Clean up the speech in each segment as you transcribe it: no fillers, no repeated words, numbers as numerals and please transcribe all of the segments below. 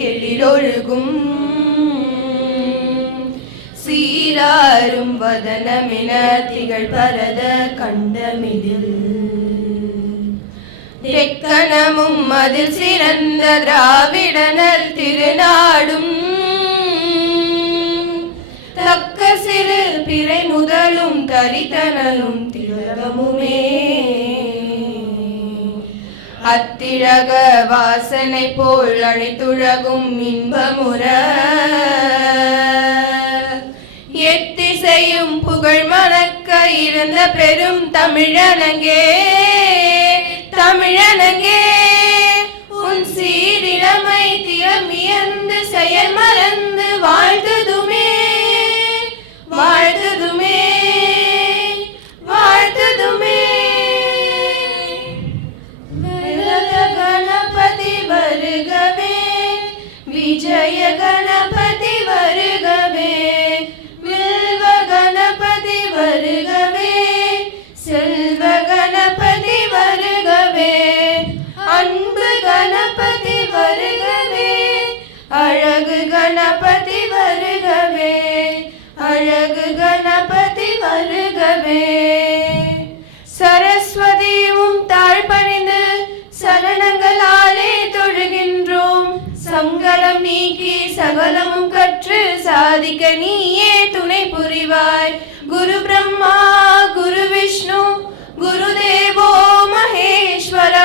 கெளிலொழுகும் சீராரும் வதனமென திகழ் பரத கண்டமிதில் தெக்கணமும் அதில் சிறந்த திராவிடனர் திருநாடும் தக்க சிறு பிறை முதலும் தரித்தனலும் திலகமுமே அத்திழக வாசனை போல் அழைத்துழகும் இன்பமுற எத்திசையும் புகழ் மணக்க இருந்த பெரும் தமிழனங்கே தமிழனங்கே உன் சீரிழமை திறமியந்து செயல் மறந்து வாழ்த்துதுமே வாழ்த்துதுமே வாழ்த்துதுமே கணபதி வருகவே விஜய கணபதி வருகவே வில்வ கணபதி வருகவே செல்வ கணபதி வருகவே அன்பு கணபதி வருகவே அழகு கணபதி வருகவே அழகு கணபதி வருகவே சரஸ்வதியும் தாழ்பணிந்து சரணங்களாலே தொழுகின்றோம் சங்கடம் நீக்கி சகலமும் கற்று சாதிக்க நீயே துணை புரிவாய் குரு பிரம்மா குரு விஷ்ணு குரு தேவோ மகேஸ்வர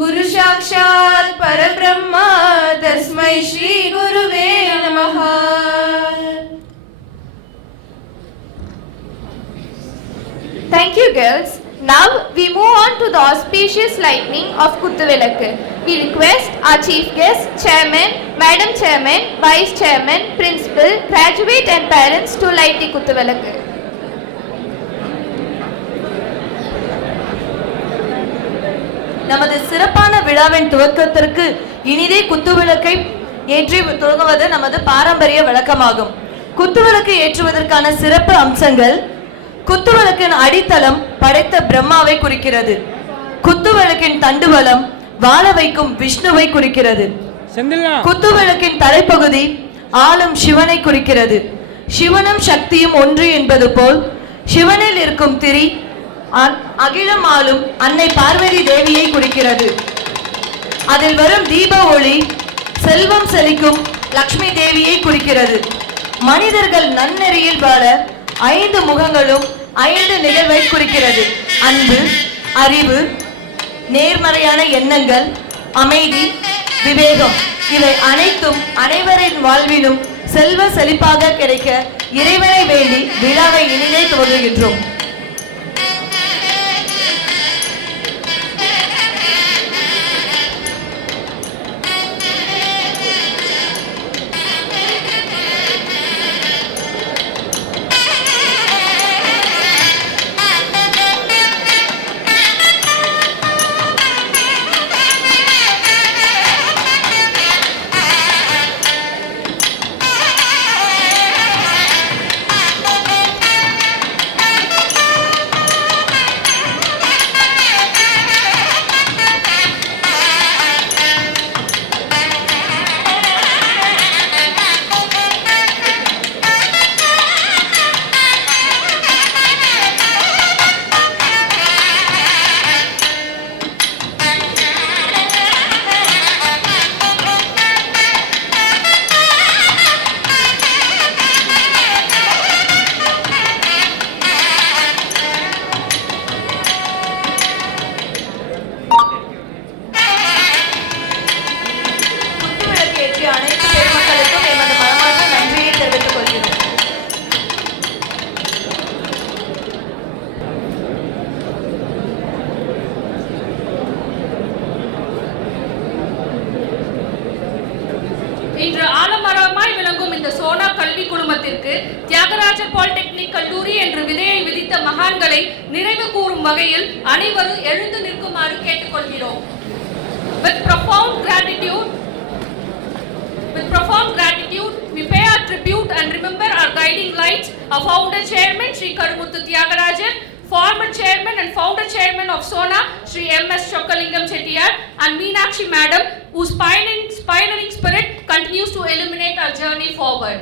குரு சாக்ஷாத் பரபிரம்மா தஸ்மை ஸ்ரீ குருவே நமஹ. Thank you, girls. Now we move on to the auspicious lighting of Kuthuvilakku. We request our chief guest, chairman, madam chairman, vice chairman, principal, graduate and parents to light the Kuthuvilakku. நமது சிறப்பான விழாவின் துவக்கத்திற்கு இனிதே குத்துவிளக்கை ஏற்றி தொடங்குவது நமது பாரம்பரிய வழக்கமாகும். குத்துவிளக்கு ஏற்றுவதற்கான சிறப்பு அம்சங்கள்: குத்துவிளக்கின் அடித்தளம் படைத்த பிரம்மாவை குறிக்கிறது. குத்துவிளக்கின் தண்டுவலம் வாழ வைக்கும் விஷ்ணுவை குறிக்கிறது. குத்துவிளக்கின் தலைப்பகுதி ஆளும் சிவனை குறிக்கிறது. சிவனும் சக்தியும் ஒன்று என்பது போல் சிவனில் இருக்கும் திரி அகிலம் ஆளும் அன்னை பார்வதி தேவியை குறிக்கிறது. அதில் வரும் தீப ஒளி செல்வம் செழிக்கும் லக்ஷ்மி தேவியை குறிக்கிறது. மனிதர்கள் நன்னெறியில் வாழ 5 முகங்களும் 5 நிகழ்வை குறிக்கிறது. அன்பு, அறிவு, நேர்மறையான எண்ணங்கள், அமைதி, விவேகம் இவை அனைத்தும் அனைவரின் வாழ்விலும் செல்வ செழிப்பாக கிடைக்க இறைவனை வேண்டி விழாவை இனிதே துவங்குகின்றோம். இன்று ஆலமரமாய் விளங்கும் இந்த சோனா கல்வி குழுமத்திற்கு தியாகராஜர் பாலிடெக்னிக் கல்லூரி என்று விதையை விதித்த மகான்களை நினைவு கூறும் வகையில் அனைவரும் எழுந்து நிற்குமாறு கேட்டுக்கொள்கிறோம். With profound gratitude, we pay our tribute and remember our guiding lights, our founder chairman Sri Karumuthu Thiagarajar, former chairman and founder chairman of SONA, Sri M.S. Chokkalingam Chettiar, and Meenakshi Madam, whose pioneering spirit continues to illuminate our journey forward.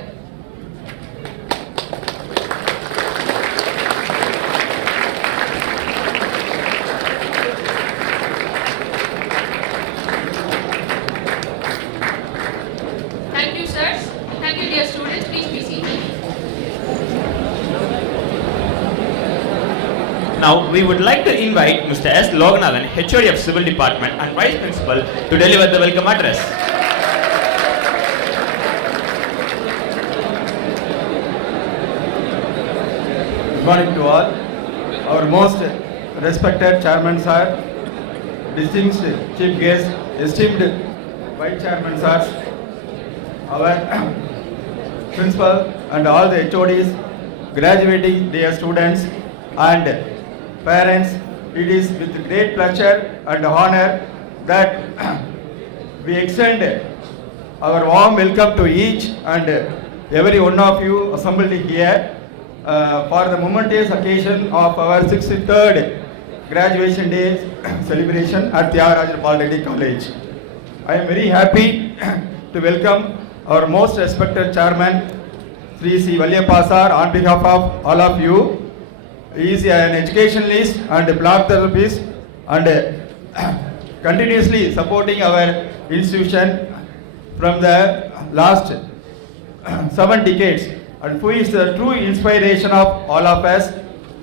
Thank you, sirs. Thank you, dear students. Please be seated. Now, we would like to invite Mr. S. Loganathan, HOD of Civil Department and Vice Principal, to deliver the welcome address. Good morning to all. Our most respected Chairman Sir, distinguished Chief Guest, esteemed Vice Chairman Sir, our Principal and all the HODs, graduating dear students and parents, it is with great pleasure and honor that we extend our warm welcome to each and every one of you assembled here for the momentous occasion of our 63rd graduation day celebration at Thiagarajar Polytechnic College. I am very happy to welcome our most respected chairman, Sri C. Valliyappa sir, on behalf of all of you. He is an educationalist and a philanthropist and continuously supporting our institution from the last 7 decades, and who is the true inspiration of all of us.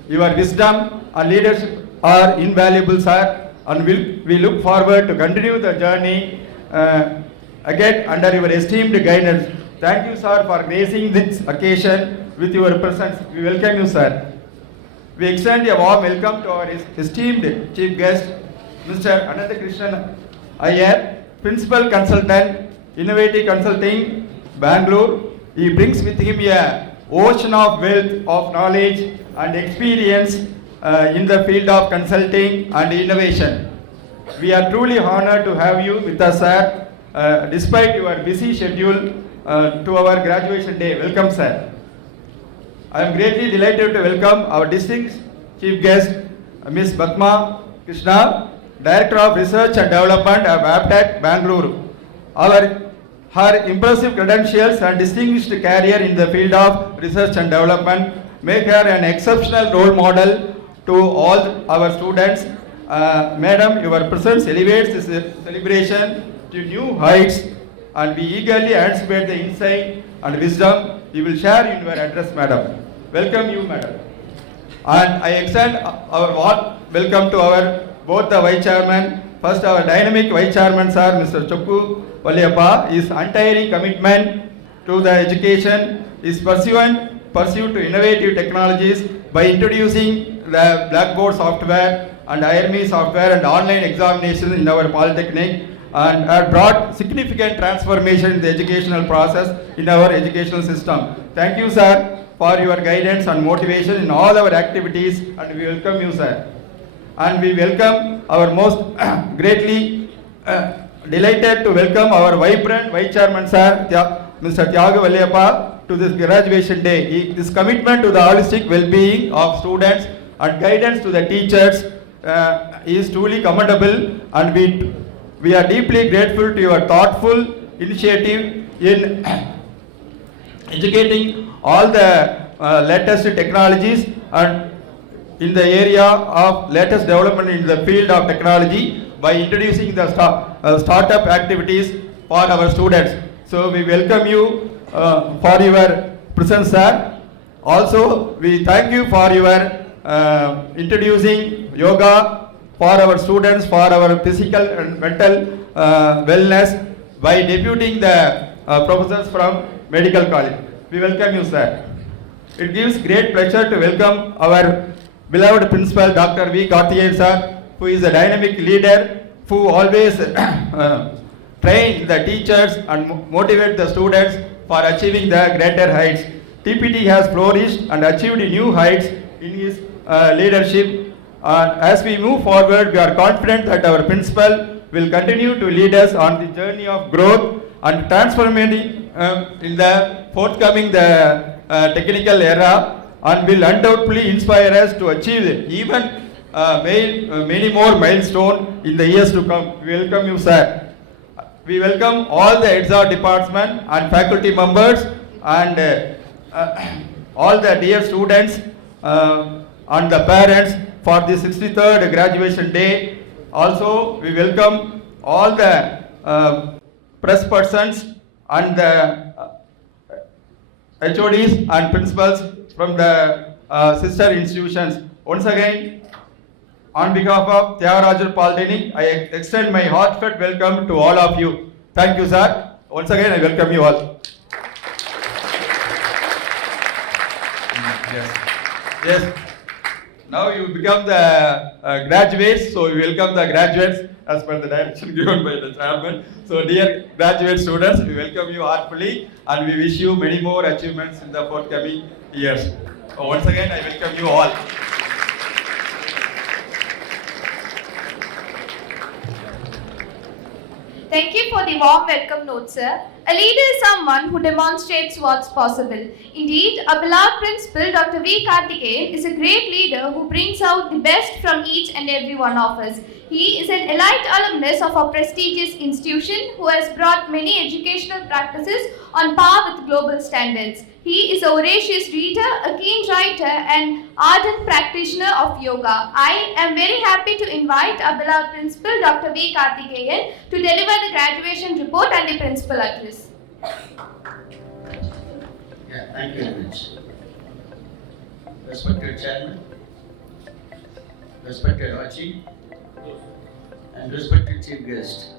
Your wisdom and leadership are invaluable, sir, and we look forward to continue the journey again under your esteemed guidance. Thank you, sir, for gracing this occasion with your presence. We welcome you, sir. We extend a warm welcome to our esteemed Chief Guest, Mr. Anandakrishnan Iyer, Principal Consultant, Innovative Consulting, Bangalore. He brings with him a ocean of wealth of knowledge and experience in the field of consulting and innovation. We are truly honored to have you with us, sir, despite your busy schedule to our graduation day. Welcome, sir. I am greatly delighted to welcome our distinguished Chief Guest, Ms. Padma Krishna, Director of Research and Development of APTEC, Bangalore. Her impressive credentials and distinguished career in the field of research and development make her an exceptional role model to all our students. Madam, your presence elevates this celebration to new heights, and we eagerly anticipate the insight and wisdom you will share in your address, madam. Welcome you, madam. And I extend our warm welcome to our both the Vice Chairman. First, our dynamic Vice Chairman, sir, Mr. Chokku Valliyappa. His untiring commitment to the education is pursuit to innovative technologies by introducing the Blackboard software and IRME software and online examinations in our polytechnic, and have brought significant transformation in the educational process in our educational system. Thank you, sir, for your guidance and motivation in all our activities, and we welcome you, sir. And we welcome our most greatly delighted to welcome our vibrant Vice Chairman, sir, Mr. Thiagarajar Valliyappa, to this graduation day. His commitment to the holistic well-being of students and guidance to the teachers is truly commendable, and we are deeply grateful to your thoughtful initiative in educating all the latest technologies and in the area of latest development in the field of technology by introducing the startup activities for our students. So we welcome you for your presence, sir. Also, we thank you for your introducing yoga for our students, for our physical and mental wellness by deputing the professors from medical college. We welcome you, sir. It gives great pleasure to welcome our beloved principal, Dr. V. Karthikeyan, sir, who is a dynamic leader who always train the teachers and motivate the students for achieving the greater heights. TPT has flourished and achieved new heights in his leadership. As we move forward, we are confident that our principal will continue to lead us on the journey of growth and transforming in the forthcoming technical era. and will undoubtedly inspire us to achieve even many more milestones in the years to come. We welcome you, sir. We welcome all the heads of department and faculty members and all the dear students and the parents for the 63rd graduation day. Also, we welcome all the press persons and the HODs and principals from the sister institutions. Once again, on behalf of Thiagarajar Polytechnic, I extend my heartfelt welcome to all of you. Thank you, sir. Once again, I welcome you all. Yes. Now you become the graduates, so we welcome the graduates as per the direction given by the chairman. So dear graduate students, we welcome you heartfully and we wish you many more achievements in the forthcoming years. So once again, I welcome you all. Thank you for the warm welcome note, sir. A leader is someone who demonstrates what's possible. Indeed, our beloved principal, Dr. V. Karthikeyan, is a great leader who brings out the best from each and every one of us. He is an elite alumnus of our prestigious institution who has brought many educational practices on par with global standards. He is a voracious reader, a keen writer, and ardent practitioner of yoga. I am very happy to invite our beloved principal, Dr. V. Karthikeyan, to deliver the graduation report and the principal address. Yeah, thank you very much. Respected Chairman, respected Archie, and respected Chief Guest,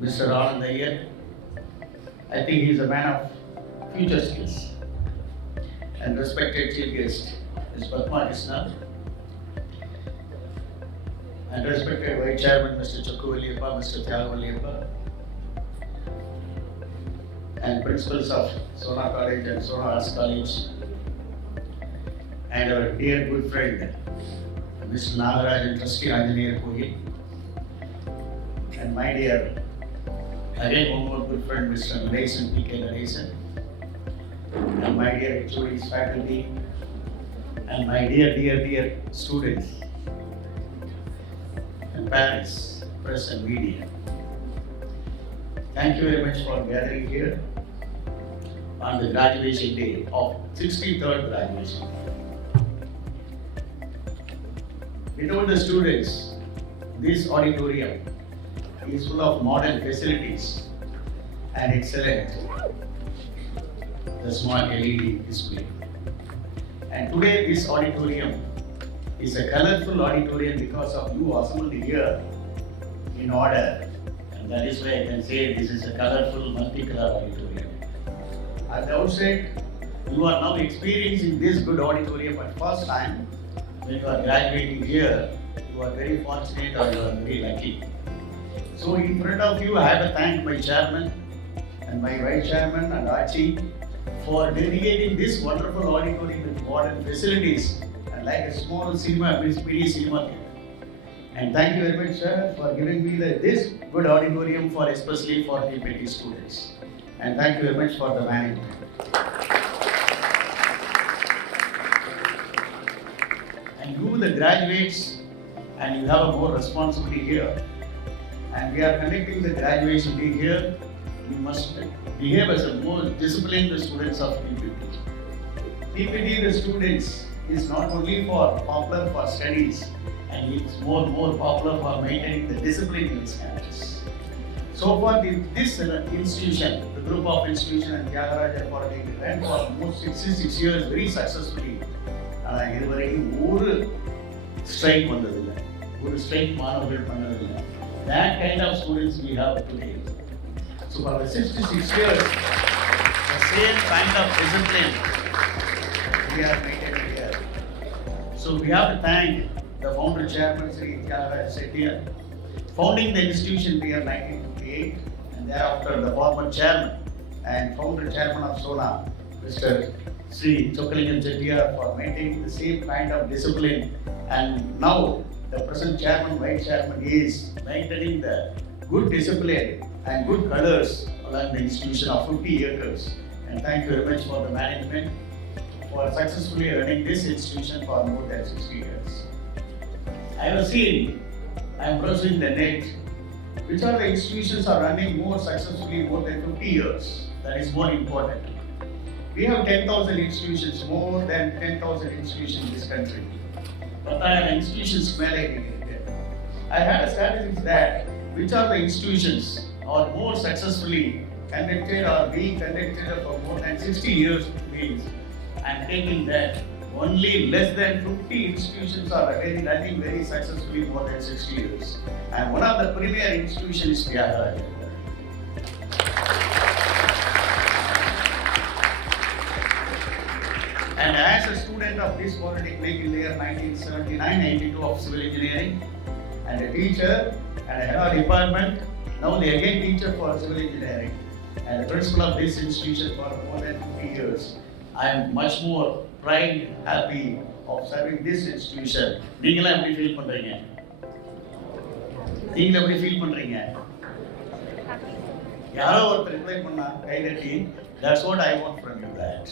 Mr. Anand Iyer. I think he is a man of future skills. And respected Chief Guest, Ms. Padma Krishna, and respected Vice Chairman, Mr. Chakkuvaliyappa, Mr. Thiagarajar, and principals of Sona College and Sona Arts College, and our dear good friend, Mr. Nagaraj and Trustee Anjaneer Kohil, and my dear, again one more good friend, Mr. Naresan, P.K. Naresan, and my dear HODs, faculty, and my dear students, and parents, press and media. Thank you very much for gathering here on the graduation day of 63rd graduation. We told the students, this auditorium is full of modern facilities and excellent, the smart LED display. And today this auditorium is a colorful auditorium because of you assembled here in order. And that is why I can say this is a colorful, multicolor auditorium. At the outset, you are now experiencing this good auditorium for the first time. When you are graduating here, you are very fortunate or you are very lucky. So in front of you, I have to thank my chairman and my vice chairman and Archie for dedicating this wonderful auditorium with modern facilities and like a small cinema, mini cinema. And thank you very much, sir, for giving me this good auditorium for especially for TPT students. And thank you very much for the management. And you, the graduates, and you have a more responsibility here. And we are conducting the graduation day here. You must behave as a more disciplined students of TPT. TPT, the students, is not only for popular for studies, and it's more popular for maintaining the discipline in its campus. So far, this institution, the group of institution and Thiagarajar Polytechnic ran for almost 66 years very successfully. இதுவரைக்கும் ஒரு strike வந்ததில்லை, ஒரு strike மாணவர்கள் பண்ணதில்லை. That kind of students we have today. So for the 66 years, the same kind of discipline we are maintaining here. So we have to thank the founder chairman, Sri Thiagarajar Polytechnic, founding the institution in the year 1958, and thereafter the former chairman and founder chairman of Sona, Mr. Sri Chakkuvaliyappa, for maintaining the same kind of discipline, and now the present chairman, vice chairman is maintaining the good discipline and good colors along the institution of 50 acres. And thank you very much for the management for successfully running this institution for more than 60 years. I have seen, I am browsing the net, which are the institutions are running more successfully more than 50 years. That is more important. We have 10,000 institutions, more than 10,000 institutions in this country. But I have institutions smelling. I had a statistics that which are the institutions are more successfully conducted or being conducted for more than 60 years means I'm taking that only less than 50 institutions are running very successfully more than 60 years. And one of the premier institutions is Thiagarajar. And as a student of this polytechnic in the year 1979-82 of civil engineering, and a teacher and a head of department, now the again teacher for civil engineering, and the principal of this institution for more than 50 years, I am much more pride, happy of serving this institution. நீங்களா எப்படி feel பண்றீங்க? நீங்களா எப்படி feel பண்றீங்க? யாரோ ஒருத்தர் reply பண்ணா கைதட்டி, that's what I want from you that.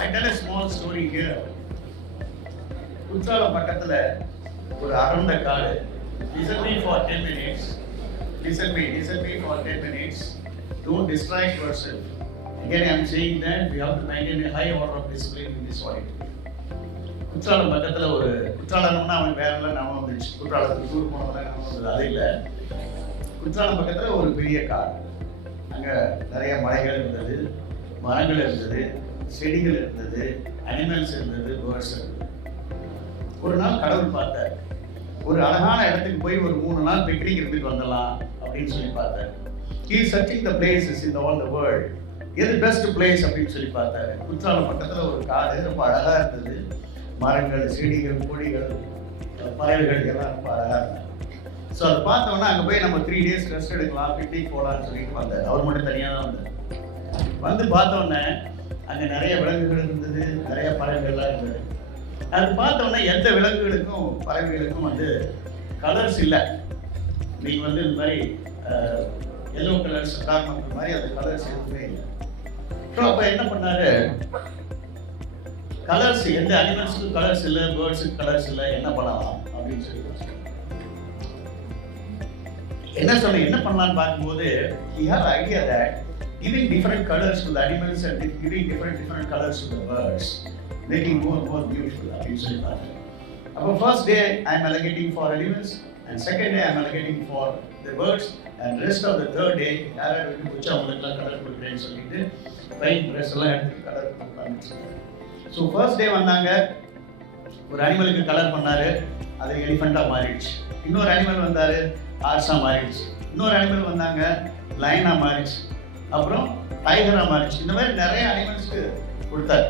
I tell a small story here. Courtallam பக்கத்துல ஒரு அடர்ந்த காடு. Listen me for 10 minutes. Listen me for 10 minutes. Don't distract yourself. Again, I am saying that we have to maintain a high order of discipline in this auditorium. Courtallam பக்கத்துல ஒரு குற்றாலம்னா அவன் வேற எல்லாம் நாம வந்துச்சு. குற்றாலத்துக்கு டூர் போனதெல்லாம் நாம வந்தது அது இல்லை. குற்றாலம் பக்கத்துல ஒரு பெரிய காடு. அங்க நிறைய மலைகள் இருந்தது, மரங்கள் இருந்தது, செடிகள் இருந்தது, அனிமல்ஸ் இருந்தது, பேர்ட்ஸ் இருந்தது. ஒரு நாள் கடவுள் பார்த்தார், ஒரு அழகான இடத்துக்கு போய் ஒரு 3 நாள் பிக்னிக் இருந்துட்டு வந்துடலாம் அப்படின்னு சொல்லி பார்த்தார். He is searching the places in all the world. எது பெஸ்ட் பிளேஸ் அப்படின்னு சொல்லி பார்த்தாரு. குற்றாலம் பக்கத்துல ஒரு காடு ரொம்ப அழகா இருந்தது, மரங்கள், செடிகள், கொடிகள், பறவைகள் எல்லாம் ரொம்ப அழகா இருந்தது. ஸோ அதை பார்த்தோன்னா அங்கே போய் நம்ம 3 days ரெஸ்ட் எடுக்கலாம், பிக்னிக் போகலான்னு சொல்லிட்டு வந்தார். அவர் மட்டும் தனியாக தான் வந்தார். வந்து பார்த்தோன்னே அங்கே நிறைய விலங்குகள் இருந்தது, நிறைய பறவைகள்லாம் இருந்தது. அது பார்த்தோன்னா எந்த விலங்குகளுக்கும் பறவைகளுக்கும் வந்து கலர்ஸ் இல்லை. நீங்கள் வந்து இந்த மாதிரி எல்லோ கலர்ஸ், டார்க் மாதிரி அந்த கலர்ஸ் எதுவுமே இல்லை. ஸோ அப்போ என்ன பண்ணாரு, கலர்ஸ் எந்த அனிமல்ஸுக்கும் கலர்ஸ் இல்லை, பேர்ட்ஸுக்கு கலர்ஸ் இல்லை, என்ன பண்ணலாம் அப்படின்னு சொல்லி என்ன பண்ணலாம்னு பார்க்கும்போது he had an idea that giving different colors to the animals and giving different colors to the birds, making more beautiful அப்படின்னு சொல்லி பார்த்தேன். அப்போ first day I am allocating for animals and second day I am allocating for the birds and rest of the third day யாராவது வந்து பிடிச்சா அவங்களுக்குலாம் colour கொடுக்குறேன்னு சொல்லிட்டு பெயிண்ட் ப்ரஷ் எல்லாம் எடுத்து கலர் கொடுப்பாங்க. ஸோ ஃபர்ஸ்ட் டே வந்தாங்க, ஒரு அனிமலுக்கு கலர் பண்ணாரு, அது எலிஃபெண்ட்டாக மாறிடுச்சு. இன்னொரு அனிமல் வந்தார், ஹார்ஸாக மாறிடுச்சு. இன்னொரு அனிமல் வந்தாங்க, லைனாக மாறிடுச்சு. அப்புறம் டைகராக மாறிடுச்சு. இந்த மாதிரி நிறைய அனிமல்ஸ்க்கு கொடுத்தாரு.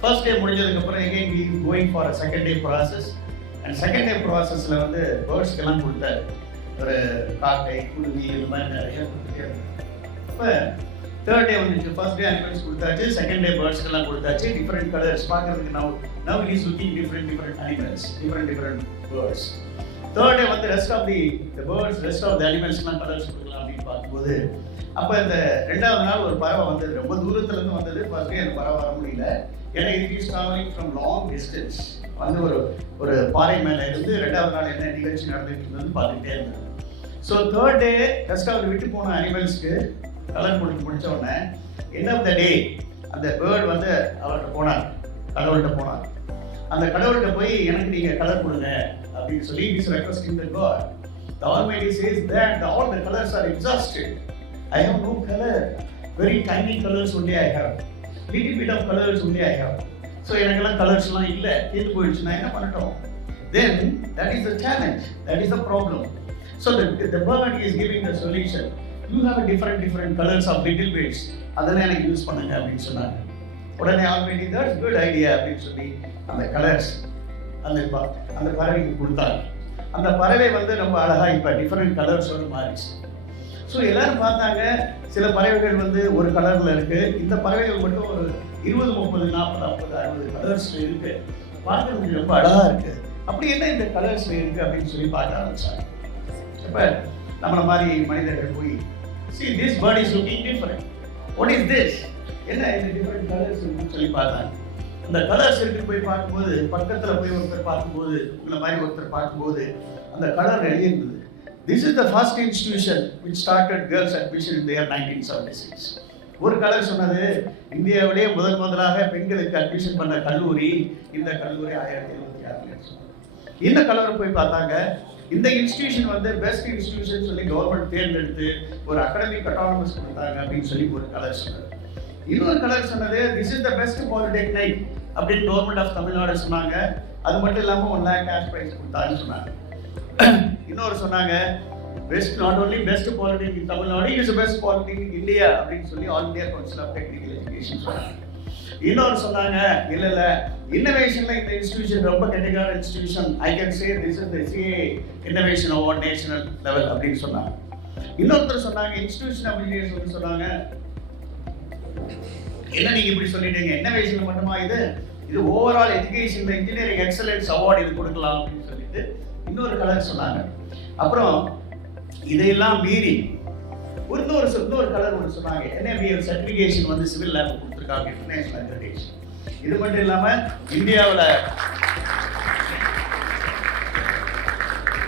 ஃபர்ஸ்ட் டே முடிஞ்சதுக்கப்புறம் again we going for a second day process. And second day ப்ராசஸில் வந்து பேர்ட்ஸ்க்கெல்லாம் கொடுத்தாரு. ஒரு காக்கை, குருவி, இந்த மாதிரி நிறைய கொடுத்துட்டே இருந்தாங்க. இப்போ தேர்ட் டே வந்துச்சு. ஃபர்ஸ்ட் டே அனிமல்ஸ் கொடுத்தாச்சு, செகண்ட் டே பேர்ட்ஸ்க்கெல்லாம் கொடுத்தாச்சு. டிஃப்ரெண்ட் கலர்ஸ் பார்க்கறதுக்கு now is looking different animals, different birds. Third day வந்து rest of the birds, rest of the அனிமல்ஸ்லாம் கலர்ஸ் கொடுக்கலாம் அப்படின்னு பார்க்கும்போது அப்போ இந்த 2வது நாள் ஒரு பறவை வந்தது. ரொம்ப தூரத்துலேருந்து வந்தது. ஃபர்ஸ்ட் டே அந்த பறவை வர முடியல, ஏன்னா it is travelling from long distance. வந்து ஒரு பாறை மேலே இருந்து 2வது நாள் என்ன நிகழ்ச்சி நடந்துட்டு இருந்ததுன்னு பார்த்துக்கிட்டே இருந்தது. So third day rest off விட்டு போன அனிமல்ஸ்க்கு கலர் கொடுத்து முடிச்ச உடனே எண்ட் ஆஃப் த டே அந்த பேர்ட் வந்து அவர்கிட்ட போனார், கடவுள்கிட்ட போனார். அந்த கடவுள்கிட்ட போய் எனக்கு நீங்கள் கலர் கொடுங்க அப்படின்னு சொல்லி is requesting the God. The Almighty says that all the colors are exhausted. I have no color. Very tiny colors only I have. Little bit of colors only I have. So எனக்கெல்லாம் கலர்ஸ்லாம் இல்லை, தீர்ந்து போயிடுச்சு, நான் என்ன பண்ணட்டும்? Then that is the challenge. That is the problem. So the bird is giving the solution. You have a different colors of little bits. அதெல்லாம் எனக்கு யூஸ் பண்ணுங்க அப்படின்னு சொன்னாங்க. உடனே ஆல்ரெடி that's good idea அப்படின்னு சொல்லி அந்த கலர்ஸ் அந்த பறவைக்கு கொடுத்தாங்க. அந்த பறவை வந்து ரொம்ப அழகா இப்போ டிஃப்ரெண்ட் கலர்ஸோடு மாறிச்சு. ஸோ எல்லாரும் பார்த்தாங்க, சில பறவைகள் வந்து ஒரு கலரில் இருக்கு, இந்த பறவைகள் மட்டும் ஒரு 20, 30, 40, 50, 60 கலர்ஸ்ல இருக்கு. பார்க்கறதுக்கு ரொம்ப அழகா இருக்கு. அப்படி என்ன இந்த கலர்ஸ்ல இருக்கு அப்படின்னு சொல்லி பார்க்க ஆரம்பிச்சாங்க. இப்போ நம்மளை மாதிரி மனிதர்கள் போய் See, this bird is looking different. What is this? என்ன இந்த டிஃபரெண்ட் கலர்ஸ் இருக்குன்னு சொல்லி பார்த்தாங்க. அந்த கலர்ஸ் இருக்கு போய் பார்க்கும்போது பக்கத்தில் போய் ஒருத்தர் பார்க்கும்போது உங்களை மாதிரி ஒருத்தர் பார்க்கும்போது அந்த கலர் எழுதியிருந்தது. This is the first institution which started girls admission in the year 1976. ஒரு கலர் சொன்னது இந்தியாவிலேயே முதலாக பெண்களுக்கு அட்மிஷன் பண்ண கல்லூரி இந்த கல்லூரி 1976. இந்த கலர் போய் பார்த்தாங்க. இந்த இன்ஸ்டிடியூஷன் வந்து பெஸ்ட் இன்ஸ்டிடியூஷன் சொல்லி கவர்மெண்ட் தேர்ந்தெடுத்து ஒரு அகாடமிக் அட்டானமஸ் கொடுத்தாங்க அப்படின்னு சொல்லி ஒரு கலர் சொன்னது. இன்னொரு கலர் சொன்னது this is the best polytechnic அப்படின்னு கவர்மெண்ட் ஆஃப் தமிழ்நாடு சொன்னாங்க. அது மட்டும் இல்லாமல் 1 lakh கேஷ் ப்ரைஸ் கொடுத்தாருன்னு சொன்னாங்க. இன்னொரு சொன்னாங்க best not only best polytechnic in Tamil Nadu, it is best polytechnic India அப்படின்னு சொல்லி all India council of technical education சொன்னாங்க. இன்னொரு சொன்னாங்க இல்ல இன்னோவேஷன்ல இந்த இன்ஸ்டிடியூஷன் ரொம்ப கெட்டிகார institution, I can say this is the CA innovation award national level அப்படின்னு சொன்னாங்க. இன்னொருத்தர் சொன்னாங்க இன்ஸ்டிடியூஷன் அபிலியேஷன் வந்து சொன்னாங்க என்ன நீங்க இப்படி சொல்லிட்டீங்க, இன்னோவேஷன் மட்டுமா இது overall education engineering excellence award இது கொடுக்கலாம் அப்படின்னு சொல்லிட்டு இன்னொரு கலர் சொன்னாங்க. அப்புறம் இதையெல்லாம் மீறி இன்னொரு கலர் ஒன்று சொன்னாங்க NABL சர்டிஃபிகேஷன் வந்து சிவில் லேப் கொடுத்துருக்காங்க, இன்டர்நேஷனல் அக்ரிடேஷன். இது மட்டும் இல்லாமல் இந்தியாவில்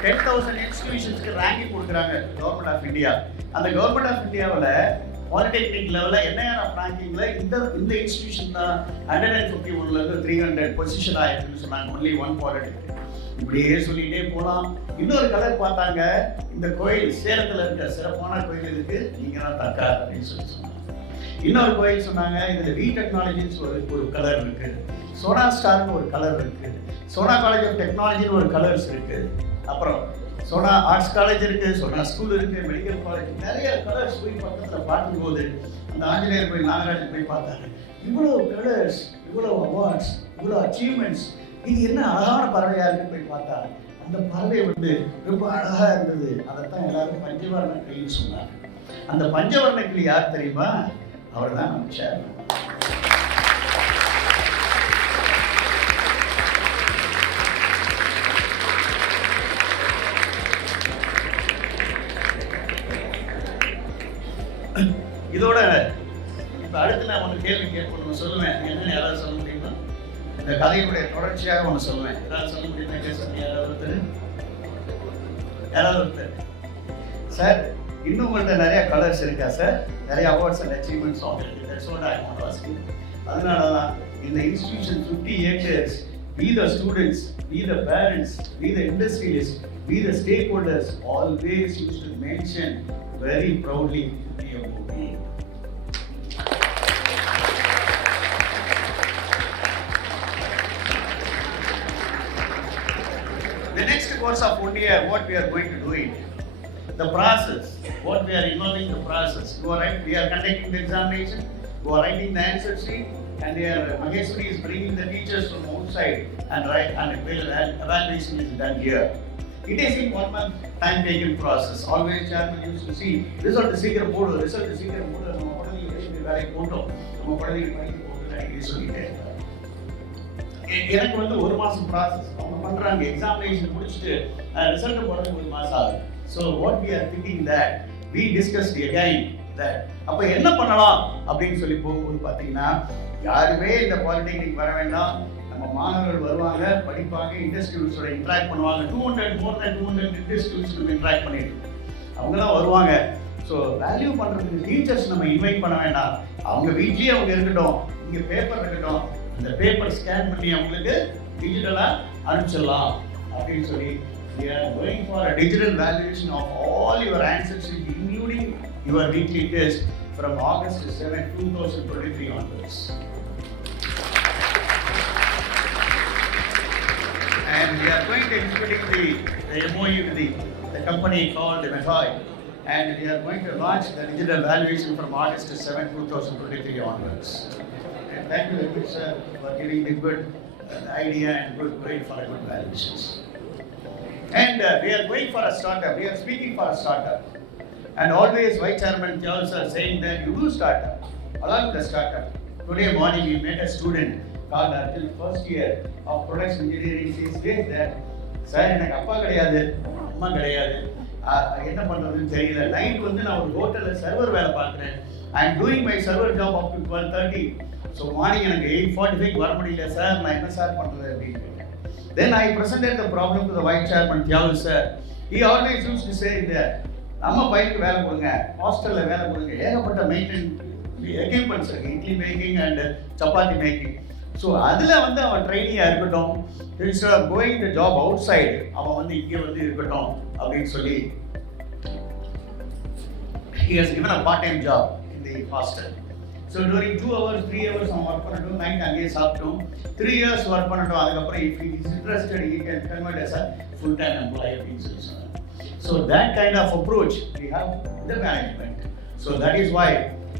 10,000 இன்ஸ்டிடியூஷன்ஸ்க்கு ரேங்கிங் கொடுக்குறாங்க கவர்மெண்ட் ஆஃப் இந்தியா. அந்த கவர்மெண்ட் ஆஃப் இந்தியாவில் பாலிடெக்னிக் லெவலில் NIRF ரேங்கிங்கில் இந்த இன்ஸ்டிடியூஷன் தான் 151 300 பொசிஷன் ஆயிருக்குன்னு சொன்னாங்க. Only one polytechnic. இப்படியே சொல்லிட்டே போகலாம். இன்னொரு கலர் பார்த்தாங்க இந்த கோயில் சேலத்தில் இருக்க சிறப்பான கோயில் இருக்கு, நீங்க தான் தக்கா அப்படின்னு சொல்லி சொன்னாங்க. இன்னொரு கோயில் சொன்னாங்க இதுல வி டெக்னாலஜின்னு ஒரு கலர் இருக்கு, சோனா ஸ்டார்னு ஒரு கலர் இருக்கு, சோனா காலேஜ் ஆஃப் டெக்னாலஜின்னு ஒரு கலர்ஸ் இருக்கு, அப்புறம் சோனா ஆர்ட்ஸ் காலேஜ் இருக்கு, சோனா ஸ்கூல் இருக்கு, மெடிக்கல் காலேஜ், நிறைய கலர்ஸ் போய் பக்கத்தில் பார்க்கும்போது அந்த ஆஞ்சநேயர் போய் நாகராஜன் போய் பார்த்தாங்க. இவ்வளோ கலர்ஸ், இவ்வளோ அவார்ட்ஸ், இவ்வளோ அச்சீவ்மெண்ட்ஸ், இது என்ன அழகான பறவையா இருக்குன்னு போய் பார்த்தா அந்த பறவை வந்து ரொம்ப அழகா இருந்தது. அதைத்தான் எல்லாரும் பஞ்சவர்ண கிளின்னு சொன்னாங்க. அந்த பஞ்சவர்ண கிளி யார் தெரியுமா? அவர் தான் நம்ம சேர்மன். இதோட இப்ப அடுத்து நான் ஒன்று கேள்வி கேட்கணும் சொல்லுவேன். என்னன்னு யாராவது சொல்ல முடியுமா? இந்த கதையினுடைய தொடர்ச்சியாக ஒன்று சொல்லுவேன். ஏதாவது சொல்ல முடியுமா? பேசுறது யாராவது ஒருத்தர் சார் இன்னும் உங்கள்கிட்ட நிறைய கலர்ஸ் இருக்கா சார்? நிறைய அவார்ட்ஸ் அண்ட் அச்சீவ்மெண்ட்ஸ் இருக்கு. That's what I want to ask you. அதனால தான் இந்த institution 50 acres, we the students, we the parents, we the industrialists, we the stakeholders always used to mention very proudly about me. The next course of 1 year, what we are going to do it, the process, what we are involving the process. You are right, we are conducting the examination, you are writing the answer sheet, and Maheshwari is bringing the teachers from outside and evaluation is done here. It is in 1 month time taking process. Always chairman used to see result சீக்கிரம் போடு, result சீக்கிரம் போடு, நம்ம குழந்தைங்க வேலைக்கு போட்டோம், நம்ம குழந்தைங்க படிக்க போட்டு சொல்லிட்டே எனக்கு வந்து 1 மாசம் ப்ராசஸ் அவங்க பண்றாங்க. எக்ஸாமினேஷன் முடிச்சுட்டு ரிசல்ட் போடுறதுக்கு 1 மாசம் ஆகுது. So what we are thinking that we discussed again that அப்போ என்ன பண்ணலாம் அப்படின்னு சொல்லி போகும்போது பார்த்தீங்கன்னா யாருமே இந்த பாலிடெக்னிக் வர வேண்டாம், நம்ம மாணவர்கள் வருவாங்க, படிப்பாங்க, இண்டஸ்ட்ரியல்ஸோட இன்ட்ராக்ட் பண்ணுவாங்க. 200 இண்டஸ்ட்ரியல்ஸ் நம்ம இன்ட்ராக்ட் பண்ணிட்டு அவங்களாம் வருவாங்க. ஸோ வேல்யூ பண்ணுறதுக்கு டீச்சர்ஸ் நம்ம இன்வைட் பண்ண வேண்டாம், அவங்க வீட்லேயே அவங்க இருக்கட்டும், இங்கே பேப்பர் இருக்கட்டும், இந்த பேப்பர் ஸ்கேன் பண்ணி அவங்களுக்கு டிஜிட்டலாக அனுப்பிச்சிடலாம் அப்படின்னு சொல்லி we are going for a digital valuation of all your answers including your weekly test from August 7, 2023 onwards. And we are going to implement the MOU with the company called Methoi, and we are going to launch the digital valuation from August 7, 2023 onwards. And thank you very much, sir, for giving the good idea and good way for a good valuations. And we are going for a startup. We are speaking for a startup. And always Vice Chairman Charles are saying that you do startup. Along with the startup. Today morning we met a student called Arjun, first year of production engineering. He says that, sir, எனக்கு அப்பா கிடையாது, அம்மா கிடையாது. என்ன பண்ணுறதுன்னு தெரியல. Night வந்து நான் ஒரு ஹோட்டலில் சர்வர் வேலை பார்க்குறேன். I am doing my server job up to 12:30. So morning எனக்கு 8:45 வர முடியல சார், நான் என்ன சார் பண்ணுறது அப்படின்னு. Then I presented the problem to the vice chairman Thiyagu sir. He always use to say நம்ம பையனுக்கு வேலை கொடுங்க, ஹாஸ்டலில் வேலை கொடுங்க, ஏகப்பட்ட மெயின்டைன் எக்யூப்மெண்ட்ஸ் இருக்கு, idli making and chapati making. So அதில் வந்து அவன் ட்ரைனிங்காக இருக்கட்டும், instead of going the job outside அவன் வந்து இங்கே வந்து இருக்கட்டும் அப்படின்னு சொல்லி he has given a part-time job in the hostel. So during 2 hours, 3 hours அவன் ஒர்க் பண்ணட்டும், நைட் அங்கேயே சாப்பிட்டோம், 3 years ஒர்க் பண்ணட்டும், அதுக்கப்புறம் if he is interested he can convert as a full-time employee அப்படின்னு சொல்லி சொன்னாங்க. So that kind of approach we have in the management. So that is why,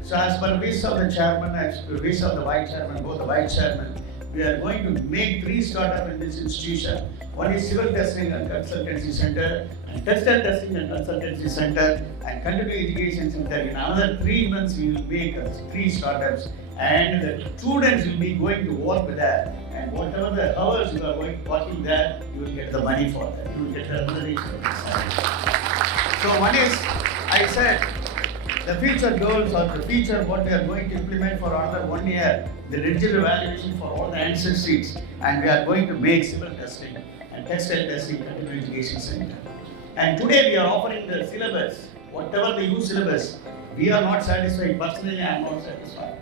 so as per wish of the chairman, as per wish of the vice chairman, both the vice chairman, we are going to make 3 startups in this institution. One is civil testing and consultancy center, and test and testing and consultancy center, and continuing education center. In another 3 months we will make 3 startups, and the students will be going to work there, and whatever the hours you are going working there, you will get the money for that, you will get the remuneration. So one is, I said, the future goals or the future what we are going to implement for another 1 year, the digital evaluation for all the answer sheets, and we are going to make civil testing and textile testing continuing education center. And today we are offering the syllabus, whatever the new syllabus, we are not satisfied. Personally, I am not satisfied.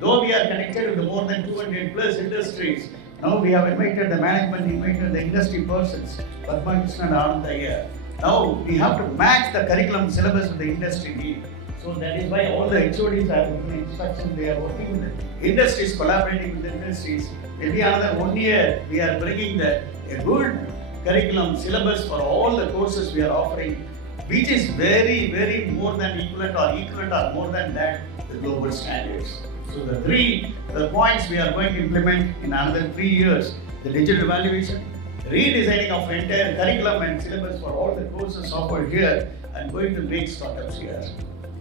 Though we are connected with more than 200 plus industries, now we have invited the management, invited the industry persons, Padma Krishna and Ananda here. Now we have to match the curriculum syllabus with the industry need. So that is why all the HODs are giving instruction, they are working with the industries, collaborating with the industries. Maybe another 1 year, we are bringing a good curriculum syllabus for all the courses we are offering, which is very, very more than equivalent or more than that, the global standards. So the points we are going to implement in another 3 years, the digital evaluation, redesigning of entire curriculum and syllabus for all the courses offered here, and going to make startups here.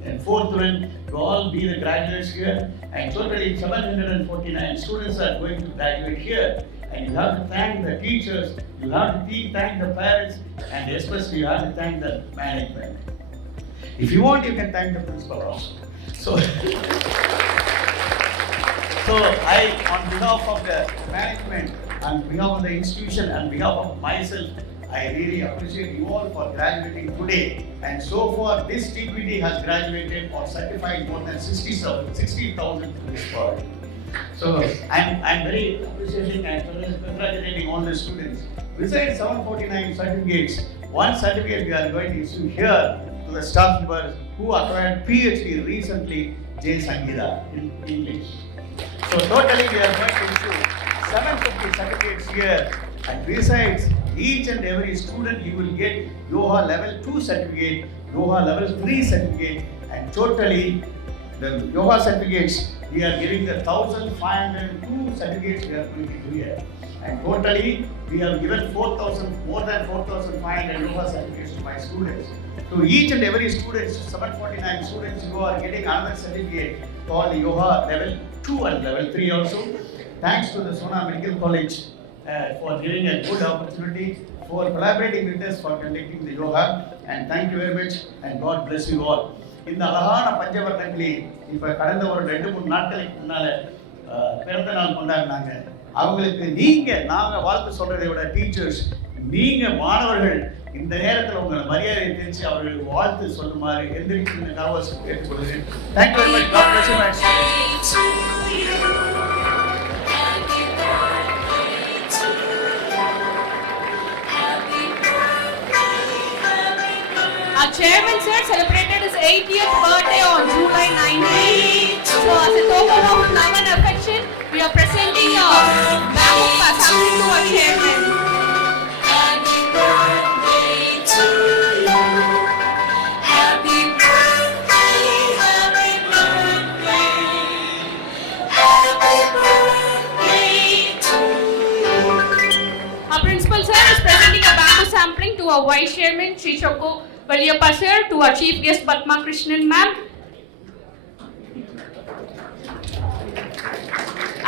And fourth one, to all be the graduates here, and totally 749 students are going to graduate here. And you have to thank the teachers, you have to thank the parents, and especially you have to thank the management. If you want, you can thank the principal also. So I, on behalf of the management, on behalf of the institution, on behalf of myself, I really appreciate you all for graduating today. And so far, this TPT has graduated or certified more than 60,000 to this part. So I'm very appreciating and congratulating all the students. Besides 749 certificates, one certificate we are going to issue here to the staff members who acquired PhD recently, J. Sangeeta in English. So totally we are going to issue 750 certificates here. And besides, each and every student you will get Yoga level 2 certificate, Yoga level 3 certificate, and totally the Yoga certificates we are giving the 1,502 certificates we are going to do here. And totally we have given more than 4,500 Yoga certificates to my students. So each and every student, 749 students who are getting another certificate called Yoga level 2 and level 3 also. Thanks to the Sona Medical College for giving a good opportunity, for collaborating with us for conducting the yoga, and thank you very much and God bless you all. இந்த அழகான பஞ்சவர்ணங்களே இப்ப கடந்த ஒரு 2-3 நாட்களுக்கு முன்னால பிறந்த நாள் கொண்டாடினாங்க. அவங்களுக்கு நாங்க வாழ்த்து சொல்றதை விட டீச்சர்ஸ், நீங்க மாணவர்கள் இந்த நேரத்தில் உங்களை மரியாதை தெரிஞ்சு அவர்களுக்கு வாழ்த்து சொல்லுமாறு எந்திரிச்சு கவசம் கேட்டுக்கொள்கிறேன். Thank you very much. God bless you. Our chairman sir celebrated his 80th birthday on July 19th. So as a token of love and affection, we are presenting a bamboo passage to our chairman. Happy birthday to you. Happy birthday, happy birthday. Happy birthday to you. Our principal sir is presenting a bamboo sampling to our vice chairman, Shri Shoko Valiyappa sir, to our chief guest Padma Krishnan ma'am,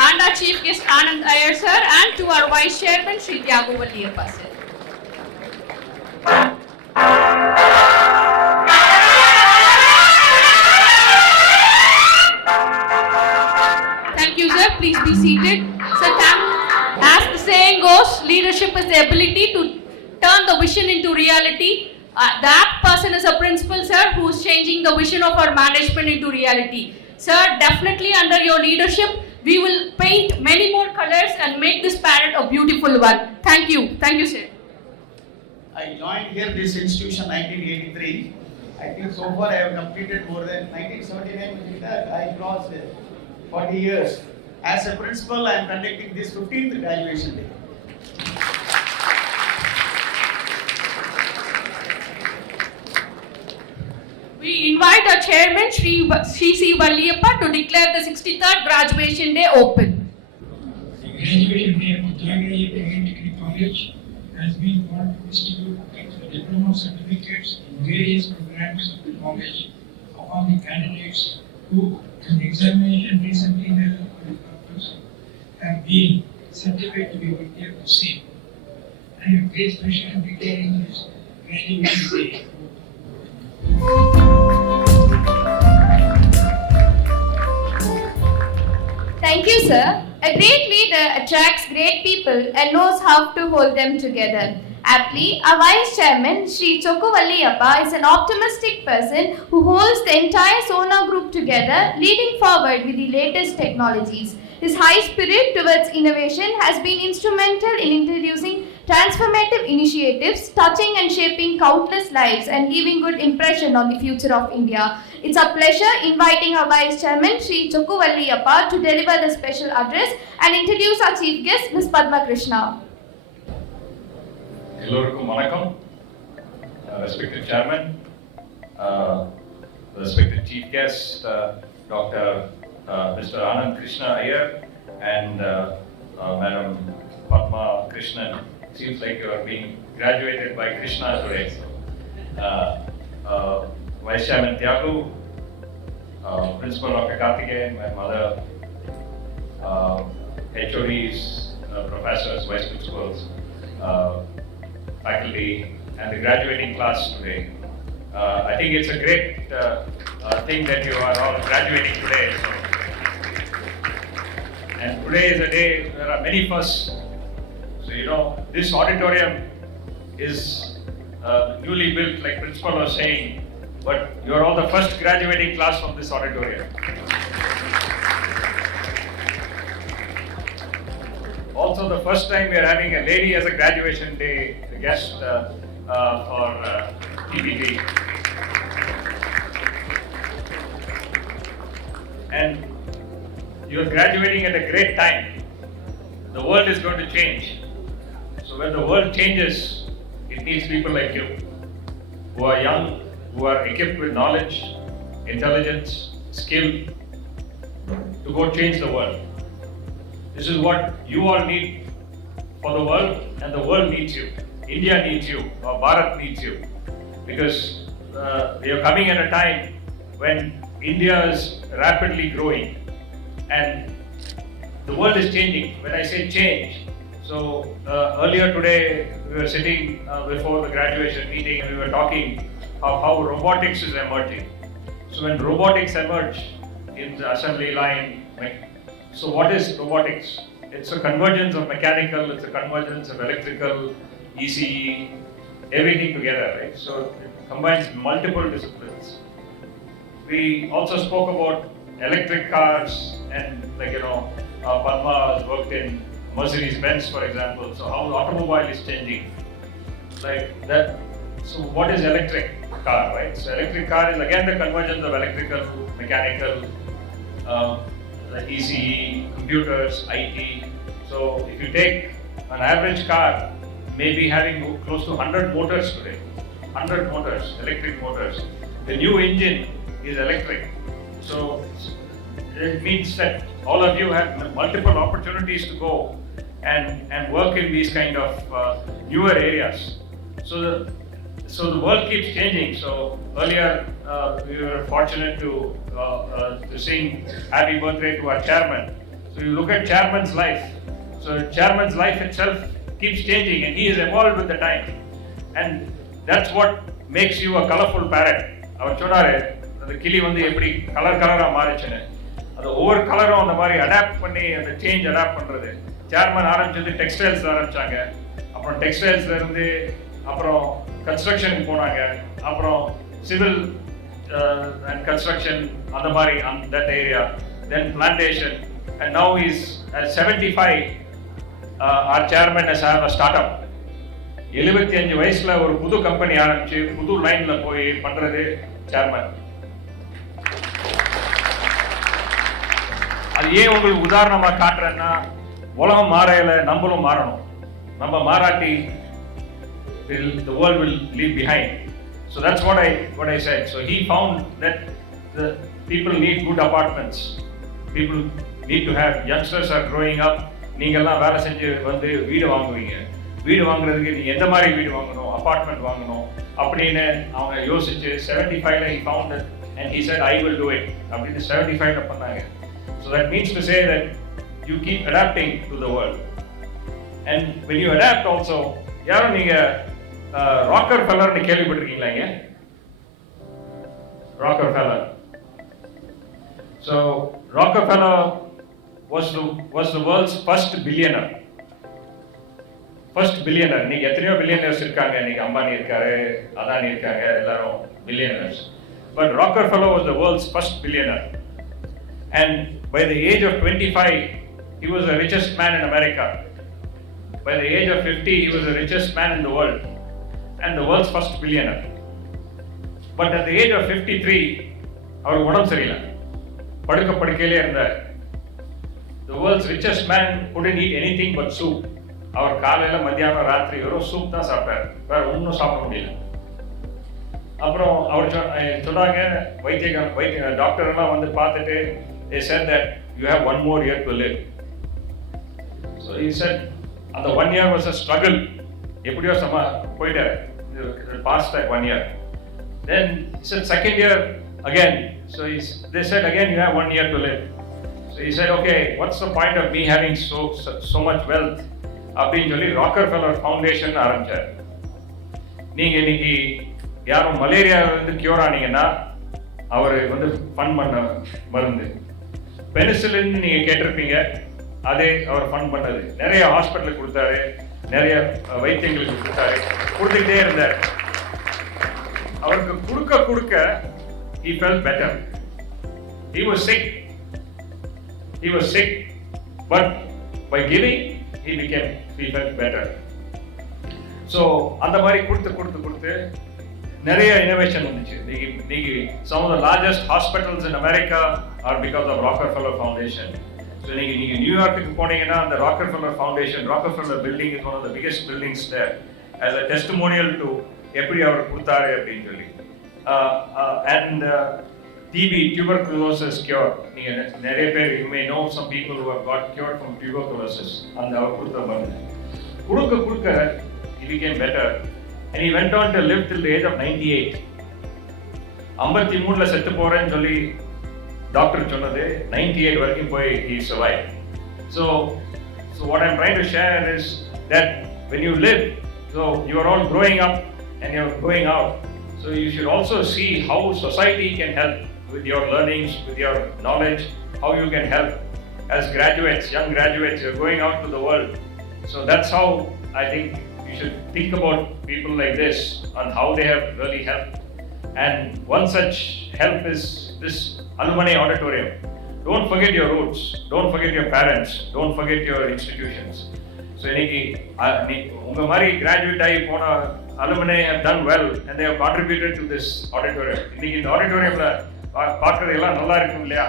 and our chief guest Anand Iyer sir, and to our vice chairman Shri Thiagarajar Polytechnic College sir. you, sir. Please be seated. Sir, as the saying goes, leadership is the ability to turn the vision into reality. That person is a principal, sir, who is changing the vision of our management into reality. Sir, definitely under your leadership, we will paint many more colors and make this parade a beautiful one. Thank you. Thank you, sir. I joined here this institution 1983. I think so far I have completed more than 1979. I crossed 40 years. As a principal, I am conducting this 15th graduation day. We invite our chairman, Shri C. Valliyappa, to declare the 63rd graduation day open. The graduation day of Thiagarajar Polytechnic College has been called to distribute diploma certificates in various programs of the college upon the candidates who, in the examination recently held on the campus, have been certified to be worthy of the same. I have great pleasure in declaring this graduation day. Thank you, sir. A great leader attracts great people and knows how to hold them together. Aptly, our Vice Chairman, Shri Chokku Valliyappa, is an optimistic person who holds the entire Sona group together, leading forward with the latest technologies. His high spirit towards innovation has been instrumental in introducing transformative initiatives, touching and shaping countless lives and leaving good impression on the future of India. It's a pleasure inviting our Vice Chairman, Shri Chokku Valliyappa, to deliver the special address and introduce our Chief Guest, Ms. Padma Krishna. எல்லோருக்கும் வணக்கம். Respected Chairman, respected Chief Guest, Dr. Mr. Anand Krishna Iyer and Madam Padma Krishnan. Seems like you are being graduated by Krishna today. Vice Chairman Thiagu, Principal Dr. Karthikeyan, my mother, HODs, professors, vice principals, faculty, and the graduating class today. I think it's a great thing that you are all graduating today. And today is a day, there are many firsts. So, you know, this auditorium is newly built, like Principal was saying, but you are all the first graduating class from this auditorium. Also, the first time we are having a lady as a graduation day guest for TPT. And you are graduating at a great time. The world is going to change. So when the world changes, it needs people like you, who are young, who are equipped with knowledge, intelligence, skill, to go change the world. This is what you all need for the world, and the world needs you. India needs you, or Bharat needs you. Because we are coming at a time when India is rapidly growing and the world is changing. When I say change, so earlier today we were sitting before the graduation meeting and we were talking of how robotics is emerging. So when robotics emerge in the assembly line, so what is robotics? It's a convergence of mechanical, it's a convergence of electrical, ECE, everything together, right? So it combines multiple disciplines. We also spoke about electric cars and Padma has worked in Mercedes-Benz, for example. So how the automobile is changing, like that. So what is electric car, right? So electric car is again the convergence of electrical, mechanical, like ECE, computers, IT. So if you take an average car, maybe having close to 100 motors today, 100 motors, electric motors. The new engine is electric. So it means that all of you have multiple opportunities to go and work in these kind of newer areas. So the world keeps changing. So earlier we were fortunate to sing happy birthday to our chairman. So you look at chairman's life. So chairman's life itself keeps changing and he is evolved with the time. And that's what makes you a colorful parrot. Our chonare, the kili vandi eppadi color color maarichene. அது ஒவ்வொரு கலரும் அந்த மாதிரி adapt பண்ணி அந்த change adapt பண்ணுறது. Chairman ஆரம்பிச்சது textiles ஆரம்பித்தாங்க, அப்புறம் டெக்ஸ்டைல்ஸ்ல இருந்து அப்புறம் கன்ஸ்ட்ரக்ஷனுக்கு போனாங்க, அப்புறம் சிவில் அண்ட் கன்ஸ்ட்ரக்ஷன் அந்த மாதிரி that area, then plantation, and now is at 75 our chairman has have a startup. 75 வயசுல ஒரு புது கம்பெனி ஆரம்பிச்சு புது லைன்ல போய் பண்றது சேர்மன். அது ஏன் உங்களுக்கு உதாரணமா காட்டுறேன்னா, உலகம் மாறையில நம்மளும் மாறணும். நம்ம மாறாட்டி the world will leave behind. So that's what I said. So he found that the people need good apartments. People need to have, youngsters are growing up. நீங்கெல்லாம் வேலை செஞ்சு வந்து வீடு வாங்குவீங்க. வீடு வாங்குறதுக்கு நீங்க எந்த மாதிரி வீடு வாங்கணும், அபார்ட்மெண்ட் வாங்கணும் அப்படின்னு அவங்க யோசிச்சு 75ல he found it and he said I will do it அப்படின்னு 75ல பண்ணாங்க. So that means to say that you keep adapting to the world. And when you adapt also, யாரும் நீங்க ராக்கர் ஃபெல்லர்னு கேள்விப்பட்டிருக்கீங்களா? இங்க rocker Feller. So Rockefeller was the world's first billionaire. இன்னைக்கு எத்தனையோ billionaires இருக்காங்க. இன்னைக்கு அம்பானி இருக்காரு, அதானி இருக்காங்க, எல்லாரும் billionaires. But Rockefeller was the world's first billionaire. And by the age of 25, he was the richest man in America. By the age of 50, he was the richest man in the world and the world's first billionaire. But at the age of 53, அவர் உடம்பு சரியில்லை, படுக்கையிலே இருந்தார். The world's richest man couldn't eat anything but soup. அவர் காலையில மத்தியானம் ராத்திரி வெறும் soup தான் சாப்பிட்டார், வேற ஒன்றும் சாப்பிட முடியல. அப்புறம் அவர் சொன்னாங்க, வைத்திய டாக்டர் எல்லாம் வந்து பார்த்துட்டு they said that you have one more year to live. So he said அந்த 1 year was a struggle. எப்படியோ போயிட்டார், past that 1 year. Then he said second year again. So they said again you have 1 year to live. So he said, okay, what's the point of me having so much wealth? அப்படின்னு சொல்லி ராக்கர்ஃபெல்லர் foundation ஆரம்பிச்சார். நீங்க இன்னைக்கு யாரும் மலேரியாவிலிருந்து cure ஆனீங்கன்னா அவர் வந்து fund பண்ண மருந்து. Penicillin நீங்க கேட்டிருப்பீங்க, அதே அவர் ஃபண்ட் பண்ணது. நிறைய ஹாஸ்பிட்டலுக்கு கொடுத்தாரு, நிறைய வைத்தியங்களுக்கு கொடுத்துக்கிட்டே இருந்தார். அவருக்கு கொடுக்க he felt better. He was sick, but by giving he felt better. So அந்த மாதிரி கொடுத்து நிறைய innovation வந்துச்சு. Some of the largest hospitals in America are because of Rockefeller Foundation. So நீங்க நியூயார்க்குக்கு போனீங்கன்னா அந்த Rockefeller Foundation, Rockefeller building is one of the biggest buildings there as a testimonial to எப்படி அவர் கொடுத்தாரு அப்படின்னு சொல்லி. And TB, tuberculosis cure. நீங்க நிறைய பேர், you may know some people who have got cured from tuberculosis. அந்த அவர் கொடுத்த மருந்து கொடுக்க he became better and he went on to live till the age of 98. 53ல செத்து போறேன்னு சொல்லி டாக்டர் சொன்னது 98 வரைக்கும் போய் he survived. So what I'm trying to share is that when you live, so you are all growing up and you're going out, so you should also see how society can help with your learnings, with your knowledge, how you can help as graduates, young graduates. You're going out to the world, so that's how I think you should think about people like this and how they have really helped. And one such help is this Alumni Auditorium. Don't forget your roots, don't forget your parents, don't forget your institutions. So இன்னைக்கு உங்க மாதிரி graduate ஆகி போன alumni have done well and they have contributed to this auditorium. இன்னைக்கு இந்த ஆடிட்டோரியம்ல பார்க்கறது எல்லாம் நல்லா இருக்கும் இல்லையா?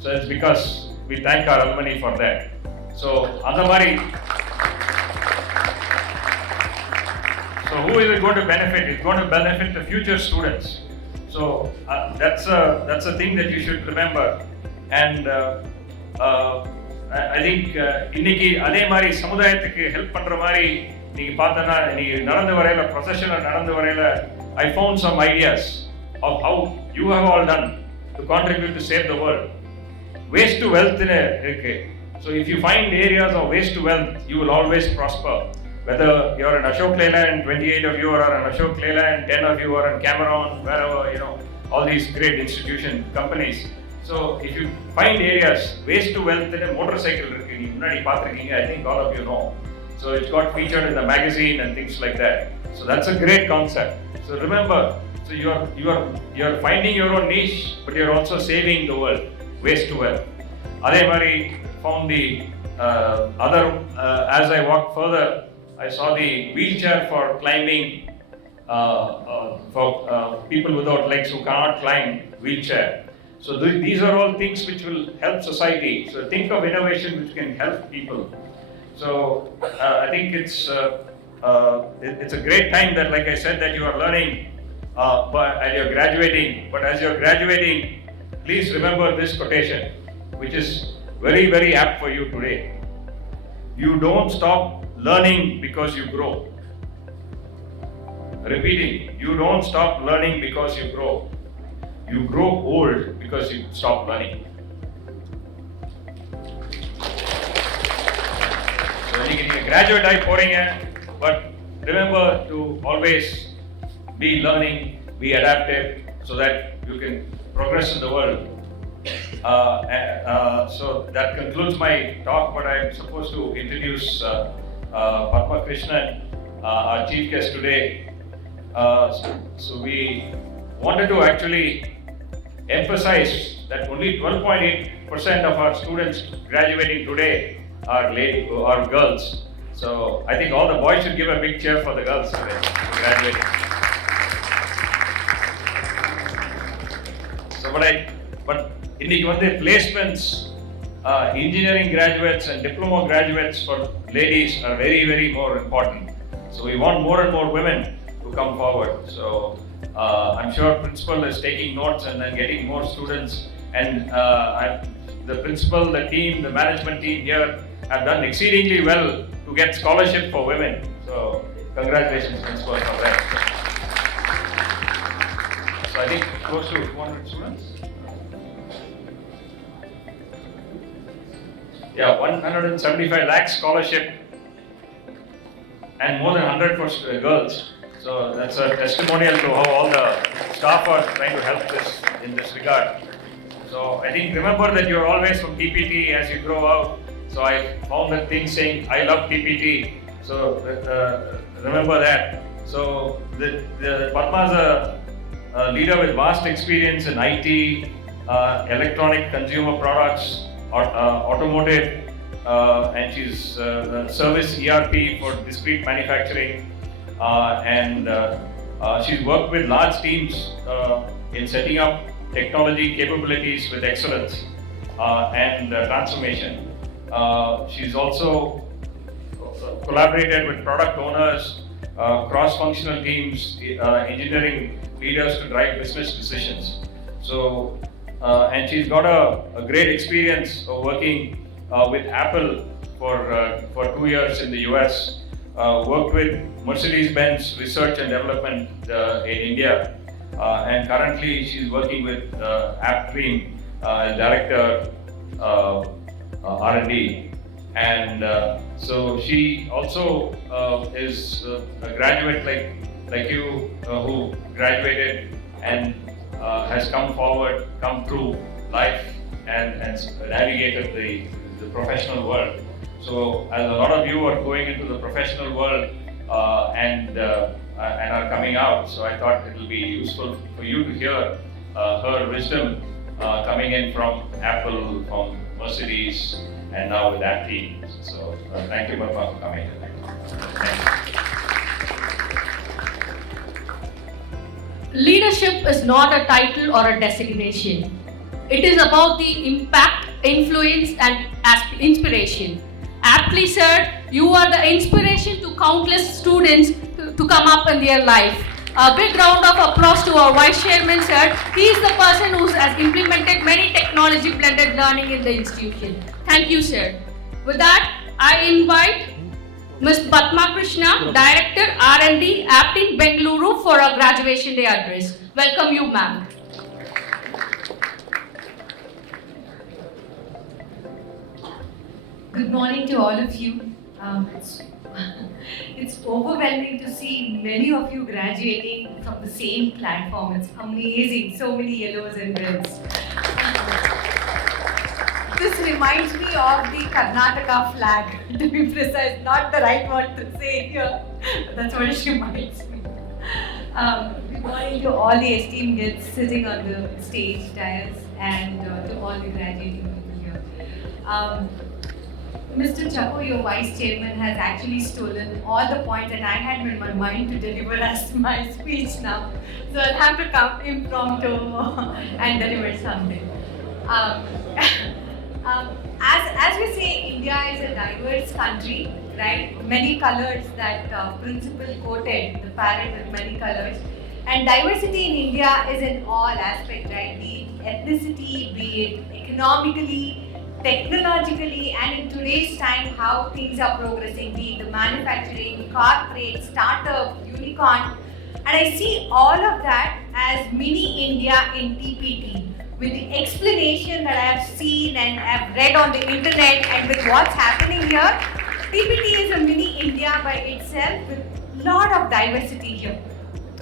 So it's because we thank our alumni for that. So அந்த மாதிரி, so who is it going to benefit? It's going to benefit the future students. So that's a thing that you should remember. And I think இன்னைக்கு அதே மாதிரி சமுதாயத்துக்கு help பண்ற மாதிரி நீங்க பார்த்தனா, நீங்க நடந்து வரையில ப்ரொசஷன்ல நடந்து வரையில I found some ideas of how you have all done to contribute to save the world. Waste to wealth இருக்கு. So if you find areas of waste to wealth, you will always prosper. Whether you're in Ashok Leyland, 28 of you are in Ashok Leyland, 10 of you are in Cameron, wherever, all these great institution companies. So if you find areas, waste to wealth in a motorcycle, I think all of you know. So it's got featured in the magazine and things like that. So that's a great concept. So remember, so you're finding your own niche, but you're also saving the world. Waste to wealth. Ademari found the as I walked further, I saw the wheelchair for climbing for people without legs who cannot climb wheelchair. So these are all things which will help society. So think of innovation which can help people. So I think it's a great time that, like I said, that you are learning and you're graduating. But as you're graduating, please remember this quotation, which is very, very apt for you today. You don't stop learning because you grow. Repeating, you don't stop learning because you grow. You grow old because you stop learning. So you can graduate I pouring in, but remember to always be learning, be adaptive, so that you can progress in the world. So that concludes my talk, but I'm supposed to introduce Padma Krishnan, our chief guest today. So we wanted to actually emphasize that only 12.8% of our students graduating today are girls. So I think all the boys should give a big cheer for the girls today graduating. So but இன்னைக்கு வந்து placements, engineering graduates and diploma graduates for ladies are very, very more important. So we want more and more women to come forward. So I'm sure principal is taking notes and then getting more students. And the principal, the team, the management team here have done exceedingly well to get scholarship for women. So congratulations, principal, for that. So I think close to 200 students. Yeah, 175 lakh scholarship and more than 100 for girls. So that's a testimonial to how all the staff are trying to help in this regard. So I think remember that you're always from TPT as you grow up. So I found that thing saying, I love TPT. So remember that. So the Padma is a leader with vast experience in IT, electronic consumer products, automotive, and she's service ERP for discrete manufacturing, and she's worked with large teams in setting up technology capabilities with excellence and transformation. She's also collaborated with product owners, cross-functional teams, engineering leaders to drive business decisions. So and she's got a great experience of working with Apple for 2 years in the US, worked with Mercedes-Benz Research and Development in India, and currently she's working with AppDream as Director R&D. And so she also is a graduate like you who graduated and has come through life and navigated the professional world. So as a lot of you are going into the professional world and are coming out, so I thought it will be useful for you to hear her wisdom coming in from Apple, from Mercedes, and now with that team. So thank you, Baba, for coming. Thank you. Leadership is not a title or a designation. It is about the impact, influence, and inspiration. Aptly said, you are the inspiration to countless students to come up in their life. A big round of applause to our Vice Chairman, sir. He is the person who has implemented many technology blended learning in the institution. Thank you, sir. With that, I invite Ms. Padma Krishna, Director R&D, APTIN, Bengaluru for our graduation day address. Welcome you, ma'am. Good morning to all of you. It's overwhelming to see many of you graduating from the same platform. It's amazing, so many yellows and reds. This reminds me of the Karnataka flag, to be precise, not the right word to say here. That's what it reminds me. Good morning to all the esteemed guests sitting on the stage dais and to all the graduating people here. Mr. Chapo, your vice chairman, has actually stolen all the points that I had in my mind to deliver as my speech now. So I'll have to come impromptu and deliver something. As we say, India is a diverse country, right? Many colors, that principal quoted, the parrot with many colors. And diversity in India is in all aspects, right? Be it ethnicity, be it economically, technologically, and in today's time, how things are progressing, be it the manufacturing, corporate, startup, unicorn. And I see all of that as mini India in TPT. With the explanation that I have seen and have read on the internet and with what's happening here, TPT is a mini India by itself with a lot of diversity here.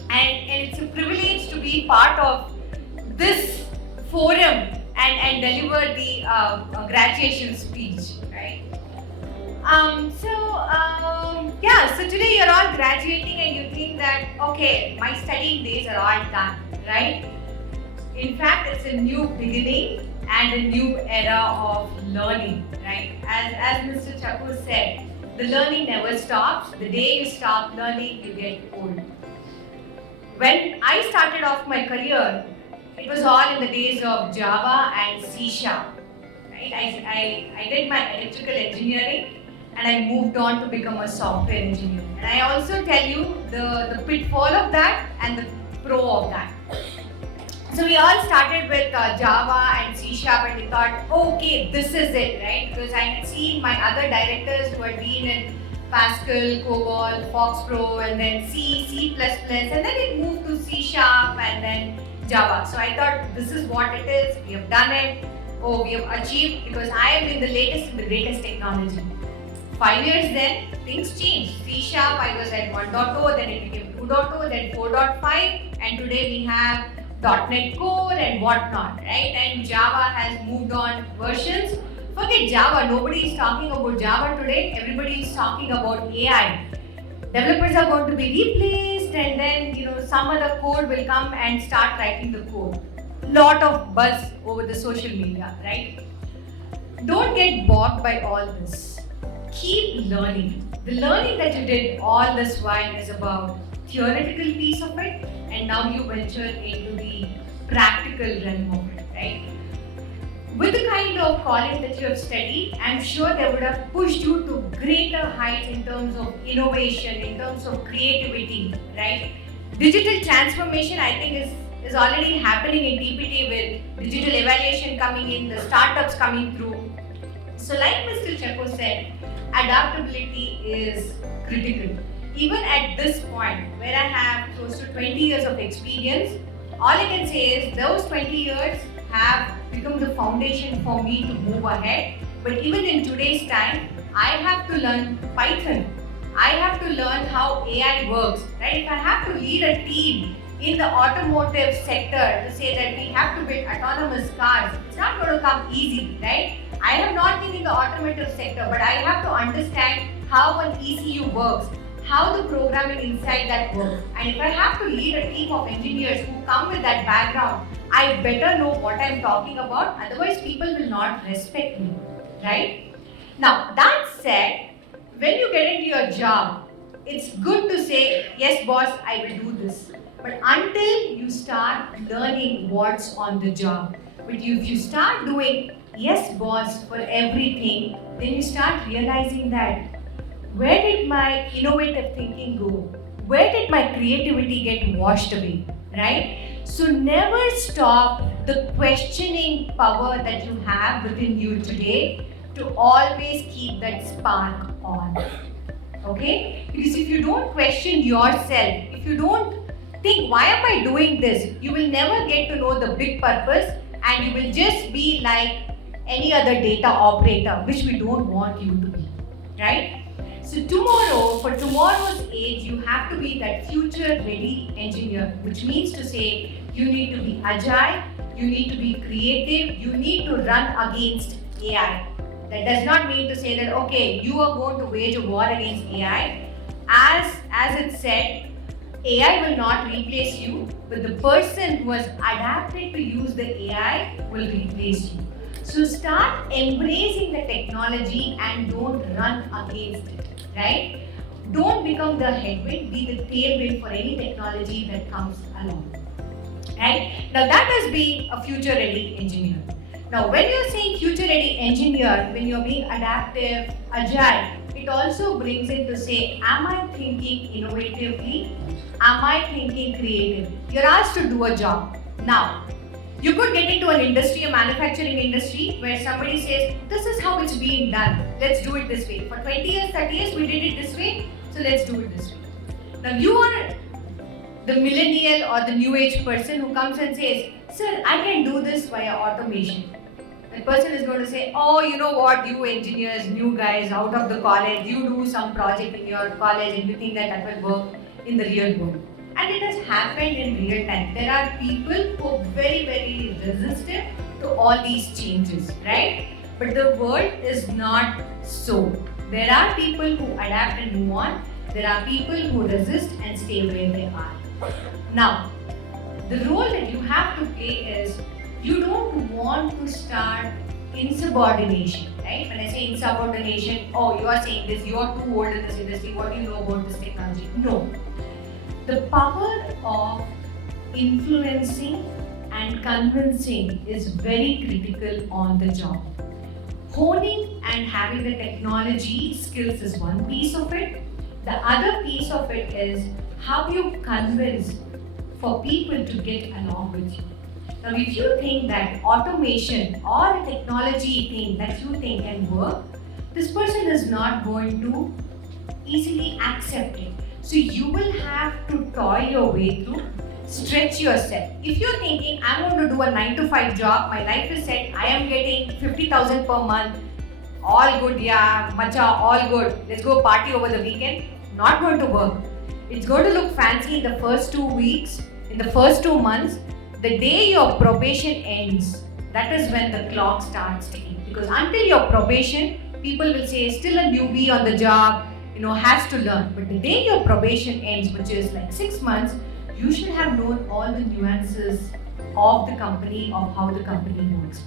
And it's a privilege to be part of this forum and deliver the graduation speech, right? So today you're all graduating and you think that, okay, my studying days are all done, right? In fact, it's a new beginning and a new era of learning, right? As Mr. Chapo said, the learning never stops. The day you stop learning, you get old. When I started off my career, it was all in the days of Java and C#, right? I did my electrical engineering and I moved on to become a software engineer. And I also tell you the pitfall of that and the pro of that. So we all started with Java and C# and we thought, okay, this is it, right? Because I had seen my other directors who had been in Pascal, COBOL, FoxPro, and then C, C++, and then it moved to C# and then Java. So I thought, this is what it is, we have done it, oh, we have achieved, because I am in the latest and the greatest technology. 5 years then, things changed. C# I was at 1.0, then it became 2.0, then 4.5, and today we have .NET Core and whatnot, right? And Java has moved on versions. Forget Java, nobody is talking about Java today, everybody is talking about AI. Developers are going to be replaced and then some other code will come and start writing the code. Lot of buzz over the social media, right? Don't get bogged by all this. Keep learning. The learning that you did all this while is about theoretical piece of it, and now you venture into the practical realm of it, right? With the kind of college that you have studied, I'm sure they would have pushed you to greater heights in terms of innovation, in terms of creativity, right? Digital transformation, I think, is already happening in TPT with digital evaluation coming in, the startups coming through. So like Mr. Chapo said, adaptability is critical. Even at this point, where I have close to 20 years of experience, all I can say is those 20 years have become the foundation for me to move ahead. But even in today's time, I have to learn Python. I have to learn how AI works, right? If I have to lead a team in the automotive sector to say that we have to build autonomous cars, it's not going to come easy, right? I have not been in the automotive sector, but I have to understand how an ECU works, how the programming inside that works. And if I have to lead a team of engineers who come with that background, I better know what I'm talking about, otherwise people will not respect me, right? Now, that said, when you get into your job, it's good to say, yes boss, I will do this. But until you start learning what's on the job, but if you start doing yes boss for everything, then you start realizing that where did my innovative thinking go? Where did my creativity get washed away, right? So never stop the questioning power that you have within you today to always keep that spark on, okay? Because if you don't question yourself, if you don't think, why am I doing this? You will never get to know the big purpose and you will just be like any other data operator, which we don't want you to be, right? So tomorrow, for tomorrow's age, you have to be that future-ready engineer, which means to say you need to be agile, you need to be creative, you need to run against AI. That does not mean to say that, okay, you are going to wage a war against AI. As it said, AI will not replace you, but the person who has adapted to use the AI will replace you. So start embracing the technology and don't run against it, right? Don't become the headwind, be the tailwind for any technology that comes along, right? Now that has been a future-ready engineer. Now when you're saying future-ready engineer, when you're being adaptive, agile, it also brings in to say, am I thinking innovatively? Am I thinking creatively? You're asked to do a job. Now, you could get into an industry, a manufacturing industry, where somebody says, this is how it's being done. Let's do it this way. For 20 years, 30 years, we did it this way, so let's do it this way. Now, you are the millennial or the new age person who comes and says, sir, I can do this via automation. The person is going to say, oh, you know what, you engineers, new guys out of the college, you do some project in your college and you think that will work in the real world. And it has happened in real time. There are people who are very, very resistant to all these changes, right? But the world is not so. There are people who adapt and move on. There are people who resist and stay where they are. Now, the role that you have to play is, you don't want to start insubordination, right? When I say insubordination, oh, you are saying this, you are too old in this industry, what do you know about this technology? No. The power of influencing and convincing is very critical on the job. Honing and having the technology skills is one piece of it. The other piece of it is how you convince for people to get along with you. Now, if you think that automation or a technology thing that you think can work, this person is not going to easily accept it. So you will have to toil your way through, stretch yourself. If you're thinking, I'm going to do a 9-to-5 job, my life is set, I am getting 50,000 per month, all good, yeah, macha, all good, let's go party over the weekend, not going to work. It's going to look fancy in the first 2 weeks, in the first 2 months. The day your probation ends, that is when the clock starts ticking. Because until your probation, people will say, still a newbie on the job, has to learn. But the day your probation ends, which is like 6 months, you should have known all the nuances of the company, of how the company works.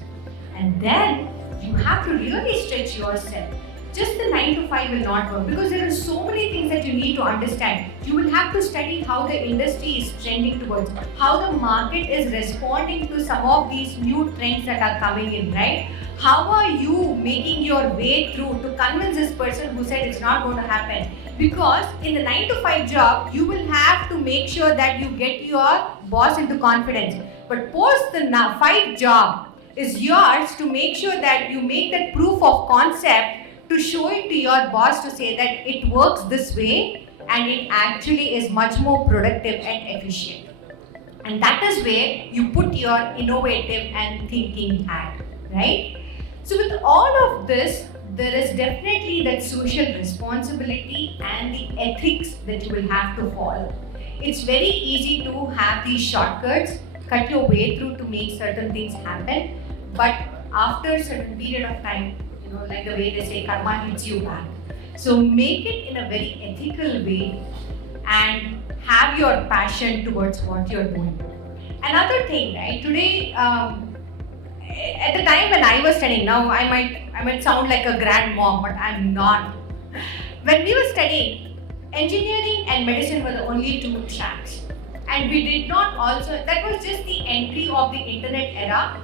And then you have to really stretch yourself. Just the 9-to-5 will not work because there are so many things that you need to understand. You will have to study how the industry is trending towards, how the market is responding to some of these new trends that are coming in, right? How are you making your way through to convince this person who said it's not going to happen? Because in the 9-to-5 job, you will have to make sure that you get your boss into confidence. But post the 5 job is yours to make sure that you make that proof of concept to show it to your boss to say that it works this way and it actually is much more productive and efficient. And that is where you put your innovative and thinking hat, right? So with all of this, there is definitely that social responsibility and the ethics that you will have to follow. It's very easy to have these shortcuts, cut your way through to make certain things happen, but after a certain period of time, like the way they say, karma hits you back. So make it in a very ethical way and have your passion towards what you're doing. Another thing, right? Today, at the time when I was studying, now I might sound like a grandmom, but I'm not. When we were studying, engineering and medicine were the only 2 tracks. And we did not also, that was just the entry of the internet era,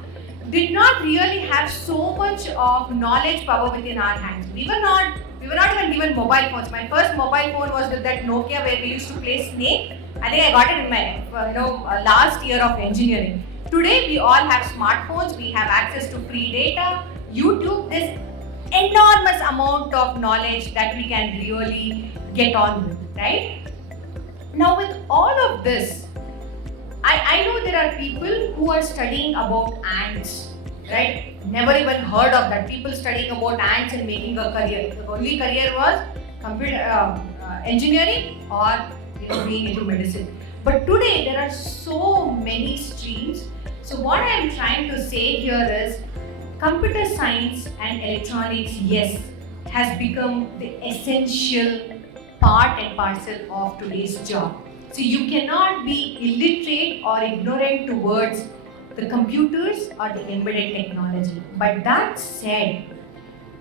did not really have so much of knowledge power within our hands. We were not even given mobile phones. My first mobile phone was with that Nokia where we used to play Snake. I think I got it in my last year of engineering. Today we all have smartphones. We have access to free data, YouTube. There's enormous amount of knowledge that we can really get on with, right? Now with all of this, I know there are people who are studying about ants, right? Never even heard of that. People studying about ants and making a career. The only career was computer engineering or being into medicine. But today there are so many streams. So what I am trying to say here is, computer science and electronics, yes, has become the essential part and parcel of today's job. So you cannot be illiterate or ignorant towards the computers or the embedded technology. But that said,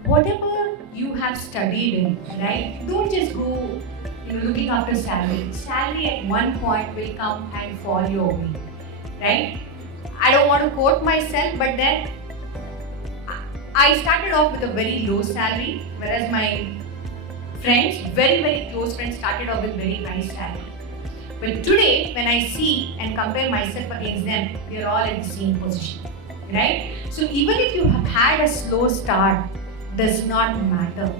whatever you have studied in, right, don't just go looking after salary. Salary at one point will come and fall your way, right? I don't want to quote myself, but then I started off with a very low salary, whereas my friends, very, very close friends, started off with very high salary. But today, when I see and compare myself against them, we are all in the same position, right? So even if you have had a slow start, does not matter.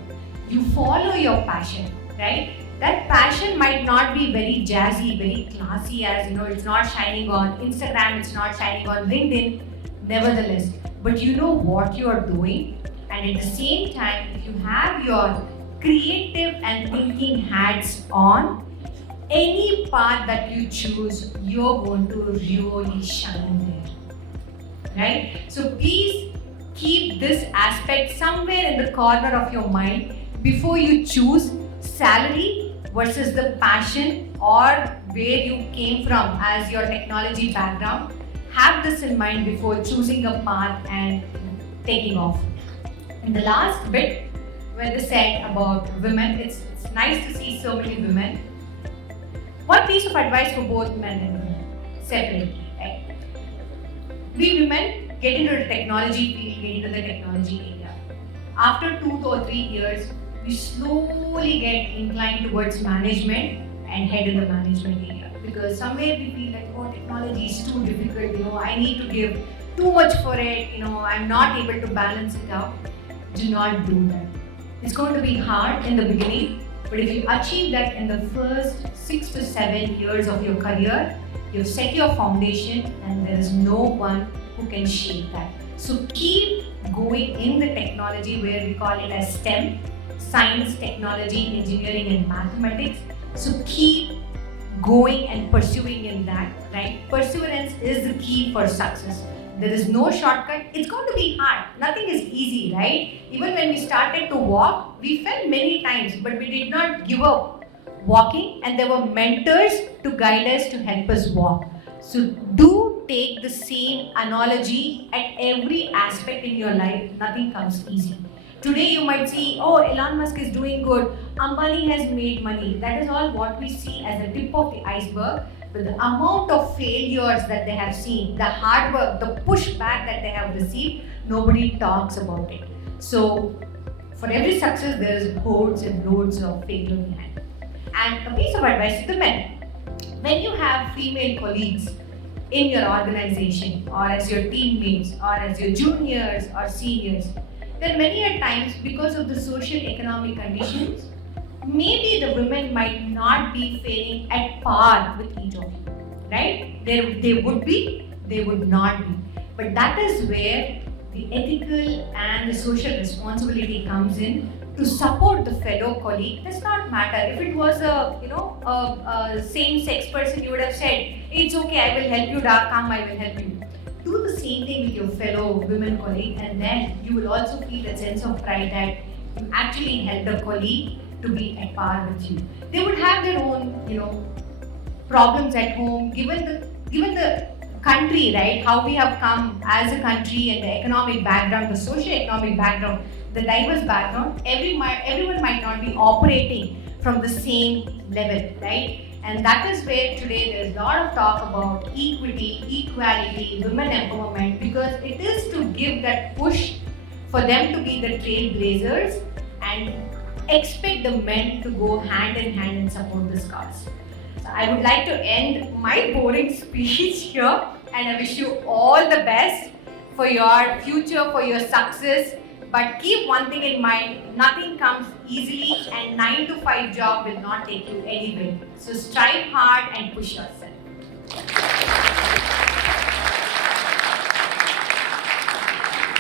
You follow your passion, right? That passion might not be very jazzy, very classy, as it's not shining on Instagram, it's not shining on LinkedIn, nevertheless. But you know what you are doing, and at the same time, if you have your creative and thinking hats on, any path that you choose, you're going to really shine there, right? So please keep this aspect somewhere in the corner of your mind before you choose salary versus the passion or where you came from as your technology background. Have this in mind before choosing a path and taking off. In the last bit, when they said about women, it's nice to see so many women. One piece of advice for both men and women, separately, right? We women get into the technology field, get into the technology area. After 2 or 3 years, we slowly get inclined towards management and head in the management area. Because somewhere we feel like, oh, technology is too difficult, I need to give too much for it, I'm not able to balance it out. Do not do that. It's going to be hard in the beginning, but if you achieve that in the first 6 to 7 years of your career, you've set your foundation and there is no one who can shake that. So keep going in the technology where we call it as STEM, science, technology, engineering and mathematics. So keep going and pursuing in that, right? Perseverance is the key for success. There is no shortcut. It's going to be hard. Nothing is easy, right? Even when we started to walk, we fell many times, but we did not give up walking, and there were mentors to guide us, to help us walk. So do take the same analogy at every aspect in your life. Nothing comes easy. Today you might see, oh, Elon Musk is doing good, Ambani has made money. That is all what we see as the tip of the iceberg. But the amount of failures that they have seen, the hard work, the pushback that they have received, nobody talks about it. So for every success, there is loads and loads of failure behind. And a piece of advice to the men: when you have female colleagues in your organization, or as your teammates, or as your juniors or seniors, then many a times, because of the social economic conditions, maybe the women might not be faring at par with each of you, right? They would be, they would not be. But that is where the ethical and the social responsibility comes in to support the fellow colleague. Does not matter. If it was a same-sex person, you would have said, it's okay, I will help you, come, I will help you. Do the same thing with your fellow women colleague, and then you will also feel a sense of pride that you actually helped a colleague to be at par with you. They would have their own, problems at home, given the country, right? How we have come as a country and the economic background, the socio-economic background, the diverse background. Everyone might not be operating from the same level, right? And that is where today there is a lot of talk about equity, equality, women empowerment, because it is to give that push for them to be the trailblazers and expect the men to go hand in hand and support this cause. So I would like to end my boring speech here, and I wish you all the best for your future, for your success. But keep one thing in mind, nothing comes easily, and 9 to 5 job will not take you anywhere. So strive hard and push yourself.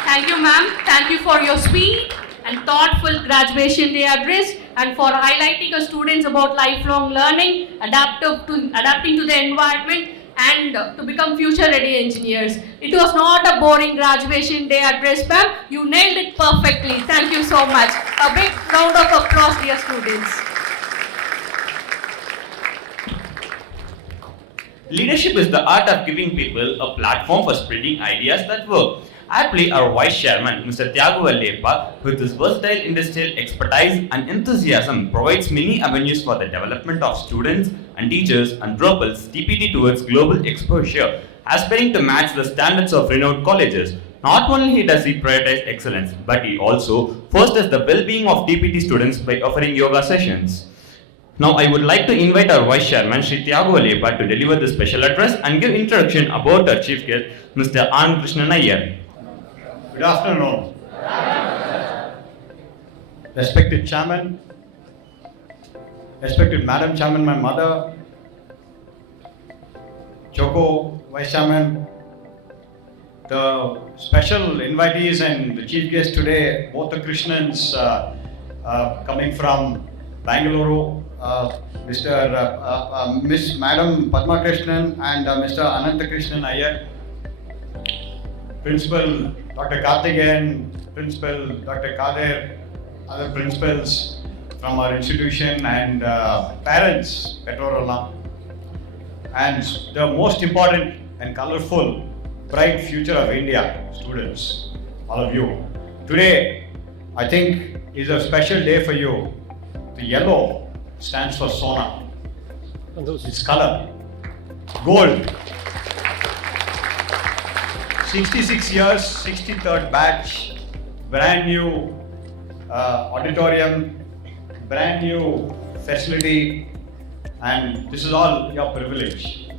Thank you, ma'am. Thank you for your sweet and thoughtful graduation day address, and for highlighting our students about lifelong learning, adapting to the environment, and to become future-ready engineers. It was not a boring graduation day address, ma'am. You nailed it perfectly. Thank you so much. A big round of applause, dear students. Leadership is the art of giving people a platform for spreading ideas that work. Aptly, our Vice Chairman, Mr. Thiagarajar Polytechnic, with his versatile industrial expertise and enthusiasm, provides many avenues for the development of students and teachers and propels TPT towards global exposure, aspiring to match the standards of renowned colleges. Not only does he prioritize excellence, but he also fosters the well-being of TPT students by offering yoga sessions. Now, I would like to invite our Vice Chairman, Sri Thiagarajar Polytechnic, to deliver the special address and give introduction about our Chief Guest, Mr. Anand Krishnan Iyer. Good afternoon. Respected Chairman, respected Madam Chairman, my mother, Choco, Vice Chairman, the special invitees and the Chief Guest today, both the Krishnans coming from Bangalore, Miss Madam Padma Krishnan and Mr. Ananta Krishnan Iyer, Principal Dr. Karthikeyan, Principal Dr. Kader, other principals from our institution and parents, Petro alum, and the most important and colorful, bright future of India, students, all of you. Today, I think is a special day for you. The yellow stands for Sona. Its color, gold. 66 years, 63rd batch, brand new auditorium, brand new facility, and this is all your privilege.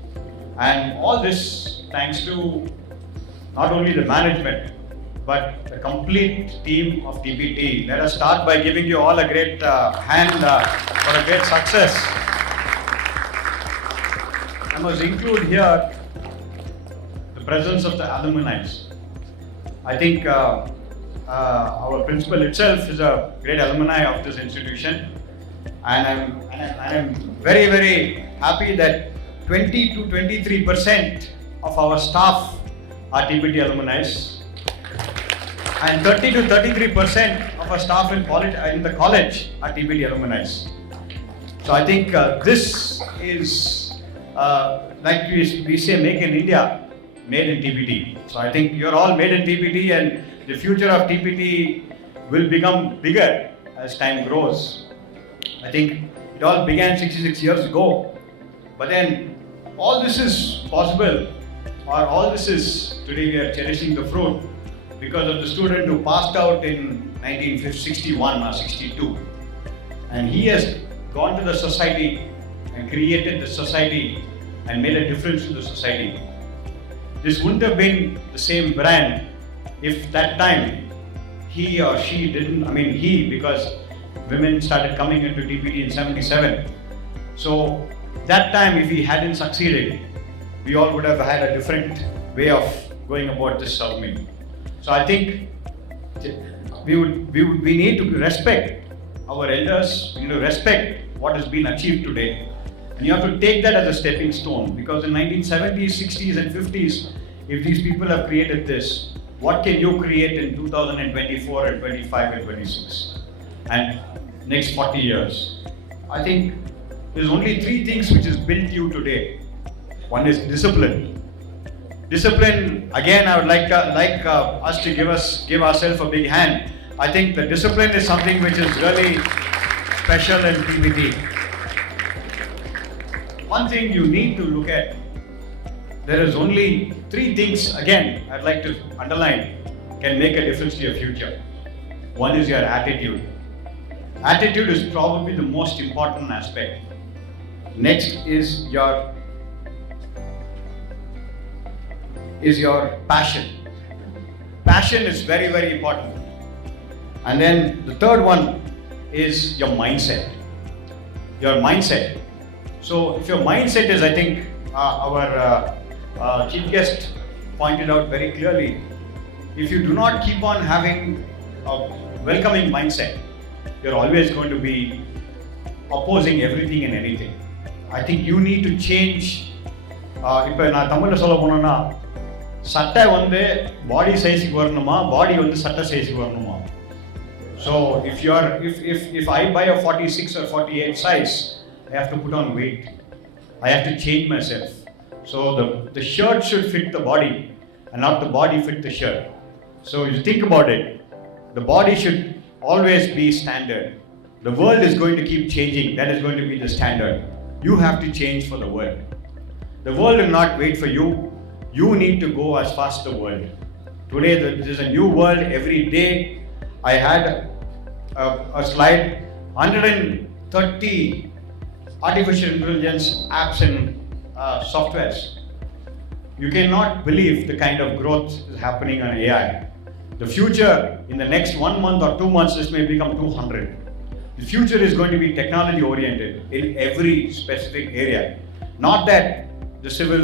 And all this thanks to not only the management, but the complete team of TPT. Let us start by giving you all a great hand for a great success. I must include here the presence of the alumni. I think our principal itself is a great alumni of this institution, and I'm very, very happy that 20 to 23% of our staff are TPT alumni, and 30 to 33% of our staff in the college are TPT alumni. So I think this is like we say, make in India, made in TPT. So I think you're all made in TPT, and the future of TPT will become bigger as time grows. I think it all began 66 years ago, but then all this is possible, or all this is today we are cherishing the fruit because of the student who passed out in 1961 or 62, and he has gone to the society and created the society and made a difference to the society. This wouldn't have been the same brand if that time he or she didn't, because women started coming into TPT in 77. So that time, if he hadn't succeeded, we all would have had a different way of going about this ceremony. So I think we need to respect our elders, we need to respect what has been achieved today. And you have to take that as a stepping stone, because in 1970s, 60s and 50s, if these people have created this, what can you create in 2024 and 25 and 26 and next 40 years? I think there's only three things which has built you today. One is discipline. Discipline, again, I would like us to give ourselves a big hand. I think the discipline is something which is really special in TPT. One thing you need to look at, there is only three things, again, I'd like to underline, can make a difference to your future. One is your attitude. Attitude is probably the most important aspect. Next is your passion. Passion is very, very important. And then the third one is your mindset. Your mindset. So if your mindset is, I think our chief guest pointed out very clearly, if you do not keep on having a welcoming mindset, you're always going to be opposing everything and anything. I think you need to change இப்போ நான் தமிழில் சொல்ல போனேன்னா சட்டை வந்து பாடி சைஸுக்கு வரணுமா, பாடி வந்து சட்டை சைஸுக்கு வரணுமா? So if I buy a 46 or 48 size, I have to put on weight. I have to change myself. So the shirt should fit the body and not the body fit the shirt. So you think about it, the body should always be standard. The world is going to keep changing. That is going to be the standard. You have to change for the world. The world will not wait for you. You need to go as fast as the world. Today there is a new world every day. I had a slide, 130 artificial intelligence apps and softwares. You cannot believe the kind of growth is happening on AI. The future, in the next 1 month or 2 months, this may become 200. The future is going to be technology oriented in every specific area. Not that the civil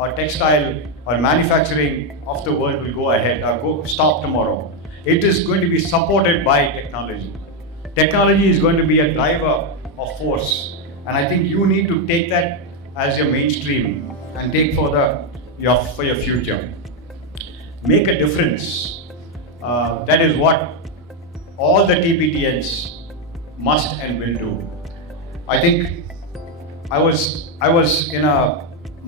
or textile or manufacturing of the world will go ahead or stop tomorrow. It is going to be supported by technology. Technology is going to be a driver of force, and I think you need to take that as your mainstream and take for your future. Make a difference. That is what all the TPTNs must and will do. I think I was in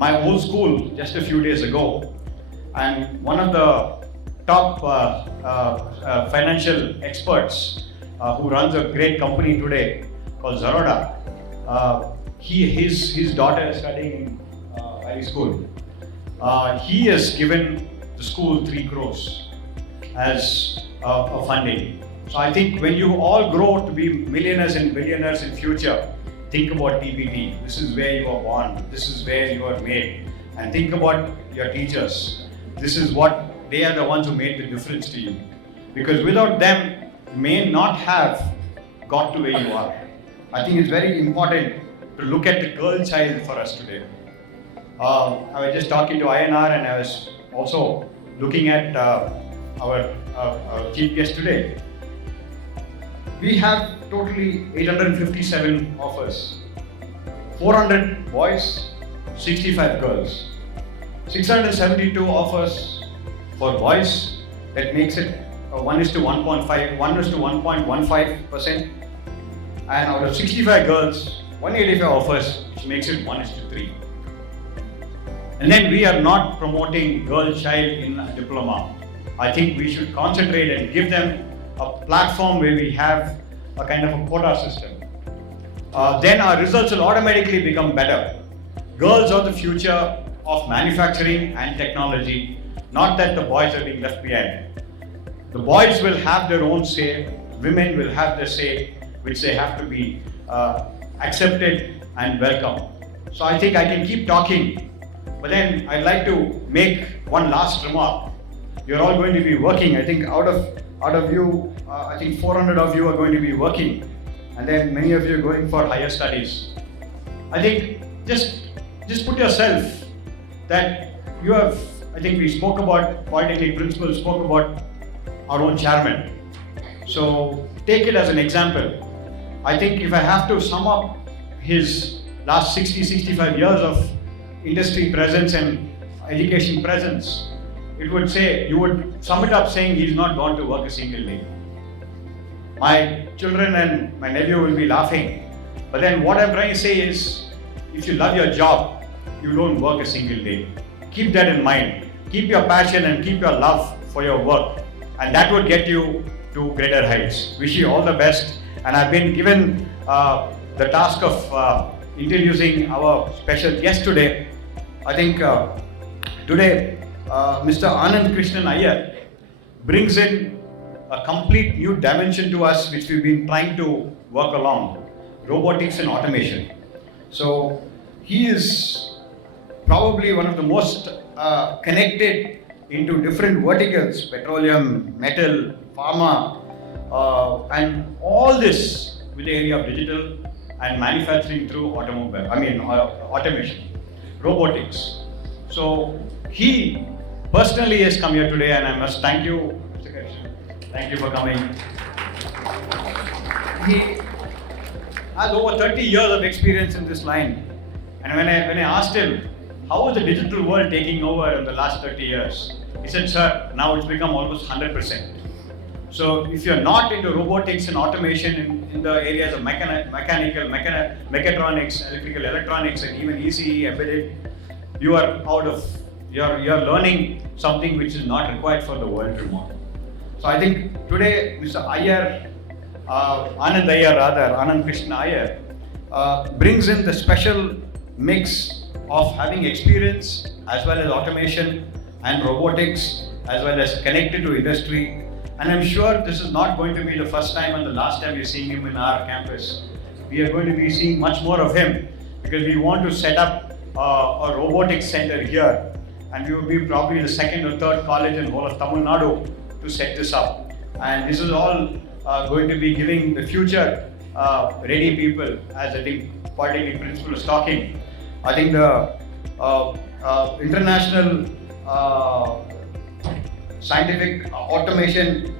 my old school just a few days ago, and one of the top financial experts who runs a great company today called Zerodha, his daughter is studying in high school. He has given the school 3 crores as a funding. So I think when you all grow to be millionaires and billionaires in future, think about TPT. This is where you are born. This is where you are made. And think about your teachers. This is what they are the ones who made the difference to you. Because without them, you may not have got to where you are. I think it's very important to look at the girl child for us today. I was just talking to INR, and I was also looking at our chief guest today. We have totally 857 offers. 400 boys, 65 girls. 672 offers for boys. That makes it 1:1.15%. And out of 65 girls, 185 offers, which makes it 1:3. And then we are not promoting girl child in a diploma. I think we should concentrate and give them a platform where we have a kind of a quota system. Then our results will automatically become better. Girls are the future of manufacturing and technology, not that the boys are being left behind. The boys will have their own say, women will have their say, which they have to be accepted and welcome. So I think I can keep talking, but then I'd like to make one last remark. You're all going to be working. I think out of you, I think 400 of you are going to be working, and then many of you are going for higher studies. I think just put yourself that you have. I think we spoke about Polytechnic principals, spoke about our own chairman. So take it as an example. I think if I have to sum up his last 60-65 years of industry presence and education presence, it would say, you would sum it up saying he's not gone to work a single day. My children and my nephew will be laughing. But then what I'm trying to say is, if you love your job, you don't work a single day. Keep that in mind. Keep your passion and keep your love for your work. And that would get you to greater heights. Wish you all the best. And I've been given the task of introducing our special guest today. I think today, Mr. Anand Krishnan Iyer brings in a complete new dimension to us, which we've been trying to work along, robotics and automation. So he is probably one of the most connected into different verticals, petroleum, metal, pharma, and all this with the area of digital and manufacturing through automation, robotics. So he personally has come here today, and I must thank you, Mr. Krishnan. Thank you for coming. He has over 30 years of experience in this line. And when I asked him how is the digital world taking over in the last 30 years? He said, sir, now it's become almost 100%. So if you're not into robotics and automation in the areas of mechanical, mechatronics, electrical, electronics, and even ECE, embedded, you are out of, you're learning something which is not required for the world tomorrow. So I think today, Mr. Iyer, Anand Krishna Iyer, brings in the special mix of having experience as well as automation and robotics as well as connected to industry. And I'm sure this is not going to be the first time and the last time you're seeing him in our campus. We are going to be seeing much more of him because we want to set up a robotics center here, and we will be probably the second or third college in whole of Tamilnadu to set this up. And this is all going to be giving the future ready people, as I think Polytechnic Principal was talking. I think the international scientific automation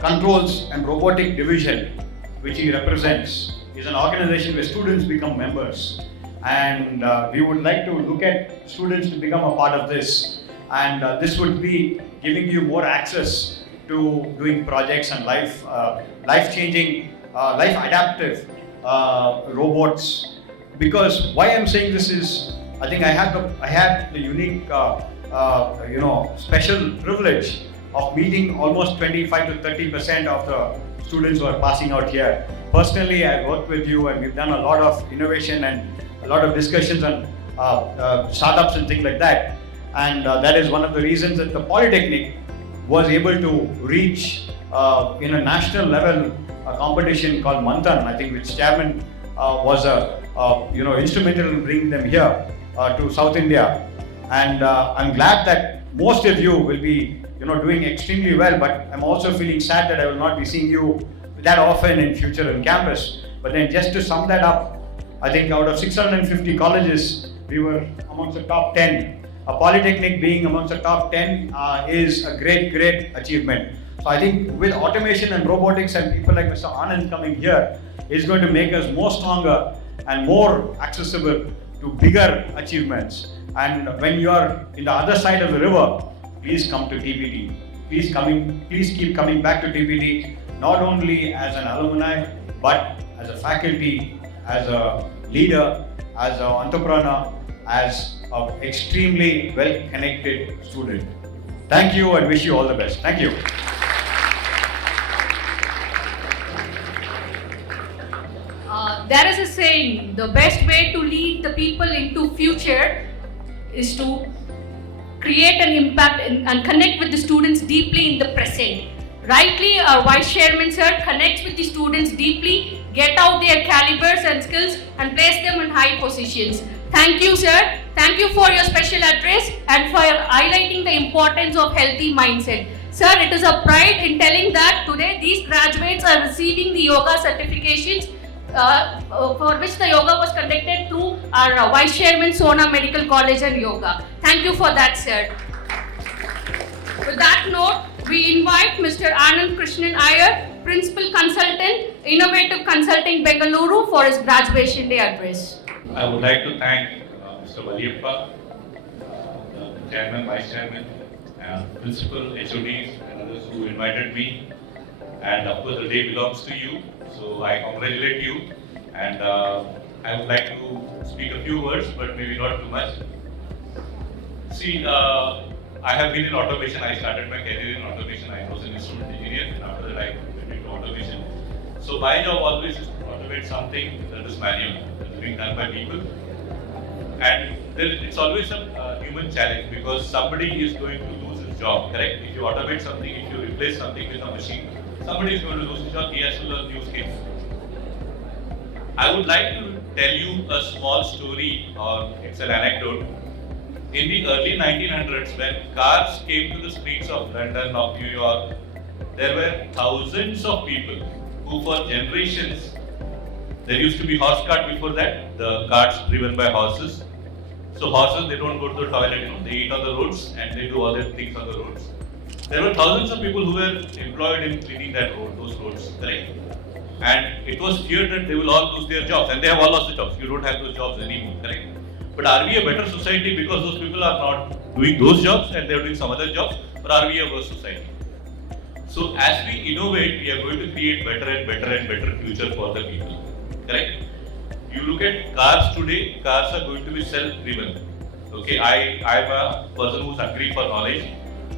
controls and robotic division, which he represents, is an organization where students become members. And we would like to look at students to become a part of this. And this would be giving you more access to doing projects and life-changing, life-adaptive robots. Because why I'm saying this is, I think I had the unique, special privilege of meeting almost 25 to 30% of the students who are passing out here. Personally, I worked with you, and we've done a lot of innovation and a lot of discussions on startups and things like that. And that is one of the reasons that the Polytechnic was able to reach in a national level a competition called Manthan, I think, which chairman was instrumental in bringing them here to South India. And I'm glad that most of you will be doing extremely well, but I'm also feeling sad that I will not be seeing you that often in future on campus. But then just to sum that up, I think out of 650 colleges, we were amongst the top 10. A Polytechnic being amongst the top 10 is a great, great achievement. So I think with automation and robotics and people like Mr. Anand coming here is going to make us more stronger and more accessible to bigger achievements. And when you are in the other side of the river, please come to TPT. Please keep coming back to TPT, not only as an alumni, but as a faculty, as a leader, as an entrepreneur, as an extremely well-connected student. Thank you and wish you all the best. Thank you. There is a saying, the best way to lead the people into future is to create an impact and connect with the students deeply in the present. Rightly, our Vice Chairman Sir connects with the students deeply, get out their calibers and skills and place them in high positions. Thank you, sir. Thank you for your special address and for highlighting the importance of healthy mindset. Sir, it is a pride in telling that today these graduates are receiving the yoga certifications for which the yoga was conducted through our Vice Chairman Sona Medical College and Yoga. Thank you for that, sir. With that note, we invite Mr. Anand Krishnan Iyer, Principal Consultant, Innovative Consulting Bengaluru, for his graduation day address. I would like to thank Mr. Valiappa, the Chairman, Vice Chairman, Principal, HODs and others who invited me. And of course the day belongs to you, so I congratulate you. And I would like to speak a few words, but maybe not too much. See, I have been in automation. I started my career in automation. I was an instrument engineer, and after that I went into automation. So my job always is to automate something that is manual, that is being done by people. And it's always a human challenge because somebody is going to lose his job, correct? If you automate something, if you replace something with a machine, somebody is going to lose his job, he has to learn new skills. I would like to tell you a small story, or it's an anecdote. In the early 1900s, when cars came to the streets of London, of New York, there were thousands of people who for generations, there used to be horse cart before that, the carts driven by horses. So horses, they don't go to the toilet, they eat on the roads and they do all their things on the roads. There were thousands of people who were employed in cleaning that road, those roads, correct? And it was feared that they will all lose their jobs, and they have all lost the jobs. You don't have those jobs anymore, correct? But are we a better society because those people are not doing those jobs and they are doing some other jobs, or are we a worse society? So as we innovate, we are going to create better and better and better future for the people. Correct? You look at cars today, cars are going to be self-driven. Okay, I'm a person who's hungry for knowledge.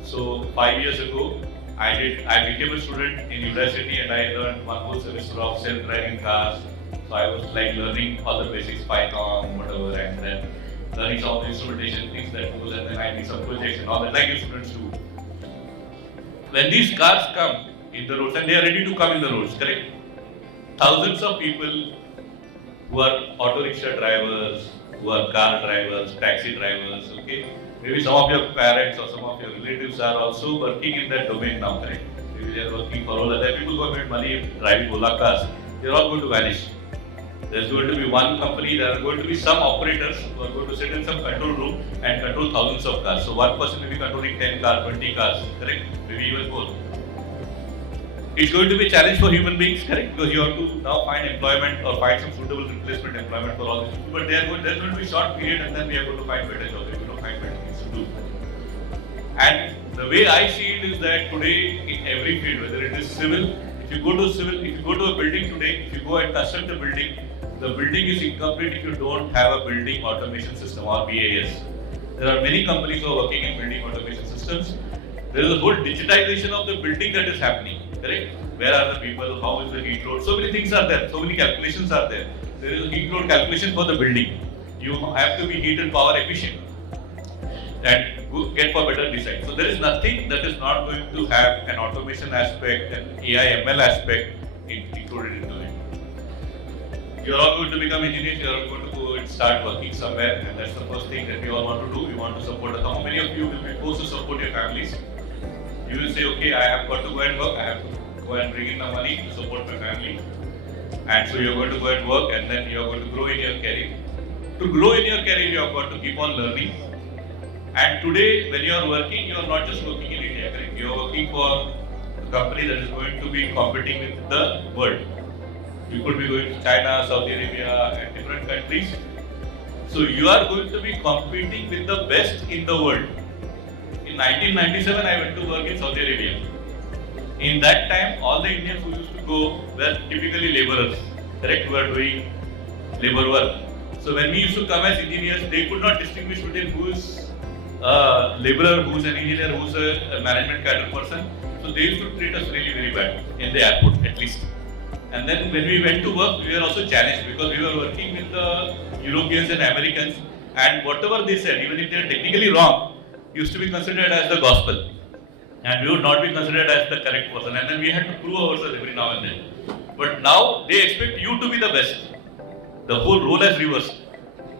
So 5 years ago, I became a student in university and I learned one whole semester of self-driving cars. So I was like learning all the basics, Python, whatever, and then learning some of the instrumentation things that goes, and then I did some projects and all that, like you students do. When these cars come in the roads, and they are ready to come in the roads, correct? Thousands of people who are auto rickshaw drivers, who are car drivers, taxi drivers, okay? Maybe some of your parents or some of your relatives are also working in that domain now, correct? Maybe they are working for all other people who have made money driving Ola cars. They are all going to vanish. There's going to be one company, there are going to be some operators who are going to sit in some control room and control thousands of cars. So one person may be controlling 10 cars, 20 cars, correct? Maybe even more. It's going to be a challenge for human beings, correct? Because you have to now find employment or find some suitable replacement employment for all these people. But there's going to be a short period and then we are going to find better jobs, we are going to find better things to do. And the way I see it is that today in every field, whether it is civil, if you go to a building today, if you go and construct a building, the building is incomplete if you don't have a building automation system or BAS. There are many companies who are working in building automation systems. There is a whole digitization of the building that is happening, correct? Where are the people? How is the heat load? So many things are there. So many calculations are there. There is a heat load calculation for the building. You have to be heat and power efficient and get for better design. So there is nothing that is not going to have an automation aspect, an AI ML aspect included into it. You are all going to become engineers, you are all going to go and start working somewhere, and that's the first thing that we all want to do. We want to support. How many of you will be forced to support your families? You will say, okay, I have got to go and work, I have to go and bring in the money to support my family. And so you are going to go and work, and then you are going to grow in your career. To grow in your career, you have got to keep on learning. And today, when you are working, you are not just working in India, correct? You are working for a company that is going to be competing with the world. You could be going to China, Saudi Arabia, and different countries. So you are going to be competing with the best in the world. In 1997, I went to work in Saudi Arabia. In that time, all the Indians who used to go were typically laborers, correct? Who are doing labor work. So when we used to come as engineers, they could not distinguish between who is a laborer, who is an engineer, who is a management cadre person. So they used to treat us really very bad in the airport, at least. And then when we went to work, we were also challenged because we were working with the Europeans and Americans, and whatever they said, even if they are technically wrong, used to be considered as the gospel. And we would not be considered as the correct person. And then we had to prove ourselves every now and then. But now they expect you to be the best. The whole role has reversed.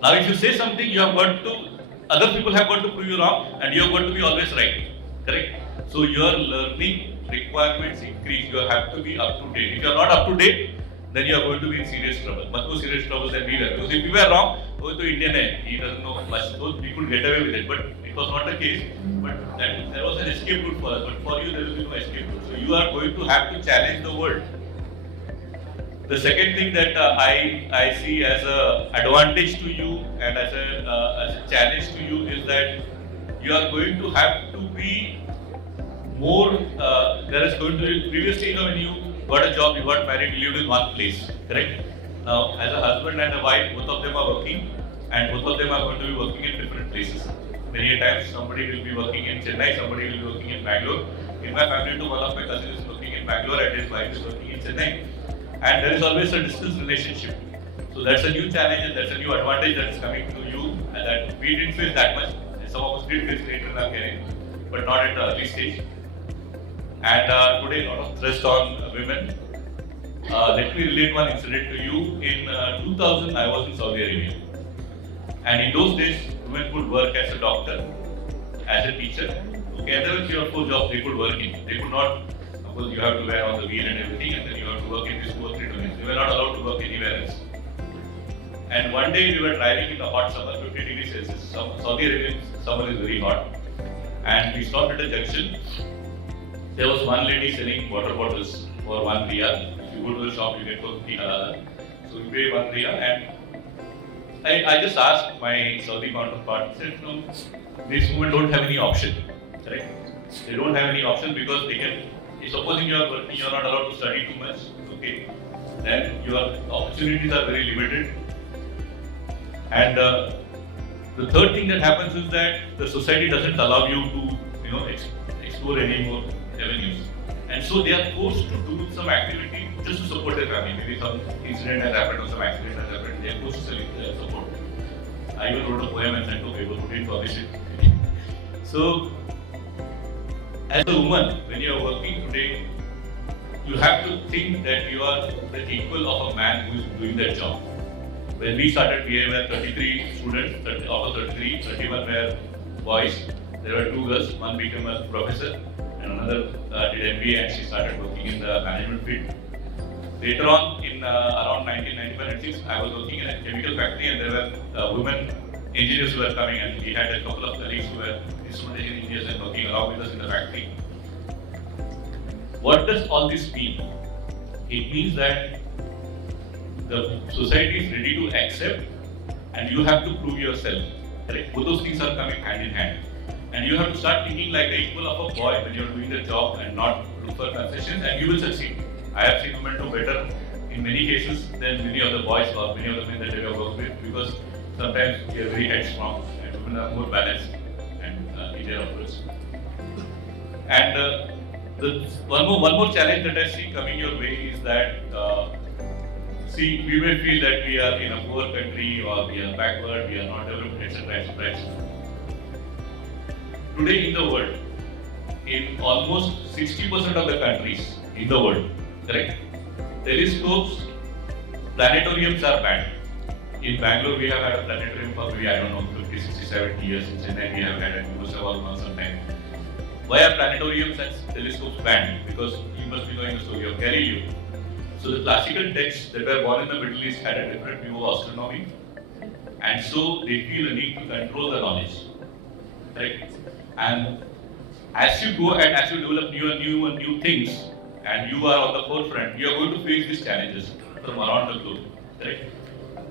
Now if you say something, you have got to, other people have got to prove you wrong, and you have got to be always right. Correct? So your learning requirements increase, you have to be up to date. If you are not up to date, then you are going to be in serious trouble, much more serious trouble than we were. Because if we were wrong, oh, to Indian hai, he doesn't know much, so we could get away with it. But it was not the case. But there was an escape route for us. But for you, there will be no escape route. So you are going to have to challenge the world. The second thing that I see as an advantage to you and as a challenge to you is that you are going to have to be more, there is going to be, previously, when you got a job, you got married, you lived in one place, correct? Now, as a husband and a wife, both of them are working, and both of them are going to be working in different places. Many a times, somebody will be working in Chennai, somebody will be working in Bangalore. In my family, too, one of my cousins is working in Bangalore, and his wife is working in Chennai. And there is always a distance relationship. So that's a new challenge, and that's a new advantage that is coming to you, and that we didn't face that much. Some of us did face later in our career, but not at the early stage. And today, a lot of thrust on women. Let me relate one incident to you. In 2000, I was in Saudi Arabia. And in those days, women could work as a doctor, as a teacher. Okay, and there were 3 or 4 jobs they could work in. They could not, of course, you have to wear on the wheel and everything, and then you have to work in these 2 or 3 domains. They were not allowed to work anywhere else. And one day, we were driving in the hot summer, 50 degrees Celsius. Saudi Arabian summer is very hot. And we stopped at a junction. There was one lady selling water bottles for 1 riyal. If you go to the shop, you get for 3 halal. So we pay 1 riyal, and I just asked my Saudi counterpart, I said, no, these women don't have any option, correct? They don't have any option because they can, supposing you are working, you are not allowed to study too much, okay? Then your opportunities are very limited. And the third thing that happens is that the society doesn't allow you to, explore any more avenues. And so they are forced to do some activity just to support their family. Maybe some incident has happened or some accident has happened, they are forced to support. I even wrote a poem and sent to paper, who didn't publish it. So, as a woman, when you are working today, you have to think that you are the equal of a man who is doing that job. When we started, we were 33 students, out of 33, 31 were boys. There were 2 girls, one became a professor and another did MBA and she started working in the management field. Later on, in around 1995-96, I was working in a chemical factory and there were women engineers who were coming and we had a couple of colleagues who were instrumentation engineers and working along with us in the factory. What does all this mean? It means that the society is ready to accept and you have to prove yourself. Correct? Both those things are coming hand in hand. And you have to start thinking like the equal of a boy when you are doing the job and not look for concessions and you will succeed. I have seen women do better in many cases than many of the boys or many of the men that I have worked with because sometimes they are very headstrong and women are more balanced and in their approach. And one more challenge that I see coming your way is that we may feel that we are in a poor country or we are backward, we are not developed, etc. Today in the world, in almost 60% of the countries in the world, correct? Telescopes, planetariums are banned. In Bangalore, we have had a planetarium for maybe, 50, 60, 70 years. In Chennai, we have had it, we must have all gone sometime. Why are planetariums and telescopes banned? Because you must be knowing the story of Galileo. So the classical texts that were born in the Middle East had a different view of astronomy. And so they feel a need to control the knowledge. Correct? And as you go and as you develop new things, and you are on the forefront, you are going to face these challenges from around the globe. Correct?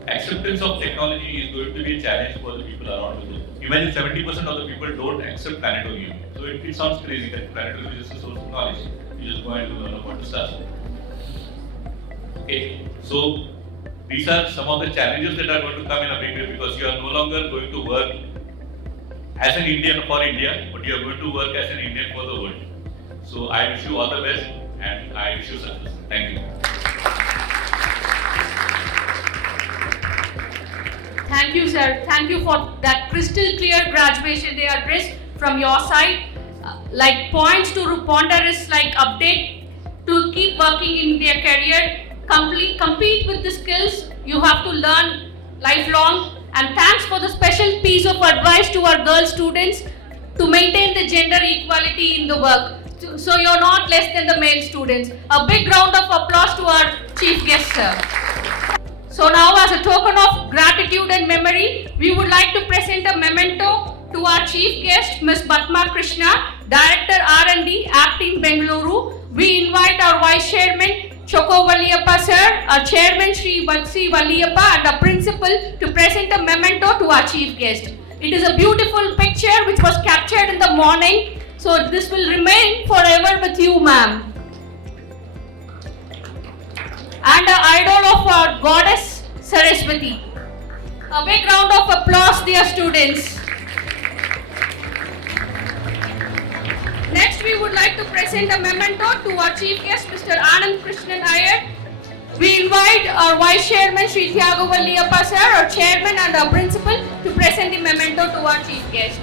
Acceptance of technology is going to be a challenge for the people around the globe. Imagine 70% of the people don't accept planetarium. So it sounds crazy that planetarium is just a source of knowledge. You just go and learn about the stars. Okay, so these are some of the challenges that are going to come in a big way because you are no longer going to work as an Indian for India, but you are going to work as an Indian for the world. So I wish you all the best and I wish you success. Thank you. Thank you, sir. Thank you for that crystal clear graduation day address from your side. Like points to ponder is like update to keep working in their career. Compete with the skills you have to learn lifelong. And thanks for the special piece of advice to our girl students to maintain the gender equality in the work. So you're not less than the male students. A big round of applause to our chief guest, sir. So now, as a token of gratitude and memory, we would like to present a memento to our chief guest, Ms. Padma Krishna, Director R&D, Acting Bengaluru. We invite our Vice Chairman, Choko Valliyappa sir, our Chairman Sri Vatsi Valliyappa and our Principal to present a memento to our chief guest. It is a beautiful picture which was captured in the morning. So this will remain forever with you, ma'am. And an idol of our goddess, Saraswati. A big round of applause, dear students. Next, we would like to present a memento to our chief guest, Mr. Anand Krishnan Iyer. We invite our Vice Chairman, Sri Thiagarajar Polytechnic sir, our Chairman and our Principal to present the memento to our chief guest.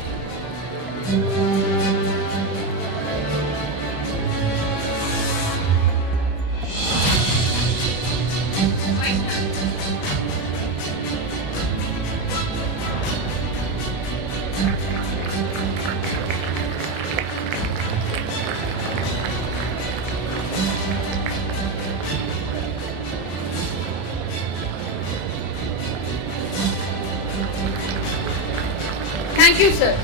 Thank you, sir.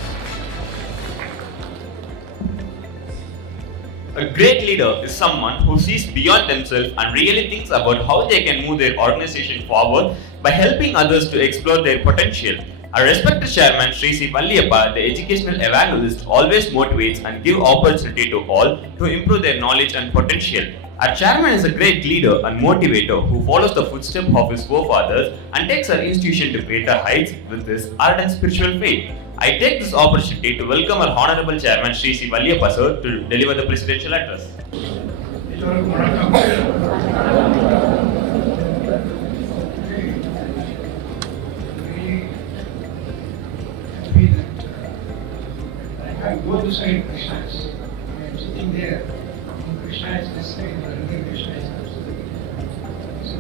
A great leader is someone who sees beyond themselves and really thinks about how they can move their organization forward by helping others to explore their potential. Our respected chairman, Sri C. Valliyappa, the educational evangelist, always motivates and gives opportunity to all to improve their knowledge and potential. Our chairman is a great leader and motivator who follows the footsteps of his forefathers and takes our institution to greater heights with his ardent spiritual faith. I take this opportunity to welcome our Honorable Chairman Sri C. Valliyappa sir to deliver the presidential address. I go to side Krishna's. I am sitting there. Krishna is this side, the other Krishna is this side. So,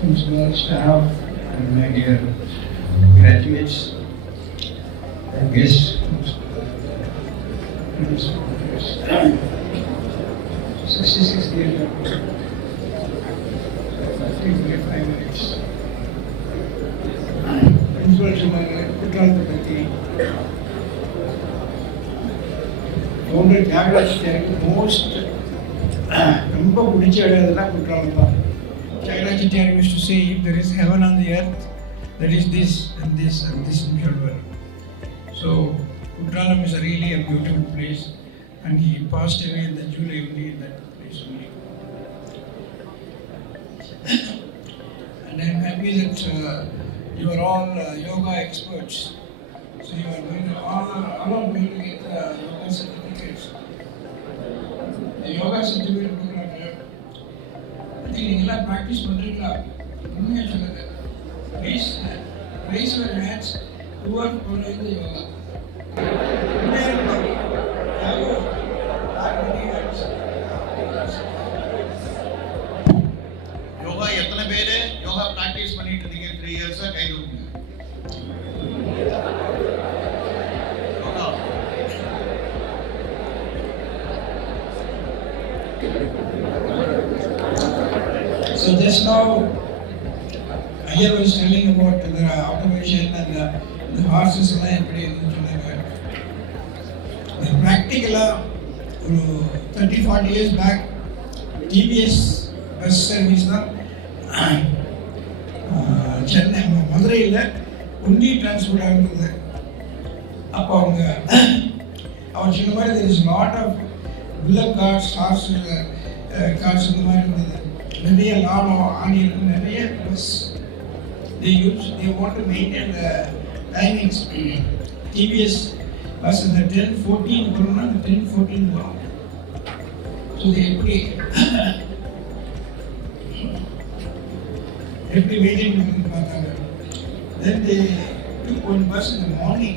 principal, staff, and my dear graduates and guests, 66 years ago. 5 minutes. Principal சொன்னாங்க குற்றாலத்தை பற்றி founder Thiyagaraj எனக்கு most ரொம்ப பிடிச்ச இடம் எதுனா குற்றாலம் தான். Thiagarajar used to say, if there is heaven on the earth, there is this and this and this mutual world. So Kutralam is really a beautiful place, and he passed away in the July only in that place only. And I am happy that you are all yoga experts. So you are going to all are going to get yoga certificates. The yoga certificate program. I think you all practice பண்றீங்களா? உண்மையா சொல்லுங்க. Please raise your hands who are following the yoga. Yoga எத்தனை பேர் yoga practice பண்ணிட்டு இருக்கீங்க 3 இயர்ஸா கை தூக்குங்க. So just now, Ayar was telling about the automation and the horses and everything. The practical, 30-40 years back, TVS bus service, Chennai, Madurai, only transport. There is a lot of bullock carts, horse carts in the market. They want to maintain the timings. TVS bus in the 10-14 corona, the 10-14 corona. So they every waiting. Then they took one bus in the morning,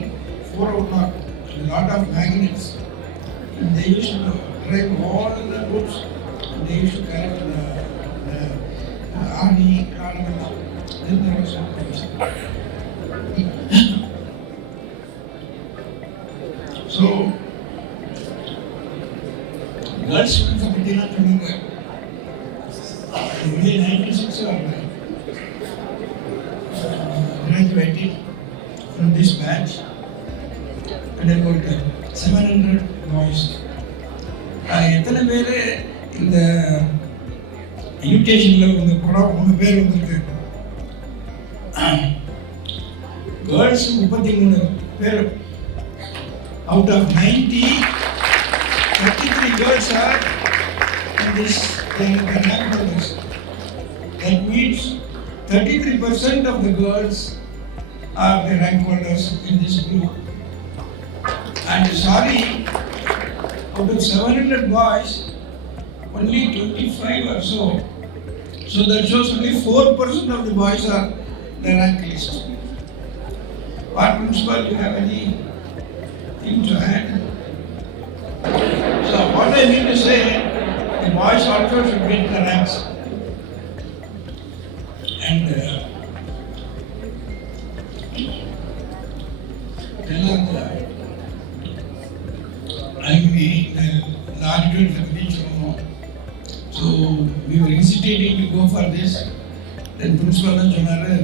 4 o'clock, a lot of magnets. And they used to drive all the routes. They used to collect the army, then there was some So, girls students are pretty much remember. In 1996, graduated from this batch, and about 700 boys. எத்தனை பேர் இந்த இன்விடேஷனில் இந்த படம் 3 பேர் வந்திருக்கு. Girls 33 பேர். Out of 90, 33 girls are in this rank holders. That means 33% of the girls are the rank holders in this group. And sorry, out of 700 boys, only 25 or so. So that shows only 4% of the boys are the rank list. What principal, you have any thing to add? So what I mean to say, the boys also should get the ranks. And the auditorium. So we were hesitating to go for this, Then principal சொன்னாரு,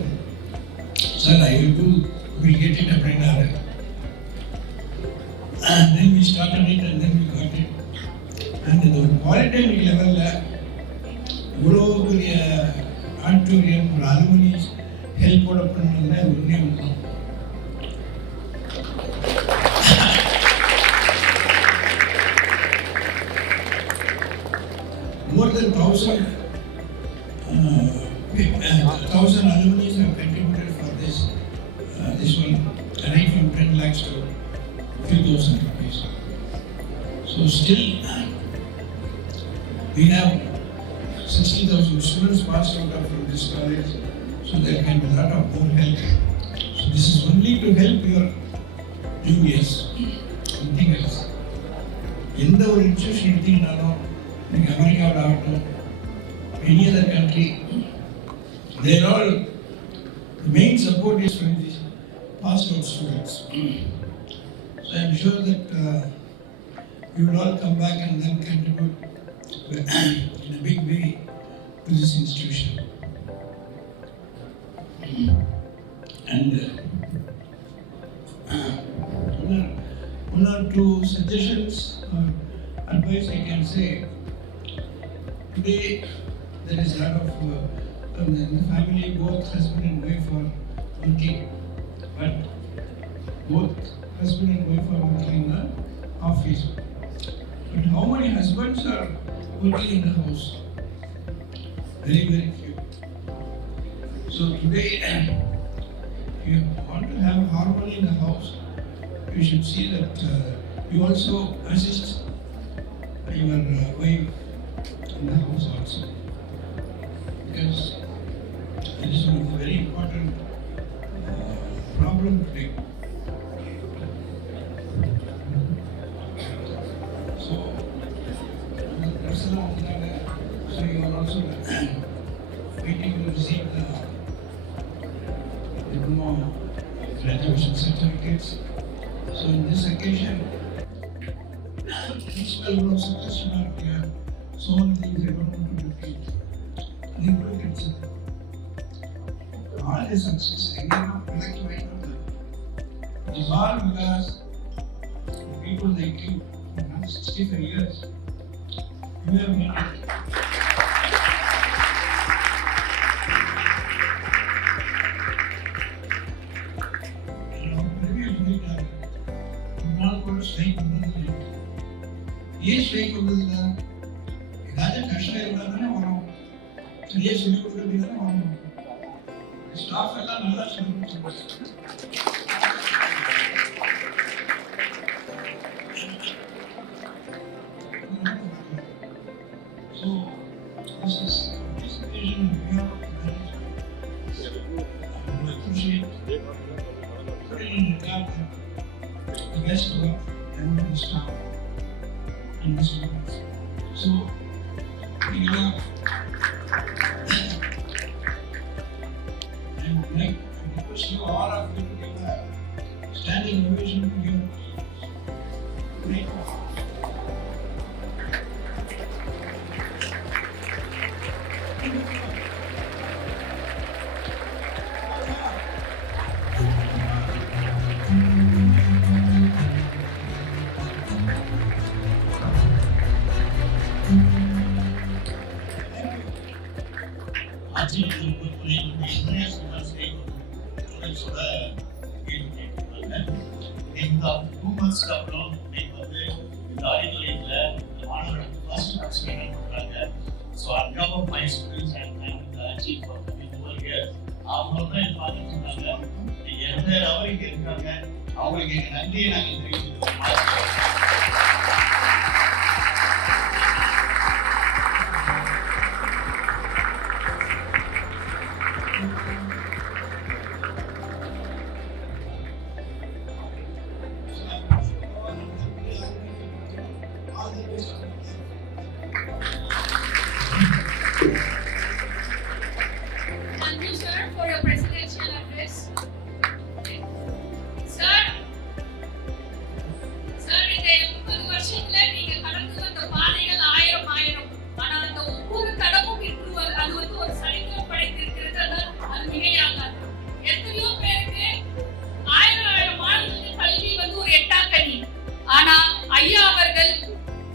"Sir, I will get it அப்படின்னாரு. And then we started it and then we got it. And the polytechnic level இவ்வளோ பெரிய auditorium ஒரு alumni ஹெல்ப்போட பண்ணதுன்னா ஒன்றே ஒன்று. More than 1,000 alumni have contributed for this one, right from 10 lakhs to a few thousand rupees. So still, we have 60,000 students passed out from this college, so there can be a lot of more help. So this is only to help your juniors, nothing else. எந்த ஒரு institution எடுத்தீங்கன்னாலும் நீங்கள் அமெரிக்காவில் ஆகட்டும், any other country, they are all, the main support is from these passed out students. So I am sure that you will all come back and then contribute in a big way to this institution. And one or two suggestions or advice I can say. Today there is a lot of in the family, both husband and wife are working, but both husband and wife are working in the office. But how many husbands are working in the house? Very, very few. So today, if you want to have harmony in the house, you should see that you also assist your wife in the house also. Because it is one of the very important problem today. So, so you are also waiting to receive the diploma graduation certificates. So in this occasion, principal will also touch on so many things I don't want to repeat. I think look at all the success again of electric is all because people like you for the last 65 years, you have made it. ஏன் strike வந்ததில்லை? ஏதாச்சும் கஷ்டம் இருந்தால் தானே வரும். சரியாக சொல்லிக் கொடுக்க தானே வரணும். ஸ்டாஃப் எல்லாம் நல்லா சொல்லிக் கொடுத்துருவாங்க. So this is vision we have to manage. We appreciate putting in regard the best work and the staff. And this one. So, we have and like I request you all of you to give a standing ovation to your great work. So on behalf of my students and the chief for coming over here, அவங்களும் பார்த்துட்டு எந்த அவருக்கு இருக்காங்க அவங்களுக்கு எங்க நன்றியை நாங்கள் தெரிவித்துக்கிறோம். Thank you, sir, for your presidential address. Sir,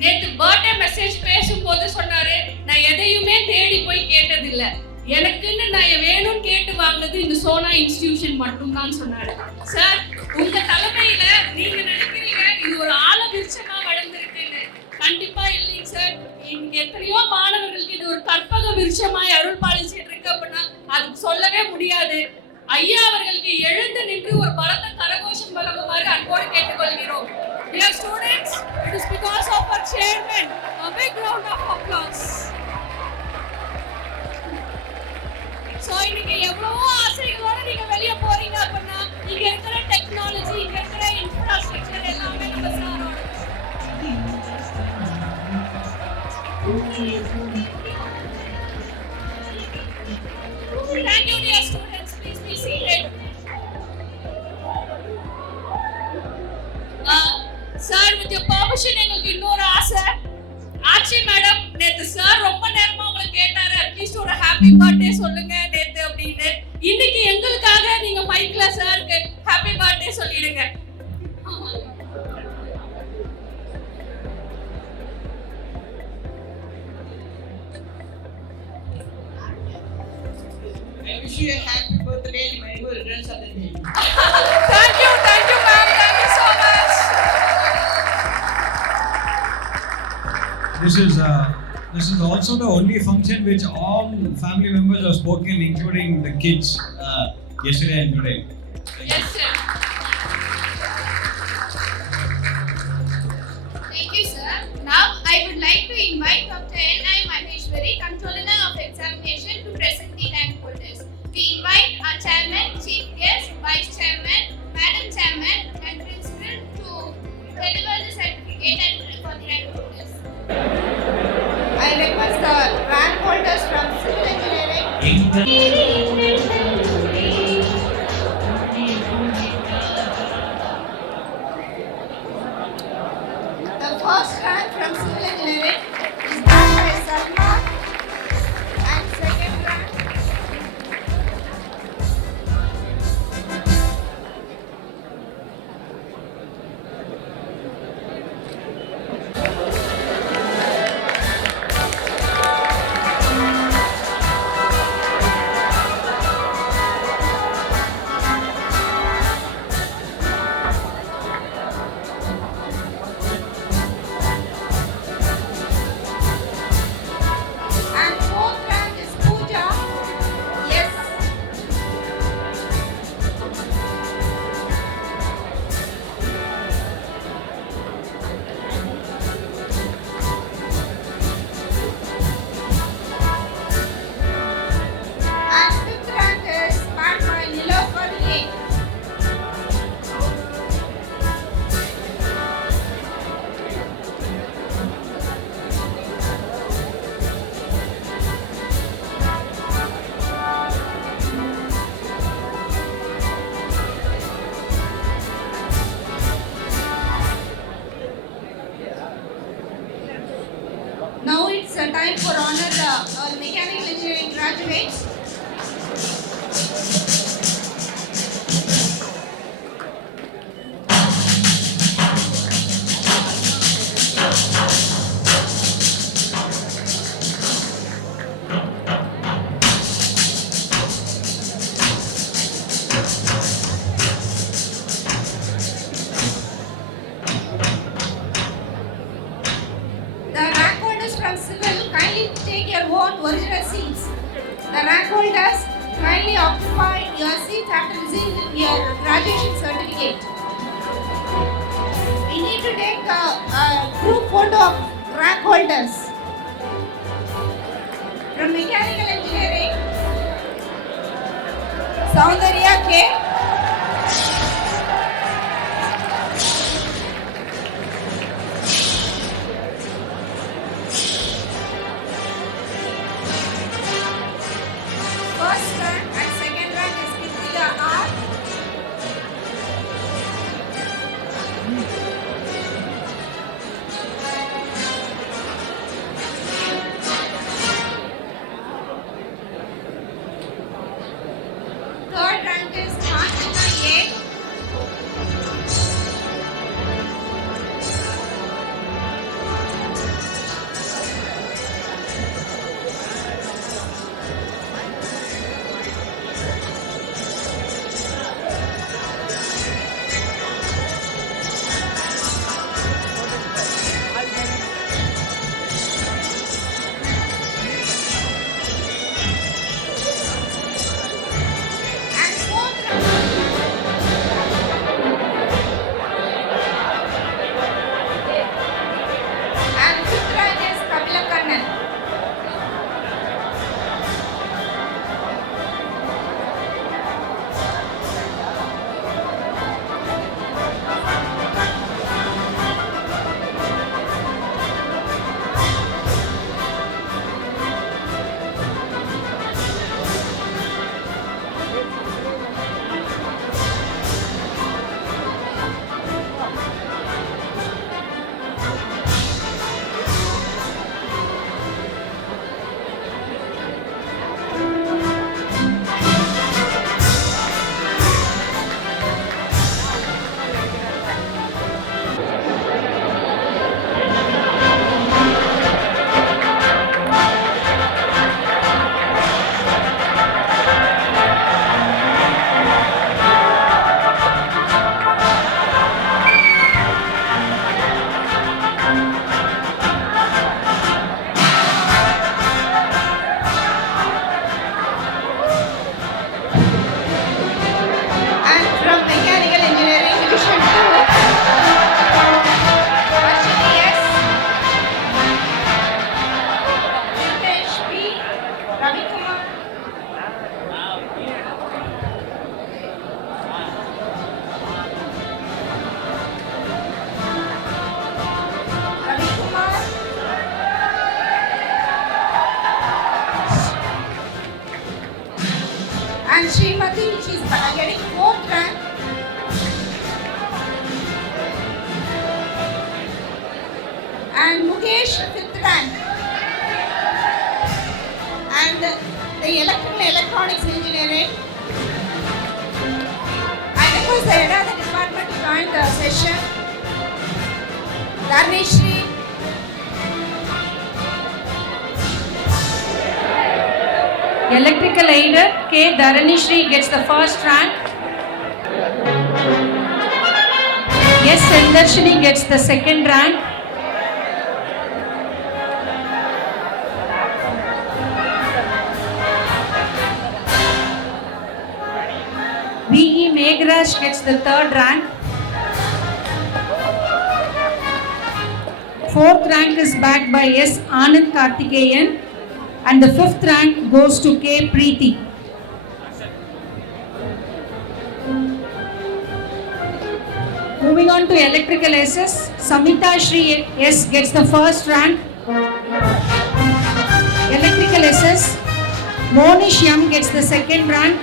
நேத்து பர்த்டே மெசேஜ் பேசும்போது சொன்னாரு, நான் எதையுமே தேடி போய் கேட்டதில்ல, எனக்குன்னு நான் வேணும்னு கேட்டு வாங்கினது இந்த சோனா இன்ஸ்டிடியூஷன் மட்டும் தான் சொன்னாரு. சார், உங்க தலைமையில நீங்க நினைக்கிறீங்க இது ஒரு ஆல விருட்சமா வளர்ந்திருக்குன்னு, கண்டிப்பா இல்லைங்க சார். இன்னைக்கு எத்தனையோ மாணவர்களுக்கு இது ஒரு கற்பக விருட்சமாய் அருள் பாலிச்சிட்டு இருக்கு அப்படின்னா அதுக்கு சொல்லவே முடியாது. ஐயா அவர்களுக்கு எழுந்து நின்று ஒரு பலத்த கரகோஷம் வழங்குமாறு அன்போடு கேட்டுக்கொள்கிறோம். Dear students, it is because of our chairman. A big round of applause. So இன்னைக்கு எவ்வளவோ ஆசைகளோட நீங்க வெளிய போறீங்க அப்படின்னா இங்க இருக்கிற டெக்னாலஜி, இங்க இருக்கிற இன்ஃப்ராஸ்ட்ரக்சர் எல்லாமே நம்ம சாரோட. Thank you, dear students. Please be seated. Sir, with your permission, எங்களுக்கு இன்னொரு ஆசை. ஆச்சி மேடம், நேத்து சார் ரொம்ப நேரமா உங்களை கேட்டாரு, அட்லீஸ்ட் ஒரு ஹாப்பி பர்த்டே சொல்லுங்க நேத்து அப்படின்னு. இன்னைக்கு எங்களுக்காக நீங்க மைக்ல சாருக்கு ஹாப்பி பர்த்டே சொல்லிடுங்க. I wish you a happy birthday and many more returns of the day. Thank you ma'am, thank you so much. This is also the only function which all family members have spoken, including the kids, yesterday and today. Yes sir. Thank you, sir. Now, I would like to invite Dr. N.I. Maheshwari, Controller of Examination, to present the rank holders. We invite our Chairman, Chief Guest, Vice Chairman, Madam Chairman, and Principal to deliver the certificate and for the rank holders. I request the rank holders from Civil Engineering. The first rank from Civil Engineering is done by Salem, and second rank and fourth rank is Pooja. Yes. And fifth rank is Padma Nilofer A. Now it's time for honor our mechanical engineering graduates. The rank holders from Civil, kindly take your own original seats. The rank holders, kindly occupy your seats after receiving your graduation certificate. We need to take a group photo of rank holders. From Mechanical Engineering, Soundarya K. First rank and second rank is Kritika R. Third rank is Rajesh, 5th rank. And the electrical electronics engineering. I request the head of the department to join the session. Dharneshri. Electrical aider K. Dharanishri gets the first rank. S. Sendarshini gets the second rank. B.E. Meghraj gets the third rank. Fourth rank is backed by S. Anand Karthikeyan. And the fifth rank goes to K. Preeti. Moving on to electrical SS, Samita Shri S gets the first rank. Electrical SS, Monish M gets the second rank.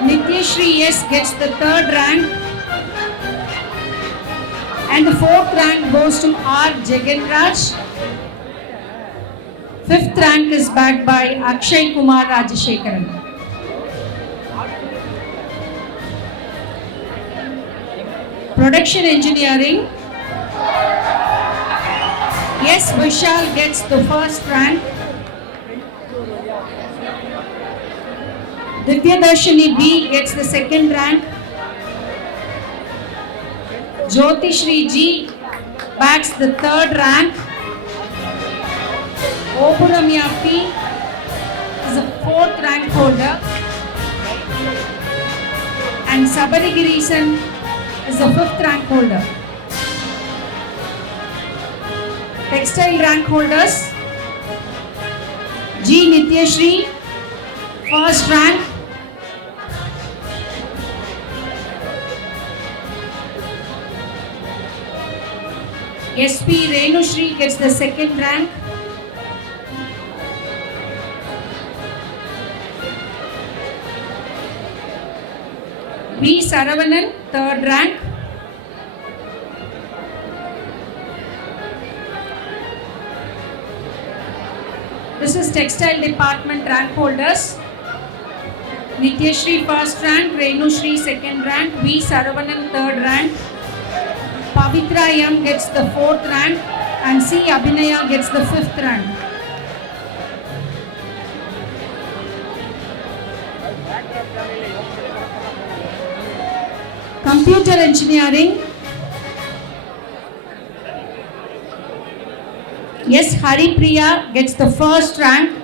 Nityashri S gets the third rank. And the fourth rank goes to R. Jaganraj. Fifth rank is backed by Akshay Kumar Rajashekaran. Production engineering. S. Vishal gets the first rank. Dityadarshini B gets the second rank. Jyoti Shri G backs the third rank. Opuramya P is a fourth rank holder. And Sabarigirisan is the fifth rank holder. Textile rank holders. G. Nityashri, first rank. SP Renushri gets the second rank. B. Saravanan, third rank. This is textile department rank holders. Nityashri first rank, Renushri second rank, V. Saravanan third rank, Pavitra M gets the fourth rank, and C. Abhinaya gets the fifth rank. Computer engineering. S. Haripriya gets the first rank.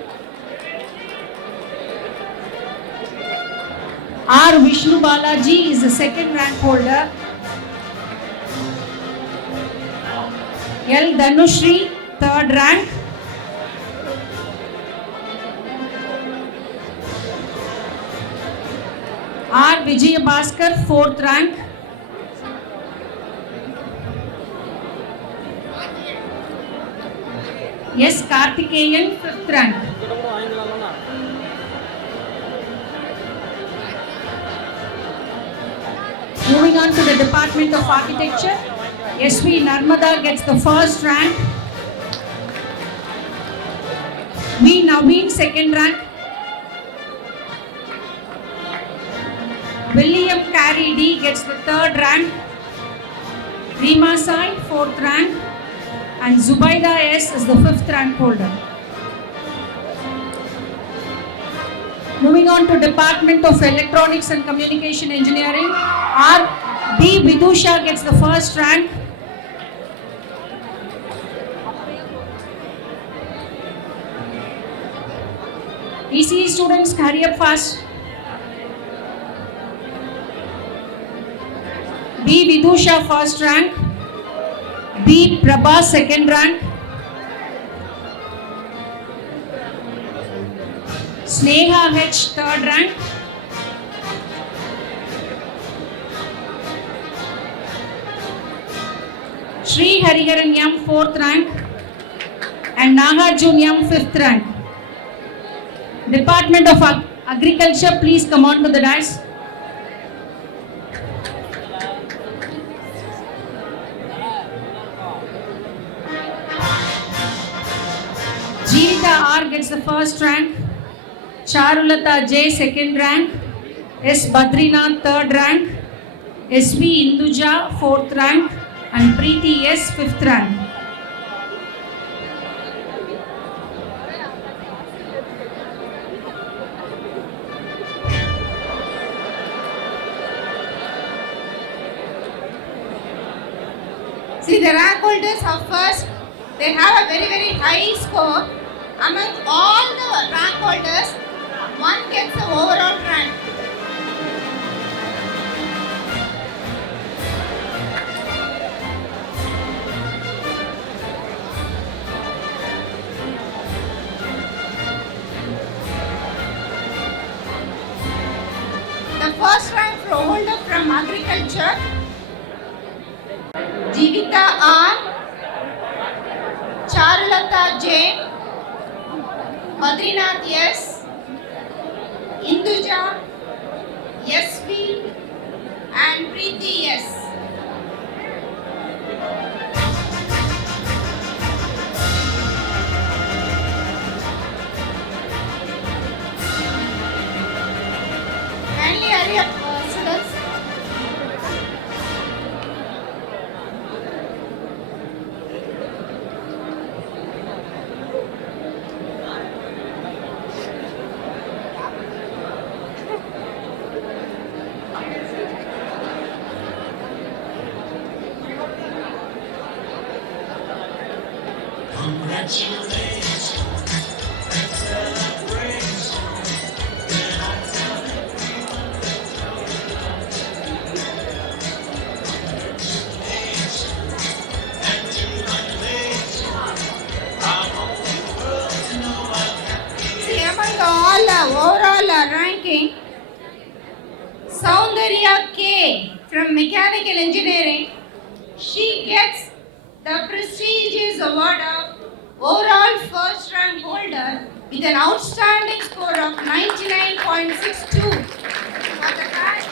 R. Vishnu Balaji is the second rank holder. L. Dhanushri, third rank. R. Vijaya Bhaskar, fourth rank. S. Karthikeyan, fifth rank. Moving on to the Department of Architecture, S.V. Narmada gets the first rank. V. Naveen, second rank. William Carey D gets the third rank. Rima Sai, fourth rank. And Zubaida S is the fifth rank holder. Moving on to Department of Electronics and Communication Engineering, R. B. Vidusha gets the first rank. ECE students, hurry up fast. B. Vidusha first rank. B. Prabha second rank. Sneha H third rank. Sri Hariharan M fourth rank. And Nagarjun M fifth rank. Department of Agriculture, please come on to the dais. gets the first rank, Charulata J second rank, S. Badrinath third rank, SV Induja fourth rank, and Preeti S fifth rank. See, the rank holders of first, they have a very high score. Among all the rank holders, one gets the overall rank. The first rank holder from agriculture, Jivita R, Charulata J, Badrinath S, Induja SV, and Preeti S. Kindly hurry up, students. See, among the overall ranking, Soundarya K from Mechanical Engineering, she gets the prestigious award of overall first rank holder with an outstanding score of 99.62 for the batch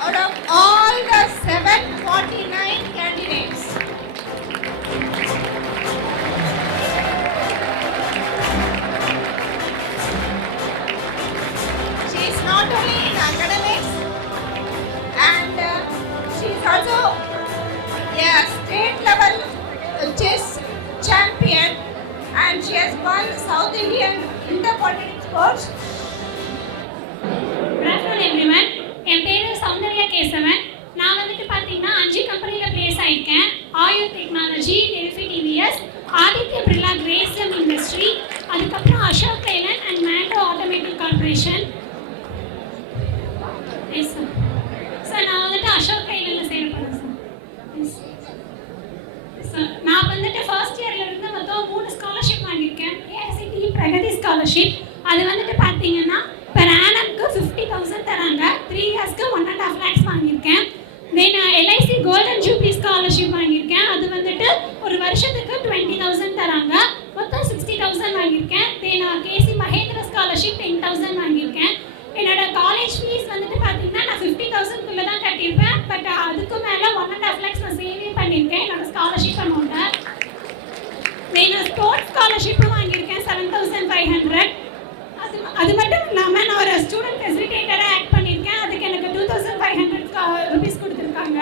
out of all the 749 candidates. She is not only in academics, and she is also a state level chess champion, and she has won South Indian Intercontinental Sports. Good afternoon everyone. என் பேரு சௌந்தர்யா கேசவன். நான் வந்துட்டு பார்த்தீங்கன்னா 5 கம்பெனியில் place ஆயிருக்கேன். Ayur technology, Delphi TVS, Aditya Birla Grasim industry, அதுக்கப்புறம் Ashok Leyland and Mando automatic corporation. Yes sir. Sir நான் வந்துட்டு அசோக் லேலண்டில் சேரப்படுறேன் சார். நான் வந்துட்டு ஃபர்ஸ்ட் இயர்ல இருந்து மொத்தம் 3 ஸ்காலர்ஷிப் வாங்கியிருக்கேன். ஏஐசிடி பிரகதி ஸ்காலர்ஷிப், அது வந்துட்டு பார்த்தீங்கன்னா பெர் ஆனம்க்கு 50,000 தராங்க. 3 இயர்ஸ்க்கு 1.5 lakhs வாங்கியிருக்கேன். தென் எல்ஐசி கோல்டன் ஜூப்ளி ஸ்காலர்ஷிப் வாங்கியிருக்கேன். அது வந்துட்டு ஒரு வருஷத்துக்கு 20,000 தராங்க. மொத்தம் 60,000 வாங்கியிருக்கேன். தென் கேசி மகேந்திர ஸ்காலர்ஷிப் 10,000 வாங்கியிருக்கேன். என்னோட காலேஜ் ஃபீஸ் வந்துட்டு பார்த்தீங்கன்னா நான் 50,000 தான் கட்டியிருப்பேன். பட் அதுக்கு மேலே 1.5 lakhs நான் சேவிங் பண்ணியிருக்கேன் என்னோட ஸ்காலர்ஷிப் அமௌண்ட்டை. தென் ஸ்போர்ட்ஸ் ஸ்காலர்ஷிப்பும் வாங்கியிருக்கேன் 7,500. அது மட்டும் இல்லாமல் நான் ஒரு ஸ்டூடெண்ட் ஃபெசிலிட்டேட்டராக ஆக்ட் பண்ணியிருக்கேன். அதுக்கு எனக்கு 2,500 ருபீஸ் கொடுத்துருக்காங்க.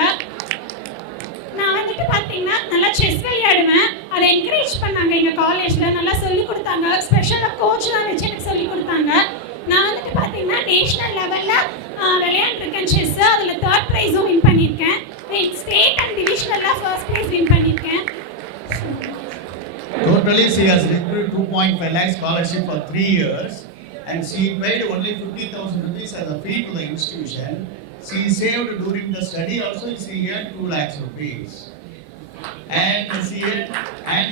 நான் வந்துட்டு பார்த்தீங்கன்னா நல்லா செஸ் விளையாடுவேன். அதை என்கரேஜ் பண்ணாங்க எங்கள் காலேஜில், நல்லா சொல்லிக் கொடுத்தாங்க. ஸ்பெஷலாக கோச்லாம் வச்சு எனக்கு சொல்லிக் கொடுத்தாங்க. நான் வந்துட்டு பார்த்தீங்கன்னா நேஷ்னல் லெவலில் விளையாண்டுருக்கேன் செஸ்ஸு. அதில் 3rd ப்ரைஸும் வின் பண்ணியிருக்கேன். ஸ்டேட் அண்ட் டிவிஷனலில் ஃபர்ஸ்ட் ப்ரைஸ் வின் பண்ணியிருக்கேன். Totally, she has received 2.5 lakh scholarship for 3 years, and she paid only 50,000 rupees as a fee to the institution. She saved during the study also. She earned 2 lakhs rupees, and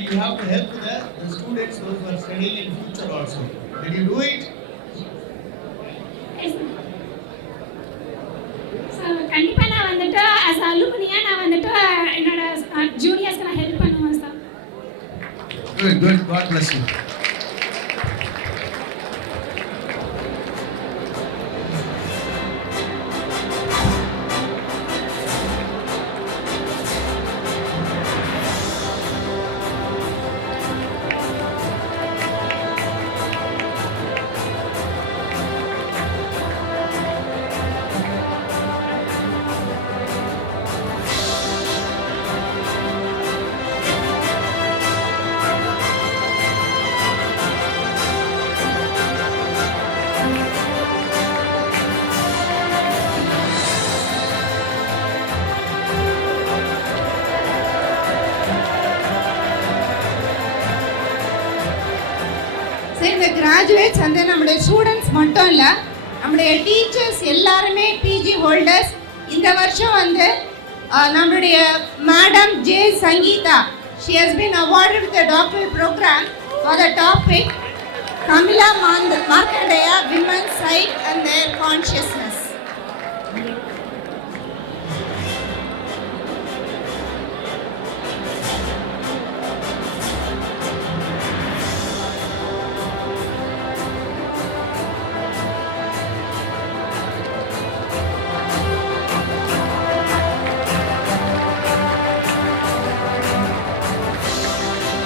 you have to help the students those who are studying in future also. Will you do it? கண்டிப்பாக நான் வந்துட்டு as அலுமினியா நான் வந்துட்டு என்னோட ஜூனியர்ஸ்க்கு நான் help பண்ணுவேன் sir. Good. God bless you. Graduates வந்து நம்முடைய ஸ்டூடெண்ட்ஸ் மட்டும் இல்லை, நம்முடைய டீச்சர்ஸ் எல்லாருமே பிஜி ஹோல்டர்ஸ். இந்த வருஷம் வந்து நம்முடைய madam J Sangeetha, she has been awarded with a doctoral program for the topic Kamila Markandeya, Women's Psyche and Their Consciousness.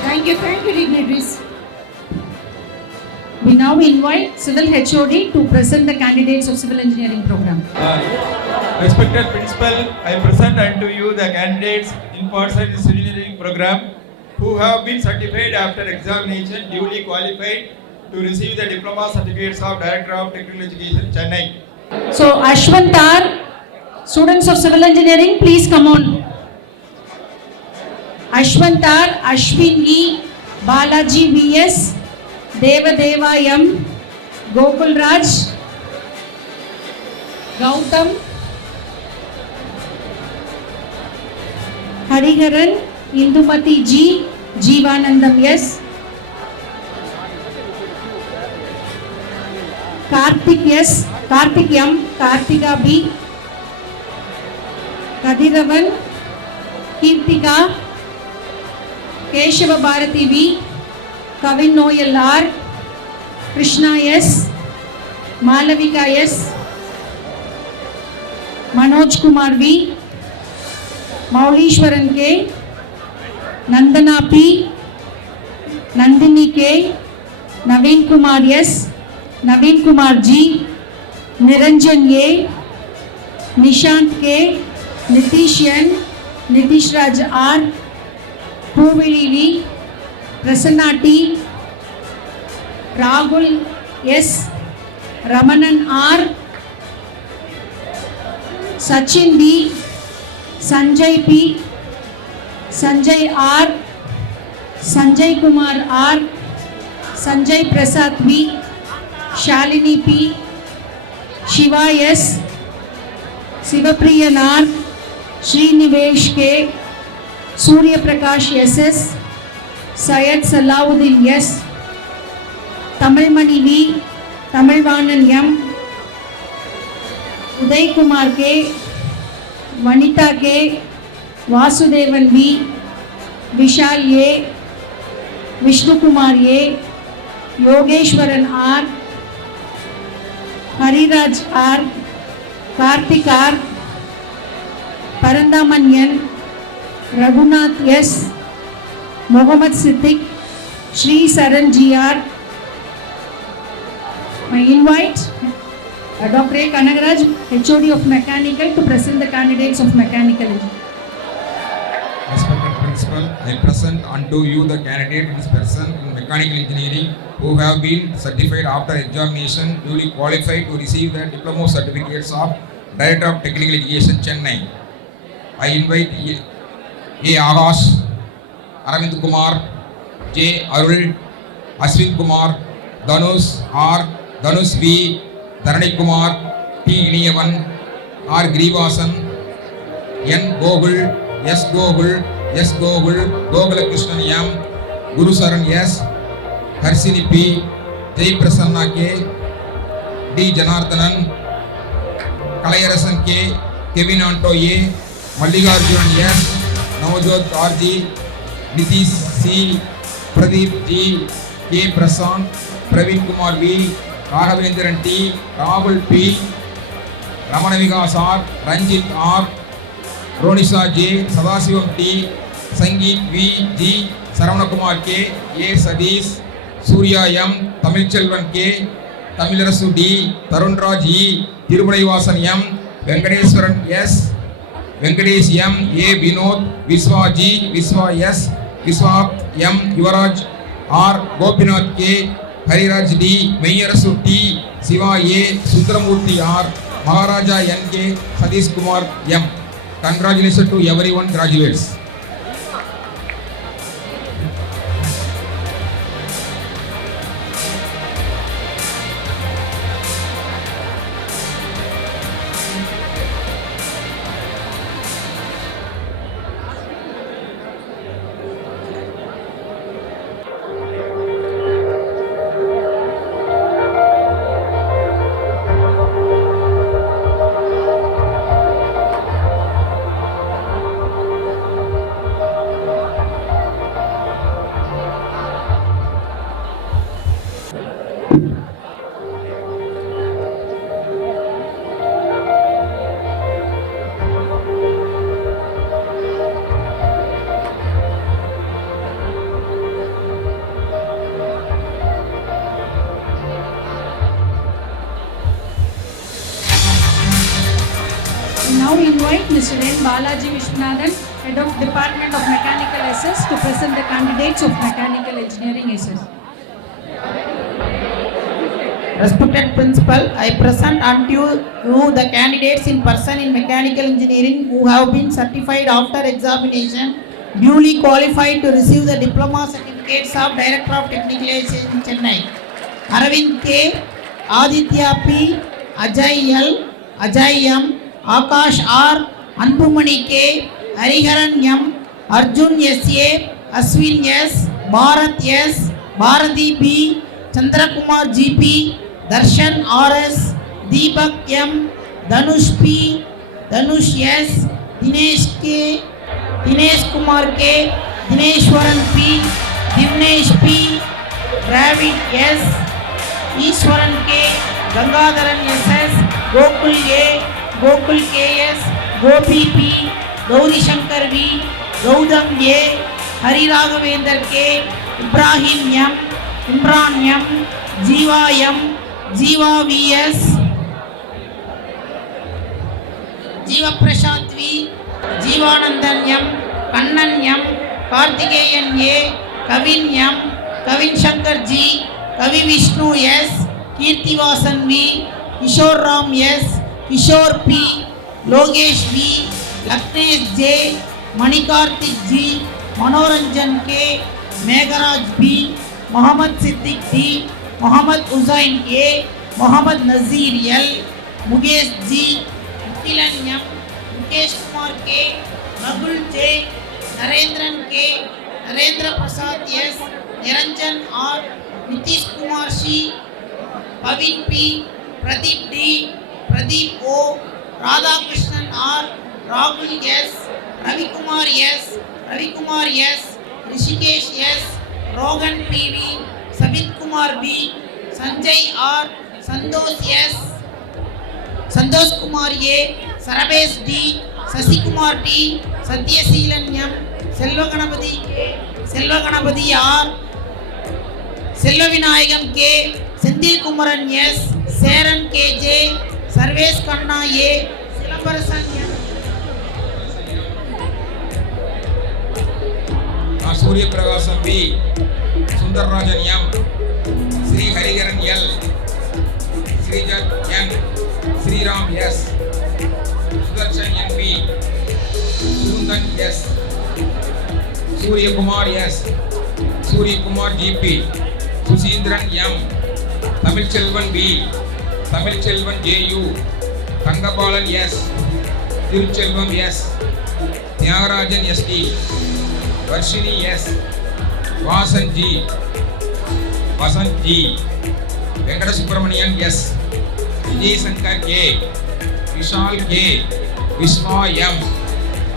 Thank you, dignitaries. We now invite Civil HOD to present the candidates of Civil Engineering program. Respected Principal, I present unto you the candidates in person in Civil Engineering program who have been certified after examination, duly qualified to receive the diploma certificates of Director of Technical Education, Chennai. So Ashwantar, students of Civil Engineering, please come on. Ashwantar, Ashwin E, Balaji VS, Devadeva M, Gokul Raj, Gautam, Hariharan, Indumati G, Jeevanandam S, Karthik S, Karthik M, Karthika B, Kadiravan, Kirtika, Keshava Bharati V, Kavin Noyal R, Krishna S, Malavika S, Manoj Kumar V, Maulishwaran K, Nandana P, Nandini K, Naveen Kumar S, Naveen Kumar G, Niranjan A, Nishant K, Nitish N, Nitish Raj R, Puvili V, Prasanna T, Rahul S, Ramanan R, Sachin D, Sanjay P, Sanjay R, Sanjay Kumar R, Sanjay Prasad V, Shalini P, Shiva S, Sivapriyan R, Srinivesh K, Surya Prakash SS, Syed Salahuddin S, Tamilmani V, Tamilvanan M, Uday Kumar K, Vanita K, Vasudevan V, Vishal A, Vishnu Kumar A, Yogeshwaran R, Hariraj R, Karthik R, Parandaman N, Raghunath S, Mohammad Siddiq, Shri Saran GR. I invite Dr. A. Kanagaraj, HOD of Mechanical, to present the candidates of Mechanical. Respected Principal, I present unto you the candidate in person in Mechanical Engineering who have been certified after examination, duly qualified to receive the diploma certificates of Director of Technical Education, Chennai. I invite A. Agash, Aravind Kumar, J. Arul, Aswin Kumar, Dhanush R, Dhanush V, Dharani Kumar, T. Iniyavan, R. Grivasan, N. Gogul, S. Gogul, S. Gogul, Gogula Krishnan M, Guru Saran S, Harsini P, Jai Prasanna K, D. Janardhanan, Kalayarasan K, Kevin Anto A, Mallikarjunan S, Navajot RG, Nitish C, Pradeep G, K. Prasant, Praveen Kumar V, Raghavendran T, Rahul P, Ramana Vikas R, Ranjit R, Ronisa J, Sadasivam T, Sangeet V G, Saravana Kumar K, A. Sadish, Surya M, Tamil Chelvan K, Tamilarasu D, Tarun Raj E, Tirumaivasan M, Venkateswaran S, Venkatesh M, A. Vinod, Viswa G, Viswa S, Viswa M, Yuvaraj R, Gopinath K, Hariraj D, Mayarasu T, Siva A, Sundramurti R, Maharaja N K, Sadish Kumar M. Congratulations to everyone graduates. invite Mr. N. Balaji Vishwanathan, Head of Department of Mechanical SS, to present the candidates of Mechanical Engineering SS. Respected Principal, I present unto you the candidates in person in Mechanical Engineering who have been certified after examination, duly qualified to receive the diploma certificates of Director of Technical Education, Chennai. Aravind K, Aditya P, Ajay L, Ajay M, Akash R, Anbumani K, Hariharan M, Arjun S.A, Aswin S, Bharat S, Bharati B, Chandrakumar GP, Darshan RS, Deepak M, Dhanush P, Dhanush S, Dinesh K, Dinesh Kumar K, Dineshwaran P, Divnesh P, Dravid S, Ishwaran K, Gangadharan SS, Gokul A, Gokul KS, Gopi P, Gauri Shankar V, Gaudam A, Hari Raghavendra K, Ibrahim M, Imran M, Jiva M, Jiva VS, Jiva Prashant V, Jivanandan M, Kannan M, Karthikeyan A, Kavin M, Kavin Shankar G, Kavi Vishnu S, Kirtivasan V, Kishore Ram S, Kishore P, Logesh V, Laknesh J, Manikartik G, Manoranjan K, Megharaj B, Muhammad Siddiq D, Muhammad Uzain A, Muhammad Nazir L, Mukesh G, Nikilan M, Mukesh Kumar K, Ragul J, Narendran K, Narendra Prasad S, Niranjan R, Nitish Kumar C, Pavin P, Pradeep D, Pradeep O, Radhakrishnan R, Rahul S, Ravi Kumar S, Ravi Kumar S, Rishikesh S, Rogan PV, Sabit Kumar B, Sanjay R, Santosh S, Santosh Kumar A, Sarabes D, Sasi Kumar T, Satyaseelan M, Selva Ganapati K, Selva Ganapati R, Selva Vinayagam K, Senthil Kumaran S, Saran KJ, Sarvesh Kanna A, Silaparasan M, Surya Prakasam B, Sundararajan M, Sri Hariharan L, Srijat N, Sri Ram S, Sudarshan NB, Sundan S, Surya Kumar S, Surya Kumar GP, Susindran M, Tamil Chelvan B, Tamil Chelvan JU, Tangabalan S, Tiruchelvam S, Thiagarajan SD, Varshini S, Vasan G, Vasan G, Venkata Subramanian S, Vijay Sankar K, Vishal K, Vishwa M,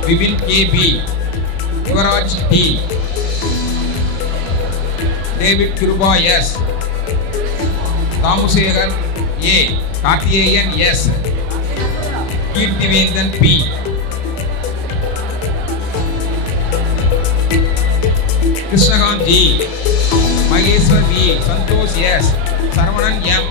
Vivin KB, Yuvaraj T, David Kiruba S, Damusegar A, Karthiyeyan S, Kirtivendan P, Krishnakant G, Maheshwar V, Santosh S, Saravanan M,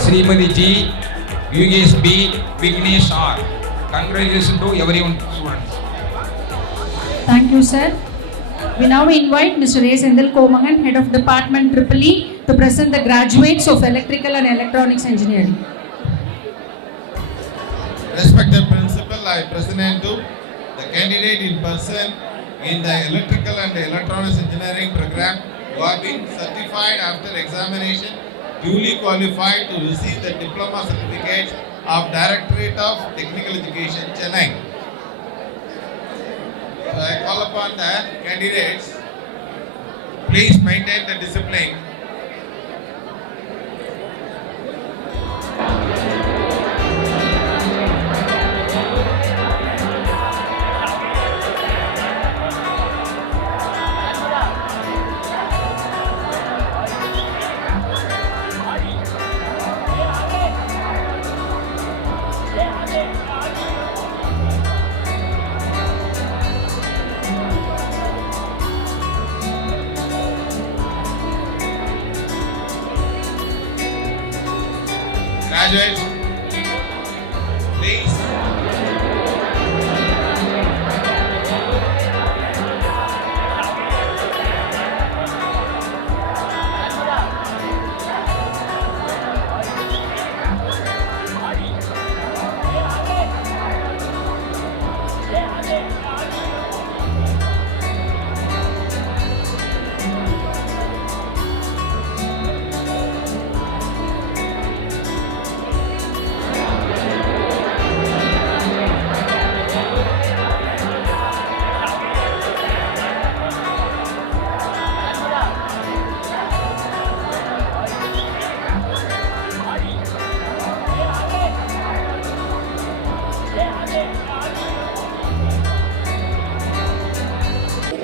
Srimati G, Yogesh B, Vignesh R. Congratulations to everyone, students. Thank you, sir. We now invite Mr. A. Sendil Komagan, Head of Department EEE, to present the graduates of Electrical and Electronics Engineering. Respected Principal, I present to the candidate in person in the Electrical and Electronics Engineering program who have been certified after examination, duly qualified to receive the diploma certificates of Directorate of Technical Education, Chennai. So I call upon the candidates, please maintain the discipline. graduates, please.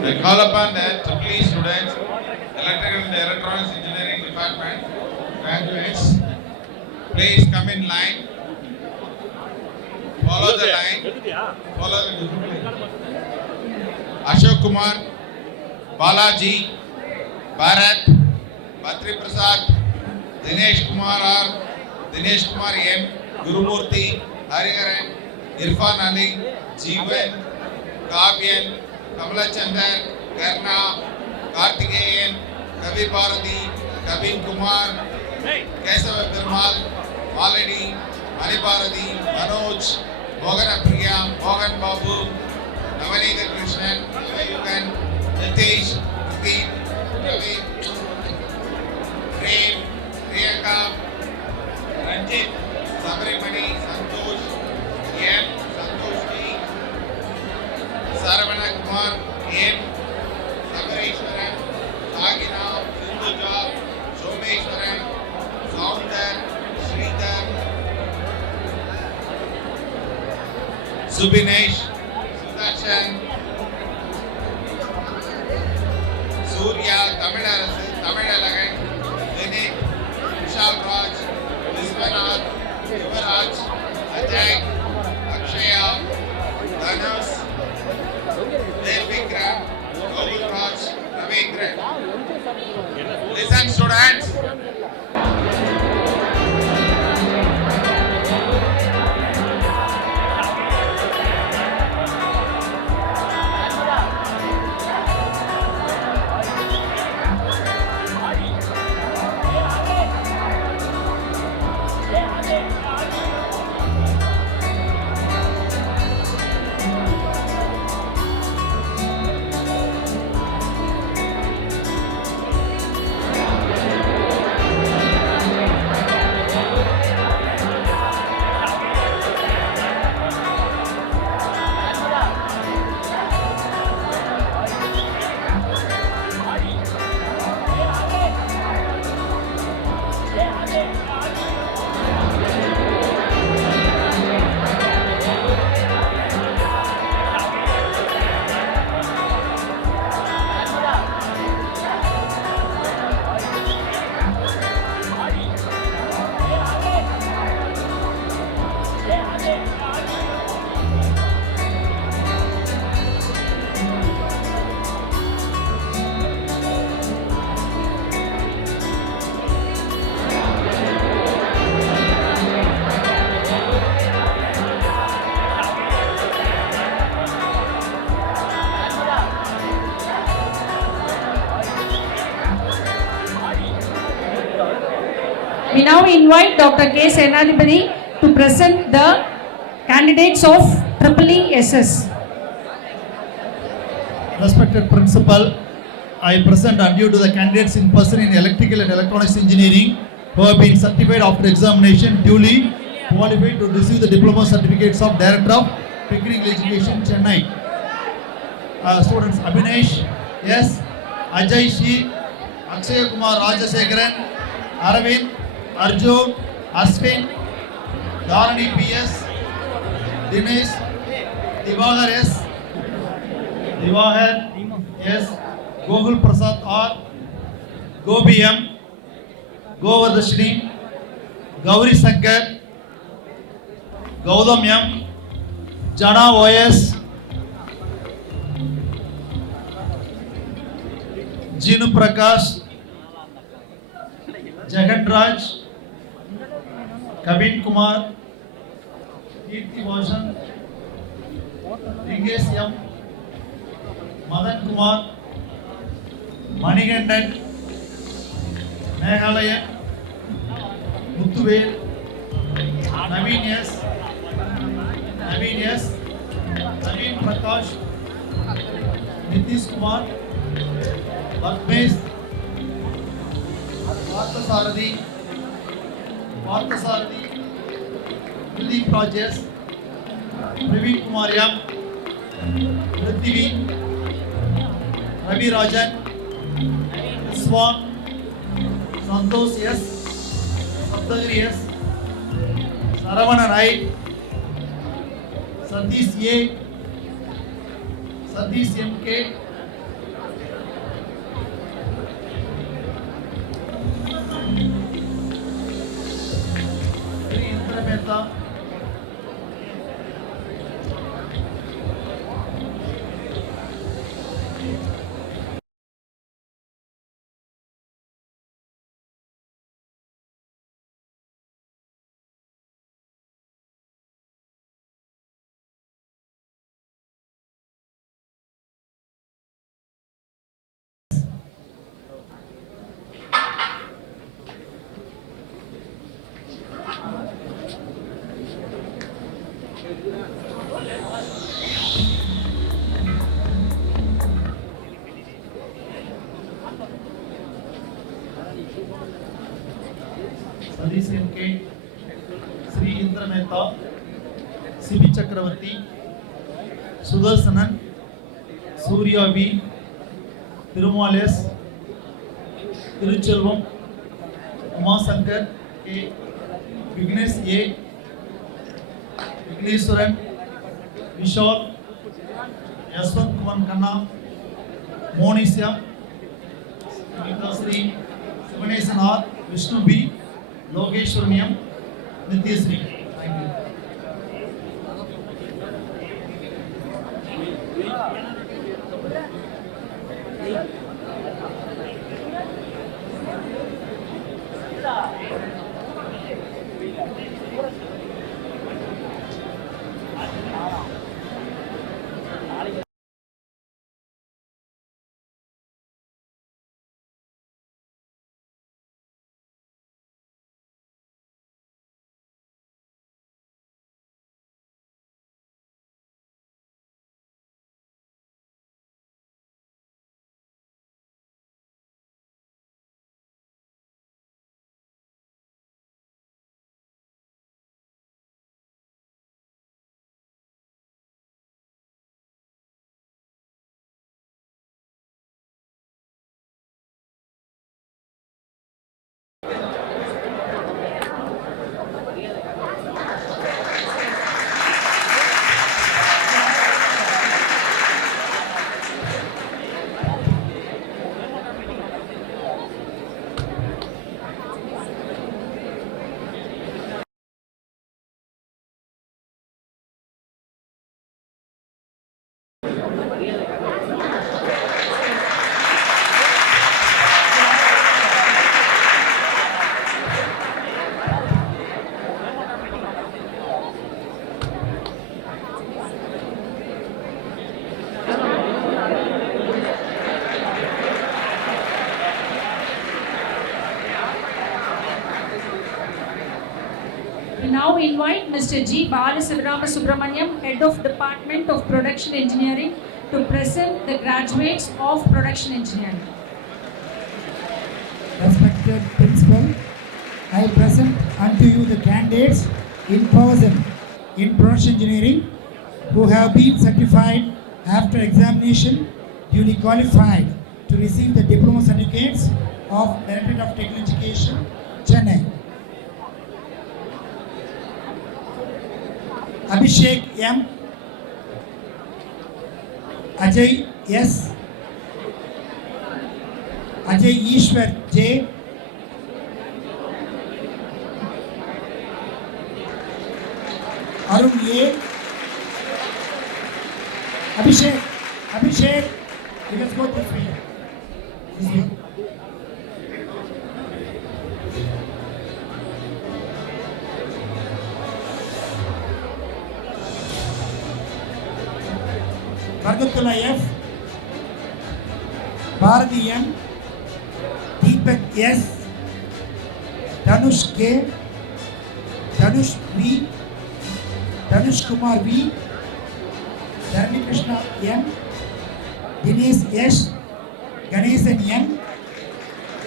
I call upon the TPT students, Electrical and Electronics Engineering Department graduates, please come in line. Follow the line. Follow the discipline. Ashok Kumar, Balaji, Bharat, Bhatri Prasad, Dinesh Kumar R, Dinesh Kumar M, Gurumurthy, Hariharan, Irfan Ali, Jeevan, Kavyan, Kamala Chandar, Karna, Kartikeyan, Kavi Bharati, Kavin Kumar, Kesava Perumal, Maladi, Mani Bharati, Manoj, Mohan Priya, Mohan Babu, Navaneegar Krishnan, Yugan, Nitish, Pradeep, Ravi, Prem, Priyanka, Ranjit, Sabrimani, Santosh, M, Santosh T, Saravana Kumar, M, Sagareshwaran, Sagina, Sindhuja, Someshwaran, Soundar, Sridhar, Subinesh, Sudarshan, Surya, Tamilnadu, Vinit, Vishal Raj, Vishwanath, Yuvaraj, Ajay, Akshaya, Dhanush, Dev Vikram, Gokul Raj, Ravindran. Listen, students. We now invite Dr. K. Senadipati to present the candidates of EESS. Respected Principal, I present unto you to the candidates in person in Electrical and Electronics Engineering who have been certified after examination, duly qualified to receive the diploma certificates of Director of Technical Education, Chennai. Students Abhinesh S, Ajay Shi, Akshay Kumar Rajasekaran, Aravind, Arjun, Ashwin, Dharani PS, Dinesh, Divahar S, Divahar S, Gokul Prasad R, Gobi M, Govardhashini, Gauri Sankar, Gautam M, Jana OS, Jinu Prakash, Jagat Raj, Kavin Kumar, Kirti Bhushan, Ringesh M, Madan Kumar, Manigandan, Meghalayan, Muthuvel, Naveen S, Naveen Prakash, Nitish Kumar, Lakmesh, Parthasarathi, Pradeep Rajesh, Praveen Kumar M, Prithvi, Ravi Rajan, Swan, Santosh S, Saptagiri S, Saravana Rai, Satish A, Satish MK, Sri Indra Mehta, Satish MK, Sri Indra Mehta, Sibi Chakravarti, Sudarsanan, Surya V, Thirumal S, Tiruchelvam, Umasankar A, Vignesh A, Vigneswaran, Vishal, Yaswant Kumar Khanna, Monisha, Gita Sri, Sivanesan R, Vishnu B, Logeshwaram, Nityasri. Thank you. We now invite Mr. G. Balasivarama Subramaniam, Head of Department of Production Engineering, to present the graduates of Production Engineering. Respected Principal, I present unto you the candidates in person in Production Engineering who have been certified after examination, duly qualified to receive the diploma certificates of Directorate of Technical Education, Chennai. Abhishek M, Ajay S, Ajay Ishwar J, Arun A, Abhishek, you can go this way. This way. Bargatullah F, Bharati M, Deepak S, Dhanush K, Dhanush V, Dhanush Kumar V, Dharmi Krishna M, Dinesh S, Ganesan M,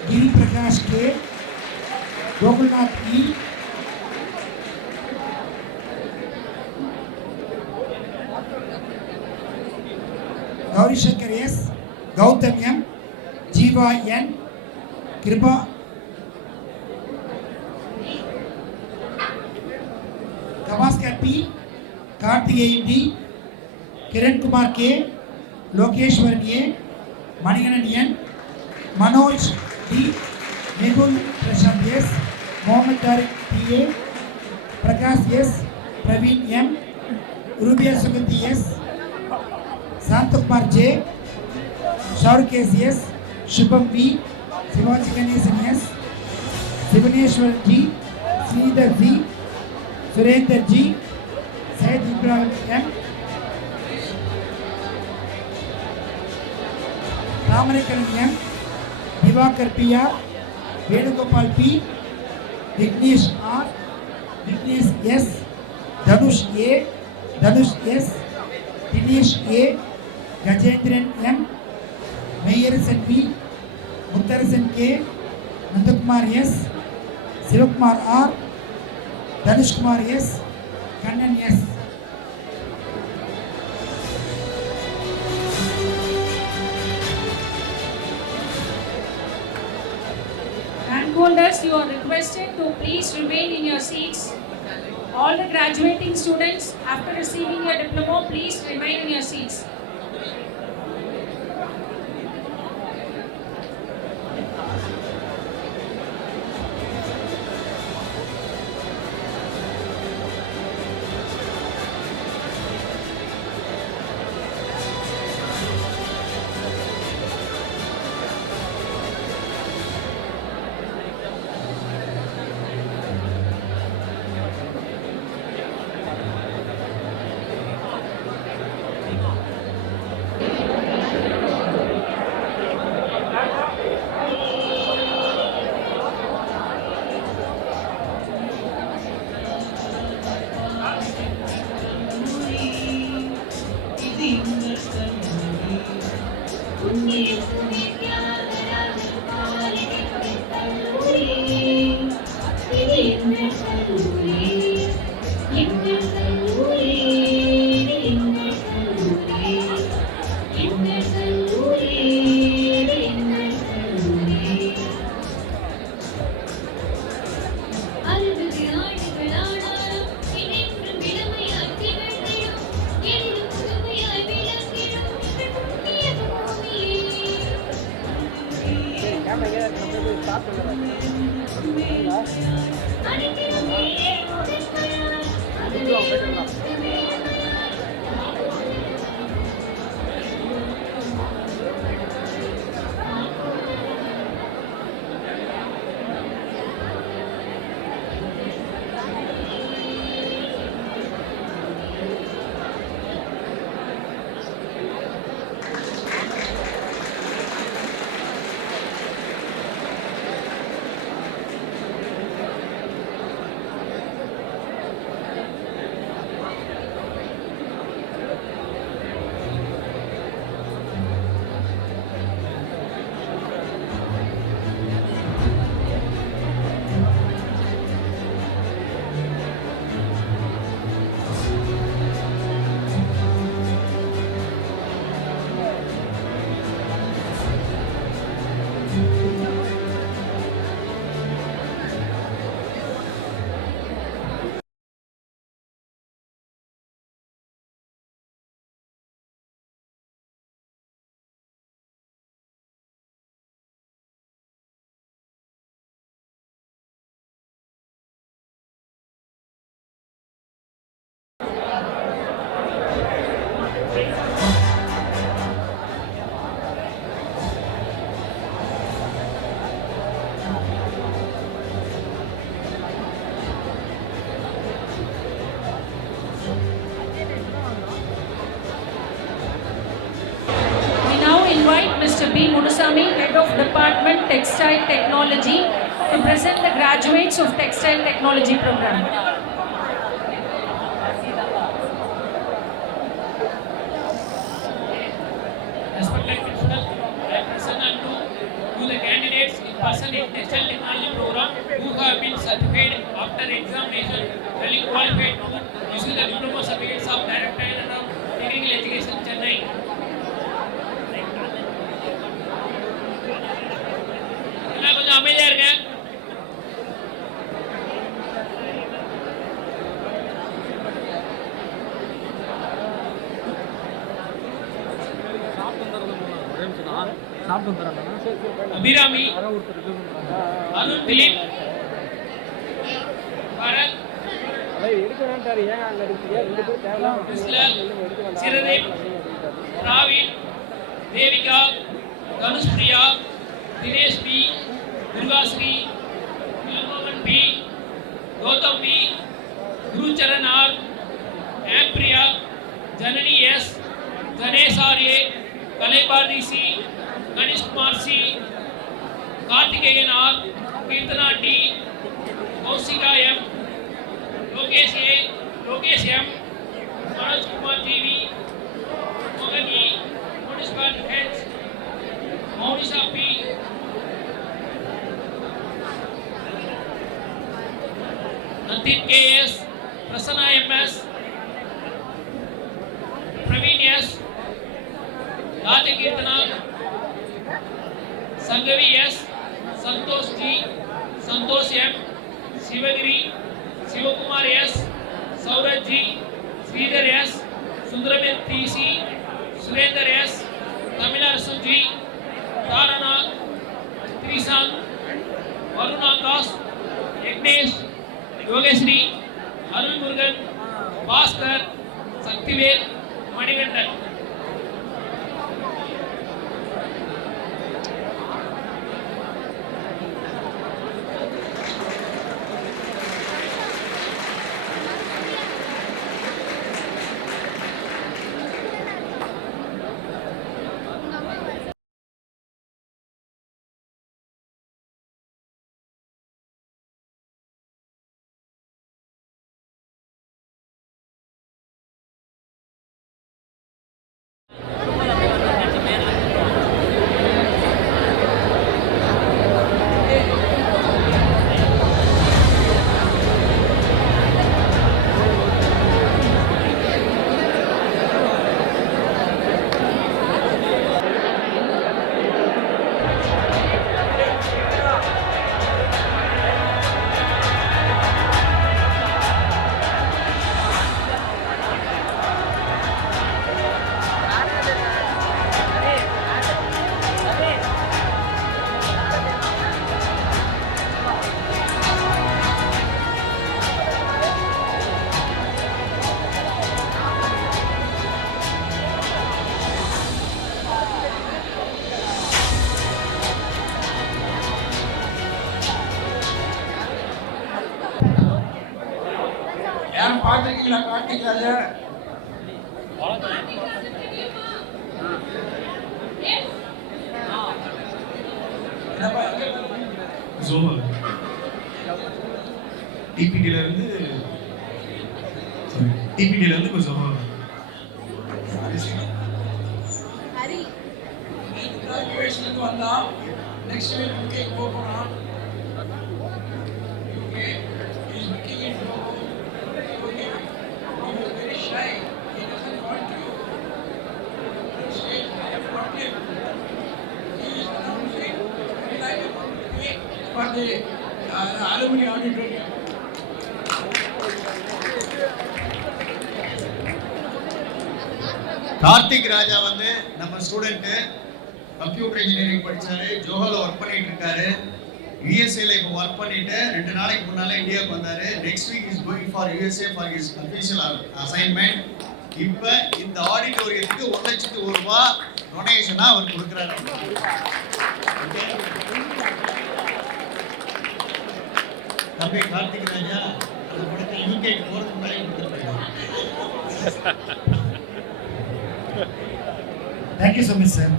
Giri Prakash K, Gopalnath E, Gauri Shankar S, Gautam M, Jiva N, Kripa, Gavaskar P, Karthikeyan D, Kiran Kumar K, Lokeshwaran A, Maniganan N, Manoj D, Mehul Prashant S, Mohammed Tariq P A, Prakash S, Praveen M, Rubia Suganti S, Santakumar J, Shauruk S, Shubham V, Shivaji Ganesan S, Sivaneshwaran G, Sridhar V, Surendra G, Syed Ibrahim M, Ramarikaran M, Divakar P R, Venugopal P, Vignesh R, Vignesh S, Dhanush A, Dhanush S, Dinesh A, Gajendran M, Mayarasan V, Muttarasan K, Nandakumar S, Sivakumar R, Dhanush Kumar S, Kannan S. Rank holders, you are requested to please remain in your seats. All the graduating students, after receiving your diploma, please remain in your seats. B. Munusamy, Head of Department Textile Technology, to present the graduates of Textile Technology program. Respected principal, I present unto you the candidates in person in Textile Technology program who have been certified after examination, fully qualified using the diploma certificates of Director of Technical Education, Chennai. எல்லாம் கொஞ்சம் அமைதியா இருங்க. Abirami, Arun Dileep, Bharath, Siradev, Ravin, Devika, Dhanush Priya, Dinesh B, Durgasri, Ilangovan B, Gautham B, Gurucharan R, Ambriya, Janani S, Ganesh R A, Kalaibharathi C, Ganesh Kumar C, Karthikeyan R, Keerthana D, Kowsika M, Lokesh A, Lokesh M, Manoj Kumar GV, மோகன் E, Monishkar H, Mounisha B, Nandhin K S, Prasanna M S, Praveen S, Rajakeerthana, Sangavi S, Santhosh G, Santhosh M, Sivagiri, Sivakumar S, Saurabh G, Sridhar S, Sundaramen TC, Surendra S, Tamilarasu G, Tarana, Trishanth, Varun Akash, Yagnesh, Yogeshwari, Arun Murugan, Bhaskar, Sakthivel, Manikandan. யாரும் பார்த்துருக்கீங்களா கார்த்திகராஜர்? டிபிடில இருந்து கொஞ்சம் கிராஜுவேஷனுக்கு வந்தான். Next week UK போகிறான். UK is looking into UK. He was very shy. He doesn't want to say properly. He is announcing for the Alumni Auditorium. Karthik Raja வந்து நம்ம ஸ்டூடெண்ட், கம்ப்யூட்டர் இன்ஜினியரிங் படிச்சாரு, ஜோஹோல ஒர்க் பண்ணிட்டு இருக்காரு. யுஎஸ்ஏல இப்போ ஒர்க் பண்ணிட்டு 2 நாளைக்கு முன்னால இந்தியாவுக்கு வந்தாரு. Next week is going for USA for his official assignment. இப்போ இந்த ஆடிட்டோரியத்துக்கு 1,00,000 ரூபாய் டொனேஷனா அவர் கொடுக்குறாரு. தம்பி கார்த்திக் ராஜா அந்த படத்தை யூகேக்கு போறதுக்கு முன்னாடி கொடுத்துருக்காரு. Thank you so much, sir.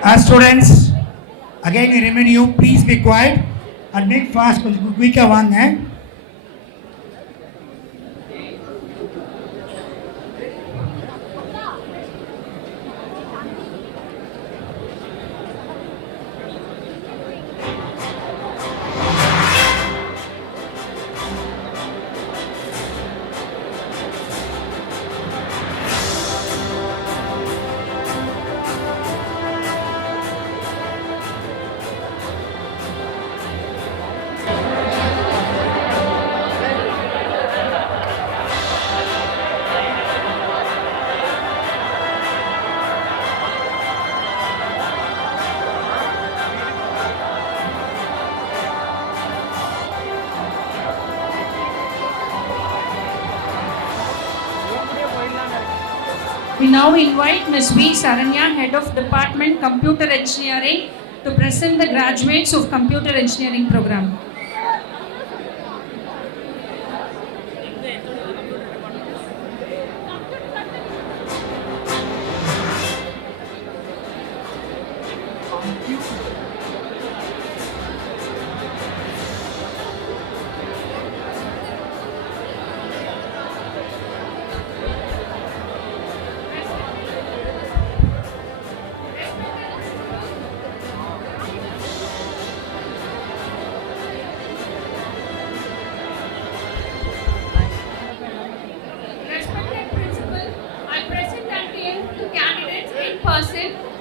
Students, again I remind you, please be quiet and make fast, கொஞ்சம் குயிக்கா வாங்க. We now invite Ms. V. Saranya, Head of Department Computer Engineering, to present the graduates of Computer Engineering program.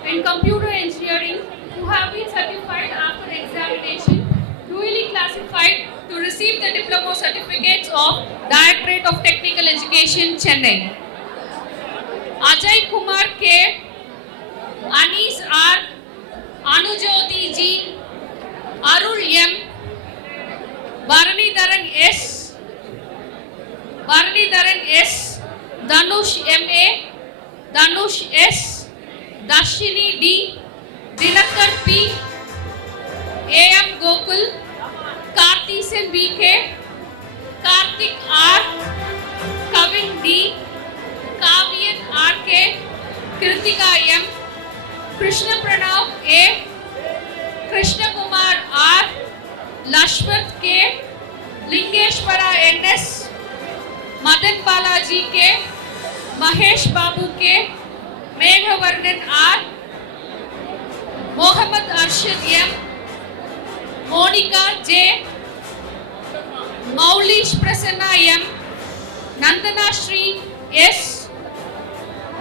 In computer engineering who have been certified after examination, duly classified to receive the diploma certificates of Directorate of Technical Education, Chennai. Ajay Kumar K, Anis R, Anujoti G, Arul M, Bharanidharan S, Dhanush M.A, Dhanush S, Dashini D, Dinakar P, A.M. Gokul, Karthisen V.K, Karthik R, Kavin D, Kavyan R.K, Kritika M, Krishna Pranav A, Krishna Kumar R, Lashmat K, Lingeshwara N.S, Madan Balaji K, Mahesh Babu K, Meghavarnan R, Mohammad Arshad M, Monica J, Maulish Prasanna M, Nandana Shri S,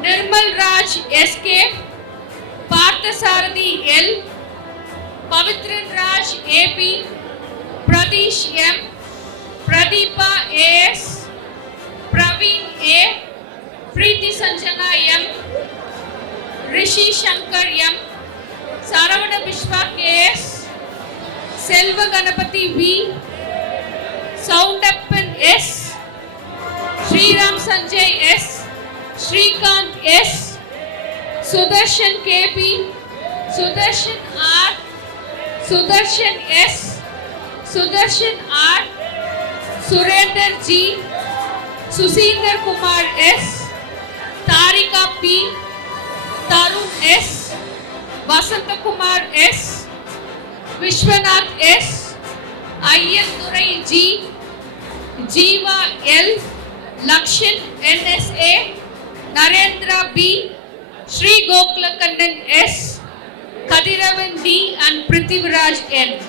Nirmal Raj SK, Parthasarathi L, Pavitran Raj AP, Pradesh M, Pradeepa AS, Praveen A, Preeti Sanjana M, Rishi Shankar M, Saravana Vishwa KS, Selva Ganapati V, Soundappan S, Sriram Sanjay S, Srikant S, Sudarshan KP, Sudarshan R, Sudarshan S, Sudarshan R, Surender G, Susinder Kumar S, Tarika P, Tarun S, Vasanta Kumar S, Vishwanath S, Ayyan Durai G, Jeeva L, Lakshan NSA, Narendra B, Sri Gokulakandan S, Kadiravan D, and Prithviraj N.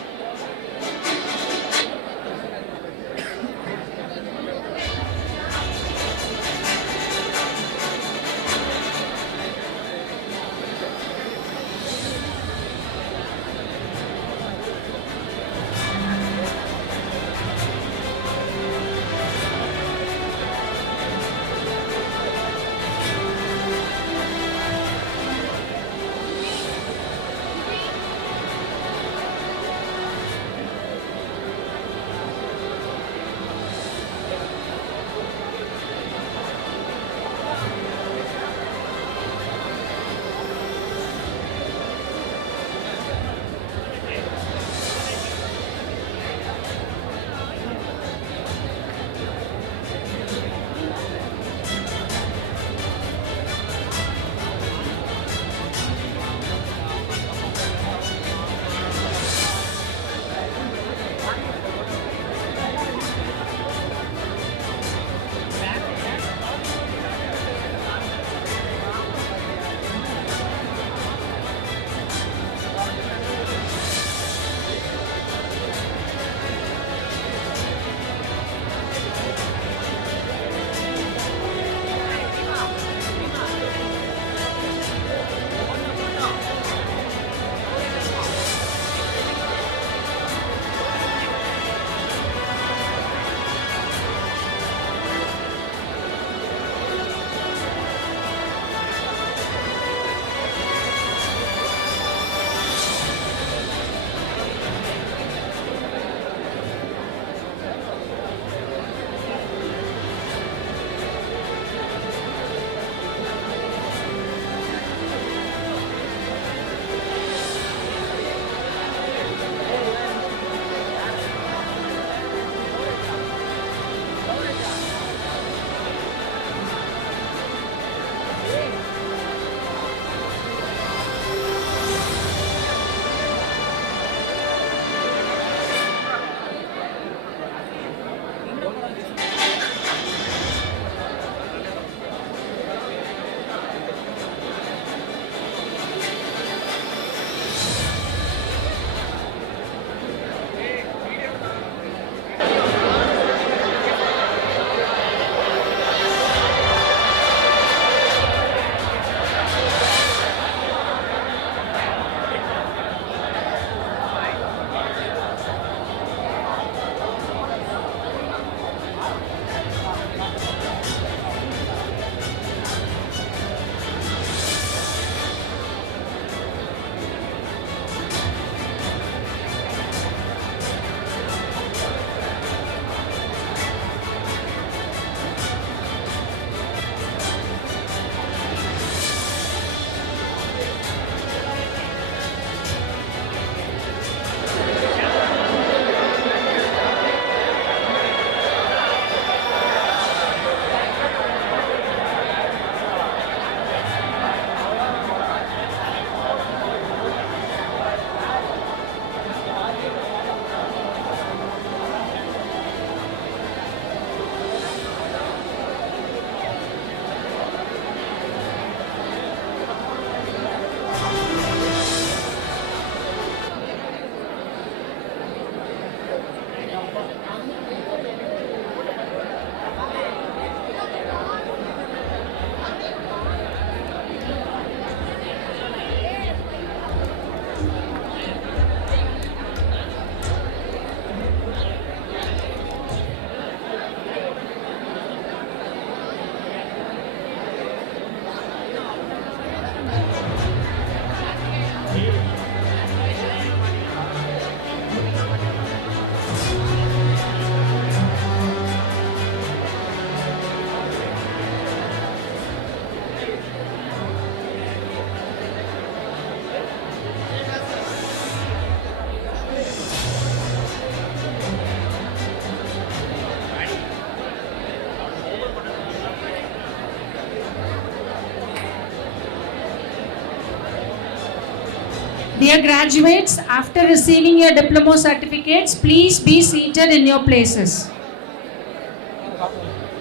Dear graduates, after receiving your diploma certificates, please be seated in your places.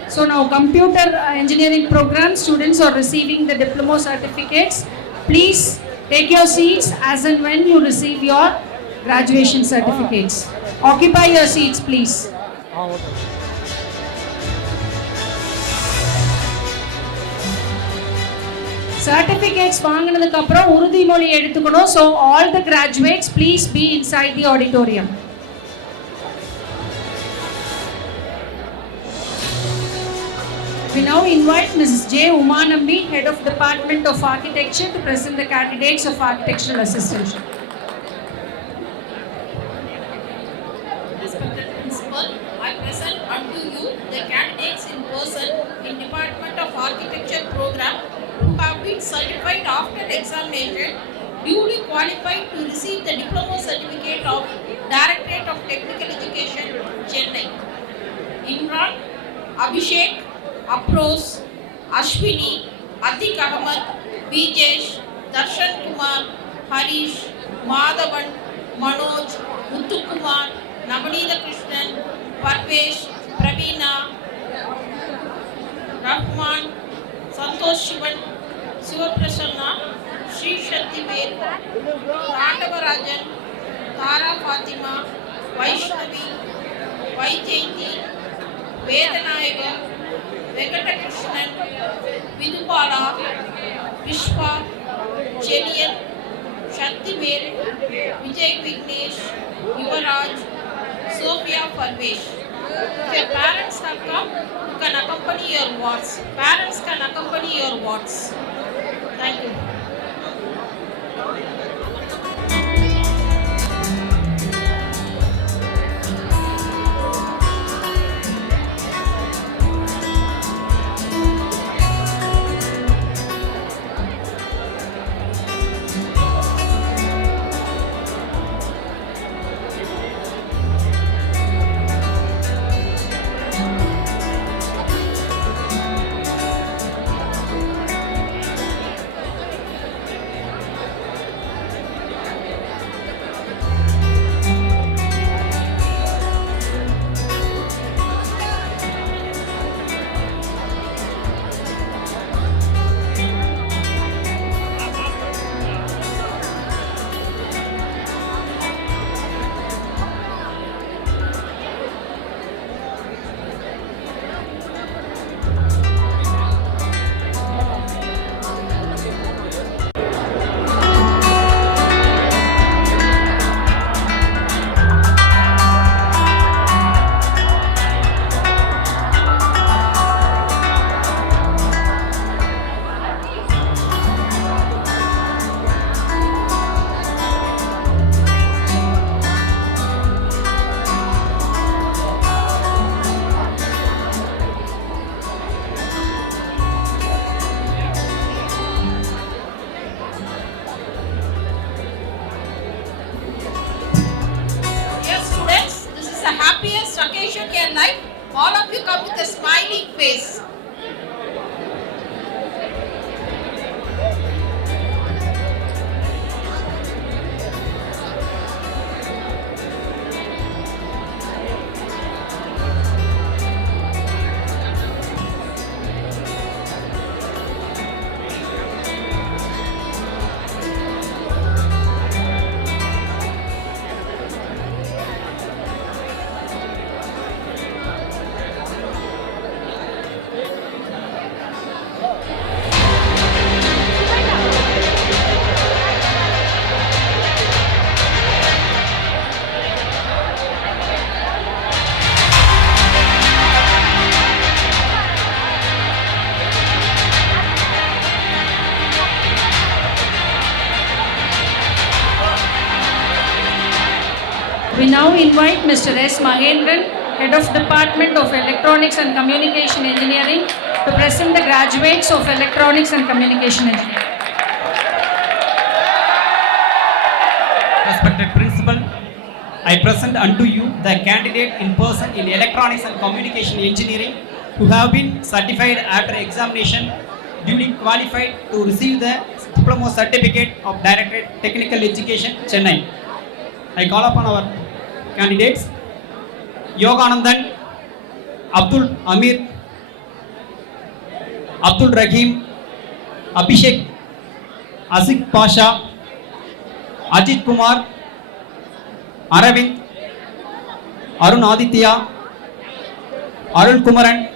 So now computer engineering program students are receiving the diploma certificates. Please take your seats as and when you receive your graduation certificates. Occupy your seats, please. Certificates வாங்கினதுக்கு அப்புறம் உறுதிமொழி எடுத்துக்கணும். So all the graduates please be inside the auditorium. We now invite Mrs. J. Umanambi, Head of Department of Architecture, to present the candidates of architectural assistantship. Respected Principal, I present unto you the candidates in person in Department of Architecture program who have been certified after examination, duly qualified to receive the diploma certificate of Directorate of Technical Education, Chennai. Imran, Abhishek, Apros, Ashwini, Atik Ahmad, Bijesh, Darshan Kumar, Harish, Madhavan, Manoj, Muthu Kumar, Navanitha Krishnan, Parvesh, Praveena, Rahman, Santosh Shivan, Sivaprasanna, Sri Shaktivel, Tandavarajan, Tara Fatima, Vaishnavi, Vaijayanti, Vedanayaga, Venkata Krishnan, Vidupala, Vishwa, Chelian, Shaktivel, Vijay Vignesh, Yuvaraj, Sophia Parvesh. If your parents have come, you can accompany your wards. Parents can accompany your wards. Thank you. Occasion in life, all of you come with a smiling face. We now invite Mr. S. Mahendran, Head of Department of Electronics and Communication Engineering, to present the graduates of Electronics and Communication Engineering. Respected Principal, I present unto you the candidate in person in Electronics and Communication Engineering who have been certified after examination duly qualified to receive the diploma certificate of Directorate Technical Education, Chennai. I call upon our candidates Yoganandan, Abdul Amir, Abdul Rahim, Abhishek, Asik Pasha, Ajit Kumar, Aravind, Arun Aditya, Arul Kumaran,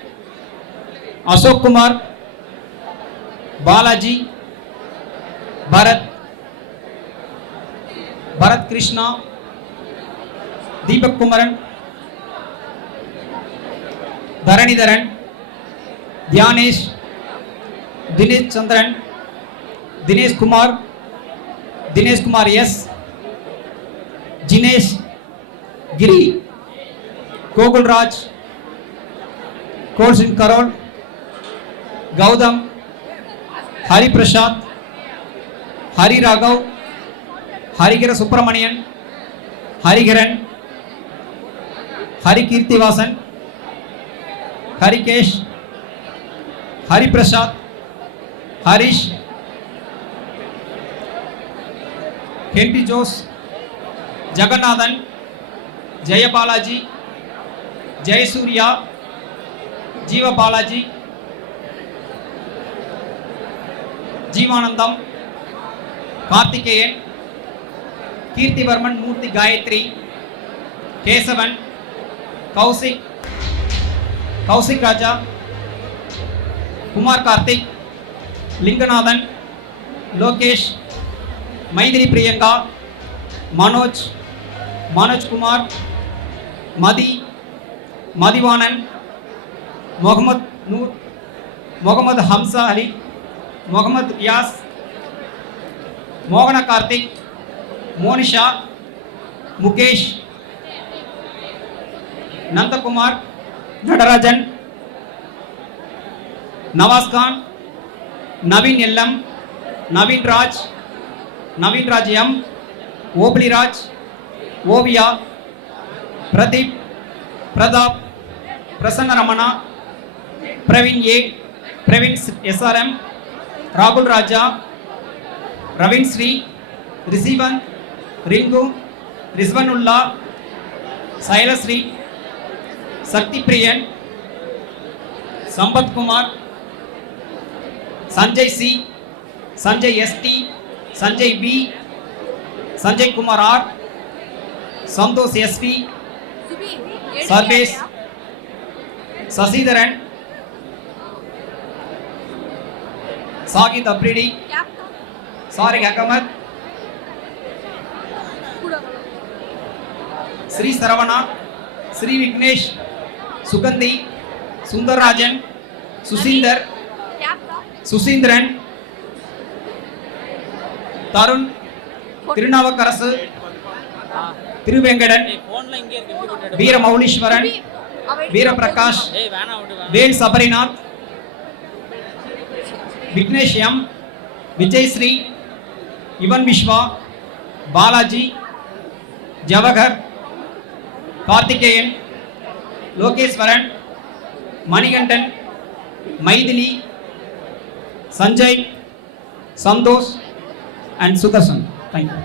Ashok Kumar, Balaji, Bharat Krishna, Deepak Kumaran, Dharanidharan, Dhyanesh, Dinesh Chandran, Dinesh Kumar S, Jinesh, Giri, Gokul Raj, Kolsin Karol, Gaudam, Hari Prasad, Hari Raghav, Harigara Subramanian, Harigaran, Hari Kirtivasan, Hari Kesh, Hari Prasad, Harish, Henry Jose, Jagannathan, Jaya Balaji, Jay Surya, Jiva Balaji, Jivanandam, Karthikeyan, Kirti Varman Murthy Gayatri, Kesavan, Kausik Raja, Kumar Karthik, Linganathan, Lokesh, Maidri Priyanka, Manoj Kumar, Madhivanan, Mohammad Noor, Mohammad Hamza Ali, Mohammad Yas, Mohana Karthik, Monisha, Mukesh, Nandakumar, Nadarajan, Nawaz Khan, Naveen Yellam, Naveen Raj M, Obli Raj, Ovia, Pradeep, Pradap, Prasanna Ramana, Praveen SRM, Rahul Raja, Ravin Sri, Risivan, Ringu, Rizvanullah, Sailasri, Sakti Priyan, Sambat Kumar, Sanjay C, Sanjay ST, Sanjay B, Sanjay Kumar R, Santosh SV, Sarvesh, Sasidharan, Sagit Apridi, Sarik Ahmed, Sri Saravana, Sri Vignesh, Sugandhi, Sundarajan, Susindran, Tarun, Tirunavakarasu, Tiruvengadan, Veera Maulishwaran, Veera Prakash, Vel Sabarinath, Vignesh M, Vijay Sri, Ivan Vishwa, Balaji, Javagar, Karthikeyan, Lokeswaran, Manikandan, Maithili, Sanjay, Santosh and Sudarshan. Thank you.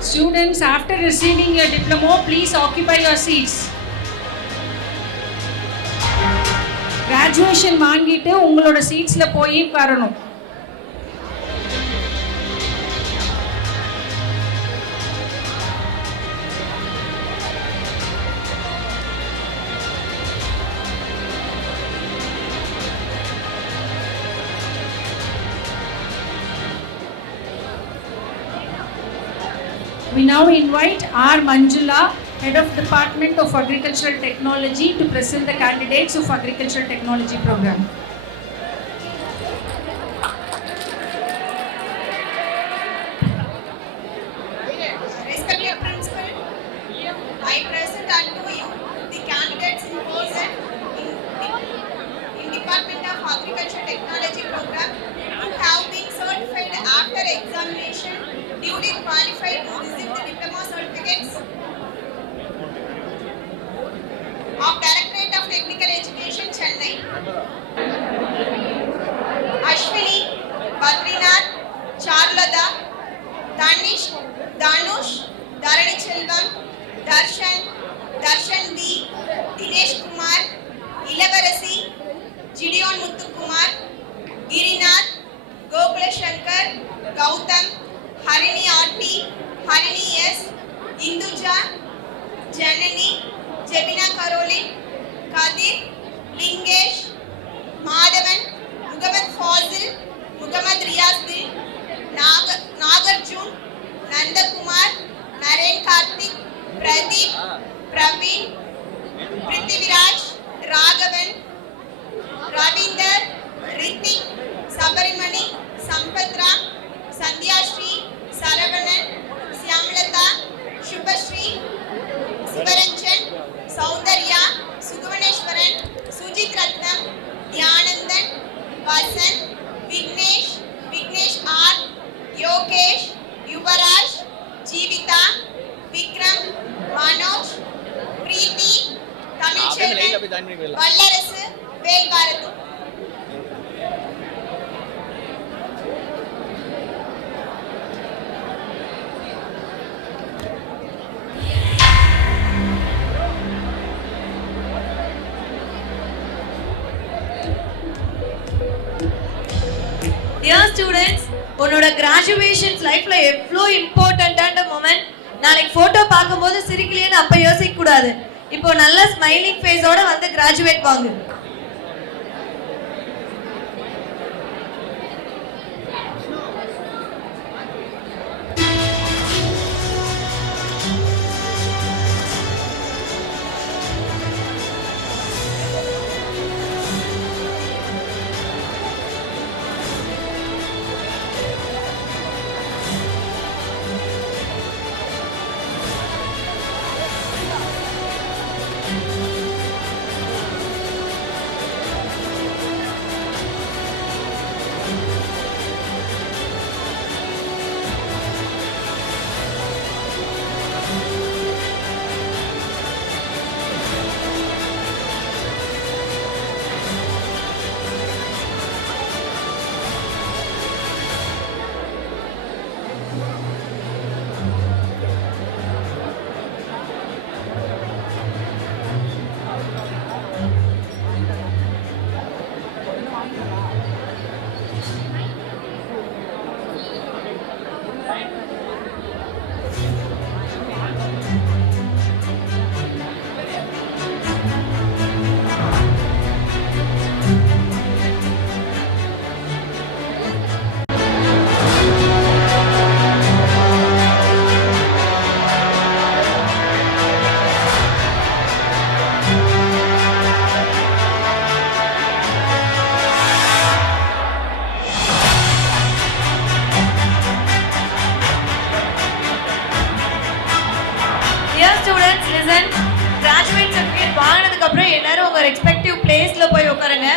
Students, after receiving your diploma, please occupy your seats. Graduation வாங்கிட்டு உங்களோட சீட்ஸ்ல போய் உட்காரணும். We now invite R. Manjula, Head of Department of Agricultural Technology, to present the candidates of Agricultural Technology program. Respected Principal, I present unto you the candidates in person in Department of Agriculture Technology program who have been certified after examination, duly qualified to receive the diploma certificates of Directorate of Technical Education, Chennai. Ashwini, Badrinath, Charlada, Danush, Dharani Chelvam, Darshan B, Dinesh Kumar, Ilavarasi, Gideon Muthukumar, Girinath, Gokula Shankar, Gautam, Harini Aarti, Harini S, Induja, Janani, Jebina Caroline, Kadir, Lingesh, Madhavan, Muhammad Fazil, Muhammad Riyazuddin, Nagarjun, Nandakumar, Naren Karthik, Pradeep, Praveen, Prithviraj, Raghavan, Ravinder, Ritik, Sabarimani, Sampatra, Sandhya Shri, Saravanan, Syamlata, Shubhashri, Sivaranjan, Saundarya, Sugavaneshwaran, Sujit Ratnam, Dhyanandan, Vasan, Vignesh R, Yogesh, Yuvaraj, Jeevita, Vikram, Manoj, Preeti, Tamil Chelvan, Vallarasu, Velbharathu. Dear students, உன்னோட graduation லைஃப்ல எவ்வளோ இம்பார்ட்டன்டான moment. நாளைக்கு photo பார்க்கும்போது சிரிக்கலையேன்னு அப்ப யோசிக்க கூடாது. இப்போ நல்ல ஸ்மைலிங் ஃபேஸோட வந்து கிராஜுவேட் வாங்க. கிராஜுவேட் சர்டிஃபிகேட் வாங்கினதுக்கு அப்புறம் எல்லாரும் உங்க ரெஸ்பெக்டிவ் பிளேஸ்ல போய் உட்காருங்க.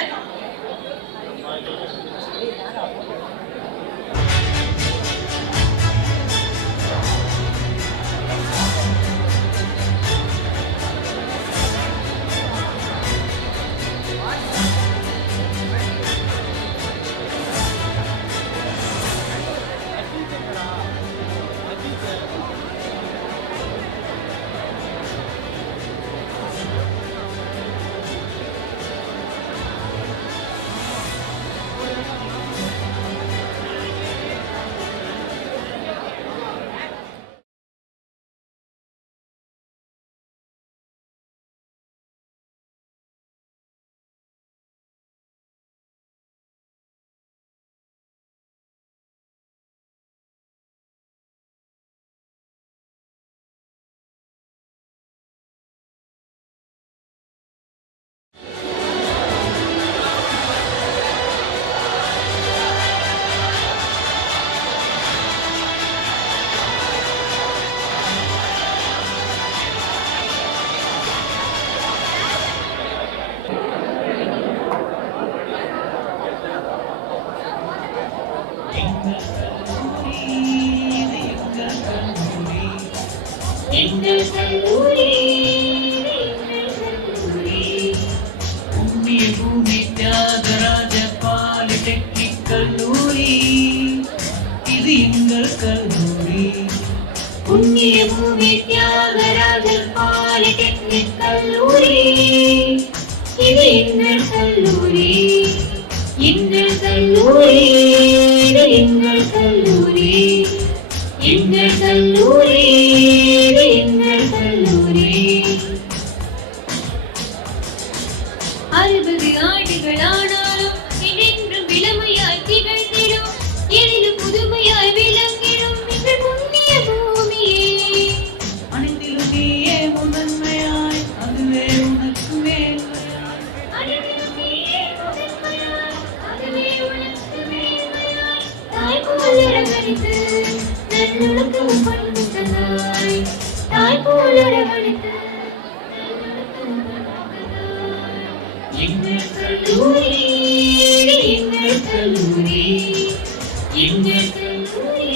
கல்லூரி எங்கள் கல்லூரி புண்ணிய பூமி தியாகராஜ பாலிடெக்னிக் கல்லூரி இது எங்கள் கல்லூரி புண்ணிய பூமி தியாகராஜர் பாலிடெக்னிக் கல்லூரி இது எங்கள் கல்லூரி எங்கள் கல்லூரி இது எங்கள் கல்லூரி எங்கள் கல்லூரி இது எங்கள் கல்லூரி 60 ஆண்டுகள் ஆனாலும் என்றென்றும் இளமையாய் திகழ்ந்திடும் எதிலும் புதுமையாய் விளங்கிடும் எங்கள் புண்ணிய பூமியே அனைத்திலும் நீயே முதன்மையாய் அதுவே உனக்கு மேன்மையாய் அனைத்திலும் நீயே முதன்மையாய் அதுவே உனக்கு மேன்மையாய் தாய் போல் அரவணைத்து நல்லொழுக்கம் பண்பு தந்தாய் தாய் போல் அரவணைத்து எங்கள் கல்லூரி எங்கள் கல்லூரி எங்கள் கல்லூரி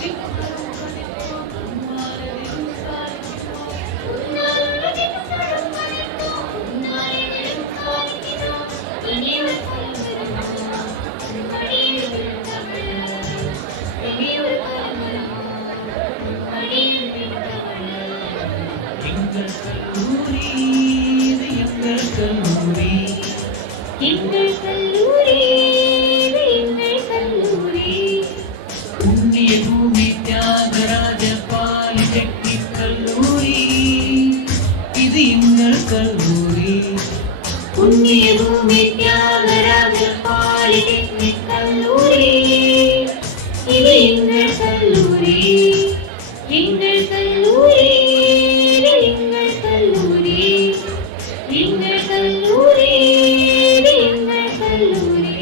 எங்கள் கல்லூரி எங்கள் கல்லூரி இது எங்கள் கல்லூரி எங்கள் கல்லூரி இது எங்கள் கல்லூரி புண்ணிய பூமி தியாகராஜ பாலிடெக்னிக் கல்லூரி இது எங்கள் கல்லூரி புண்ணிய பூமி தியாகராஜ பாலிடெக்னிக் கல்லூரி இது எங்கள் கல்லூரி எங்கள் கல்லூரி இது எங்கள் கல்லூரி எங்கள் கல்லூரி இது எங்கள் கல்லூரி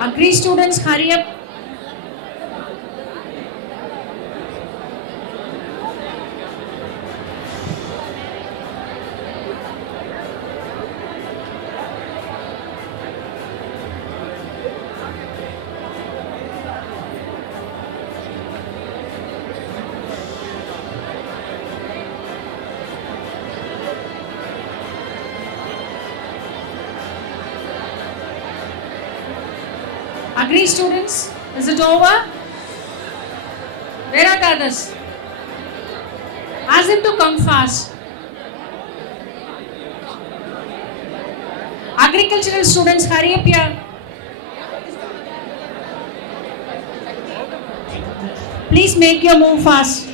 Agri students, hurry up. Agri students, is it over? Where are the others? Ask them to come fast. Agricultural students, hurry up here. Please make your move fast.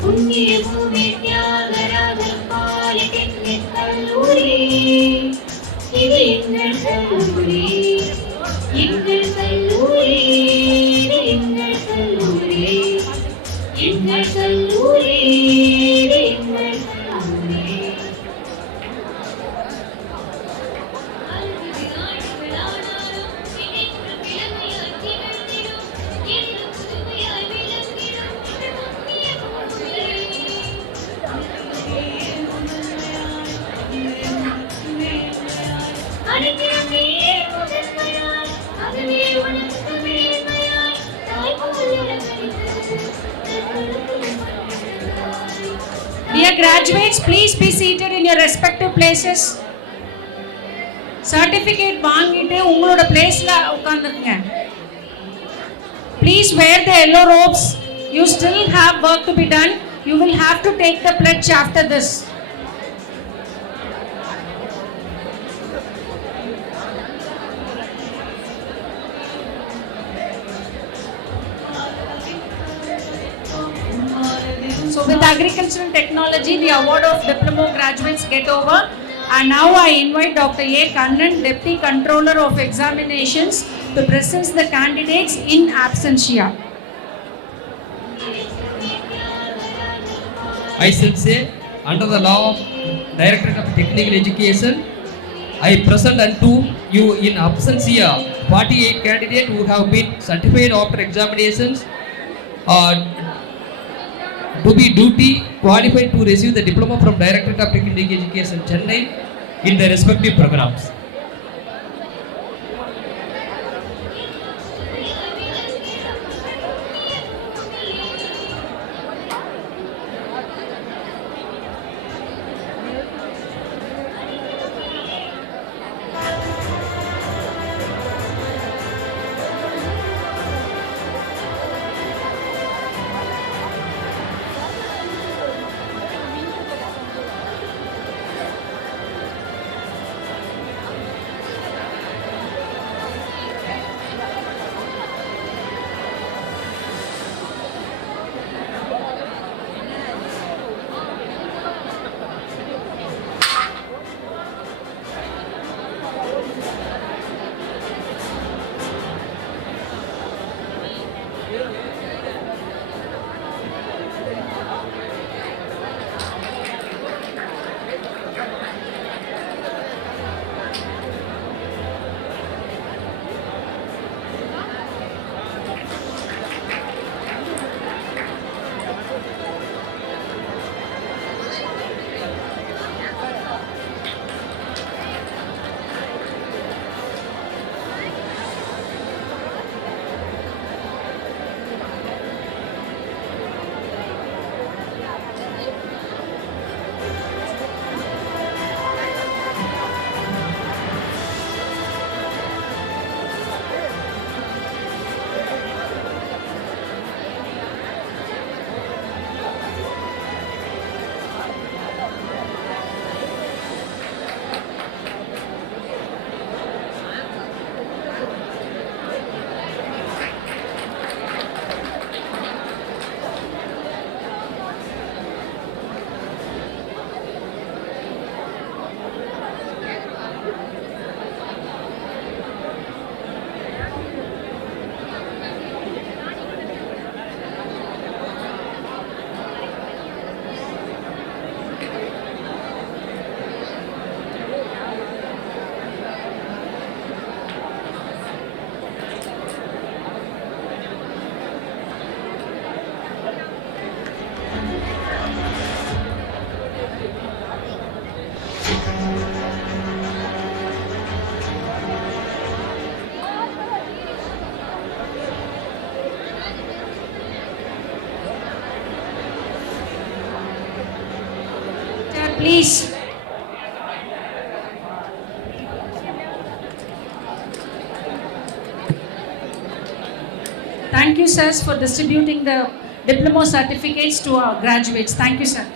புண்ணியபூமி தியாகராஜர் பாலிடெக்னிக் கல்லூரி, இது எங்கள் கல்லூரி, எங்கள் கல்லூரி, இது எங்கள் கல்லூரி, எங்கள் கல்லூரி, இது எங்கள் கல்லூரி. Dear graduates, please be seated in your respective places. Certificate வாங்கிட்டு உங்களோட பிளேஸ்ல உட்கார்ந்துருங்க. Please wear the yellow robes. You still have work to be done. You will have to take the pledge after this. So with agricultural technology, the award of diploma graduates get over. And now I invite Dr. A. Kannan, Deputy Controller of Examinations, to present the candidates in absentia. I shall say, under the law of Directorate of Technical Education, I present unto you in absentia 48 candidates who have been certified after examinations to be duty qualified to receive the diploma from Directorate of Technical Education, Chennai, in their respective programs. Please. Thank you, sirs, for distributing the diploma certificates to our graduates. Thank you, sir.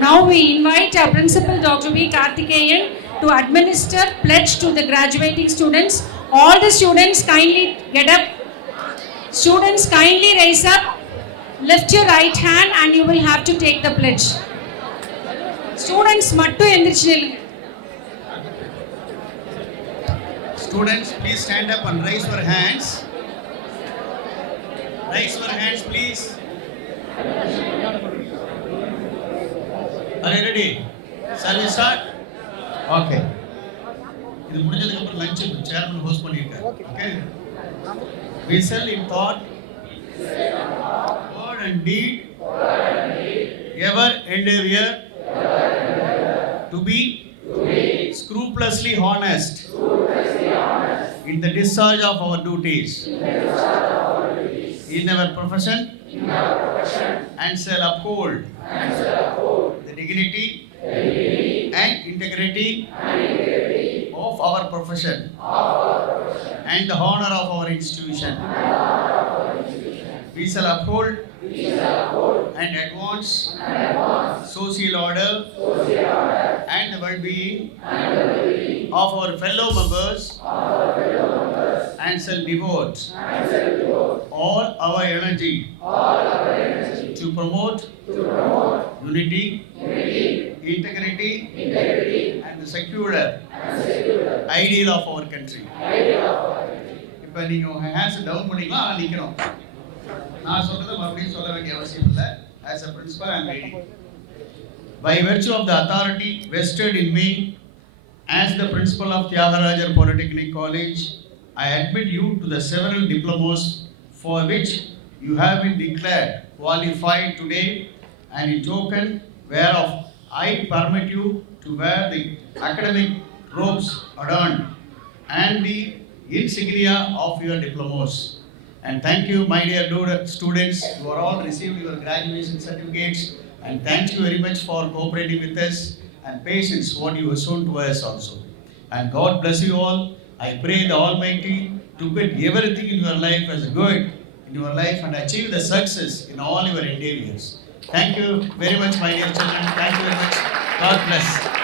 Now we invite our principal, Dr. V. Karthikeyan, to administer pledge to the graduating students. All the students kindly get up. Students kindly raise up. Lift your right hand and you will have to take the pledge. Students, mattu endirichu nilunga. Students, please stand up and raise your hands. Raise your hands, please. Are you ready? Shall we start? Okay. இது முடிஞ்சதுக்கு அப்புறம் lunch chairman host பண்ணிருக்காரு. Okay. We shall in thought, word and deed, ever endeavor to be scrupulously honest in the discharge of our duties in our profession and shall uphold the dignity and integrity of our profession and the honor of our institution. We shall uphold and advance social order and the well-being of our fellow members and shall devote all our energy to promote unity, integrity and the secular ideal of our country. இப்போ நீங்க உங்க hands down பண்ணிக்கலாம், ஆனா நிக்கணும். நான் சொல்றத மறுபடியும் சொல்ல வேண்டிய அவசியம் இல்லை. As a principal, I am ready. By virtue of the authority vested in me as the principal of Thiagarajar Polytechnic College, I admit you to the several diplomas for which you have been declared qualified today, and in token whereof I permit you to wear the academic robes adorned and the insignia of your diplomas. And thank you, my dear students, who are all received your graduation certificates, and thank you very much for cooperating with us and patience what you have shown to us also. And God bless you all. I pray the Almighty to get everything in your life as good in your life and achieve the success in all your endeavors. Thank you very much, my dear children. Thank you very much. God bless.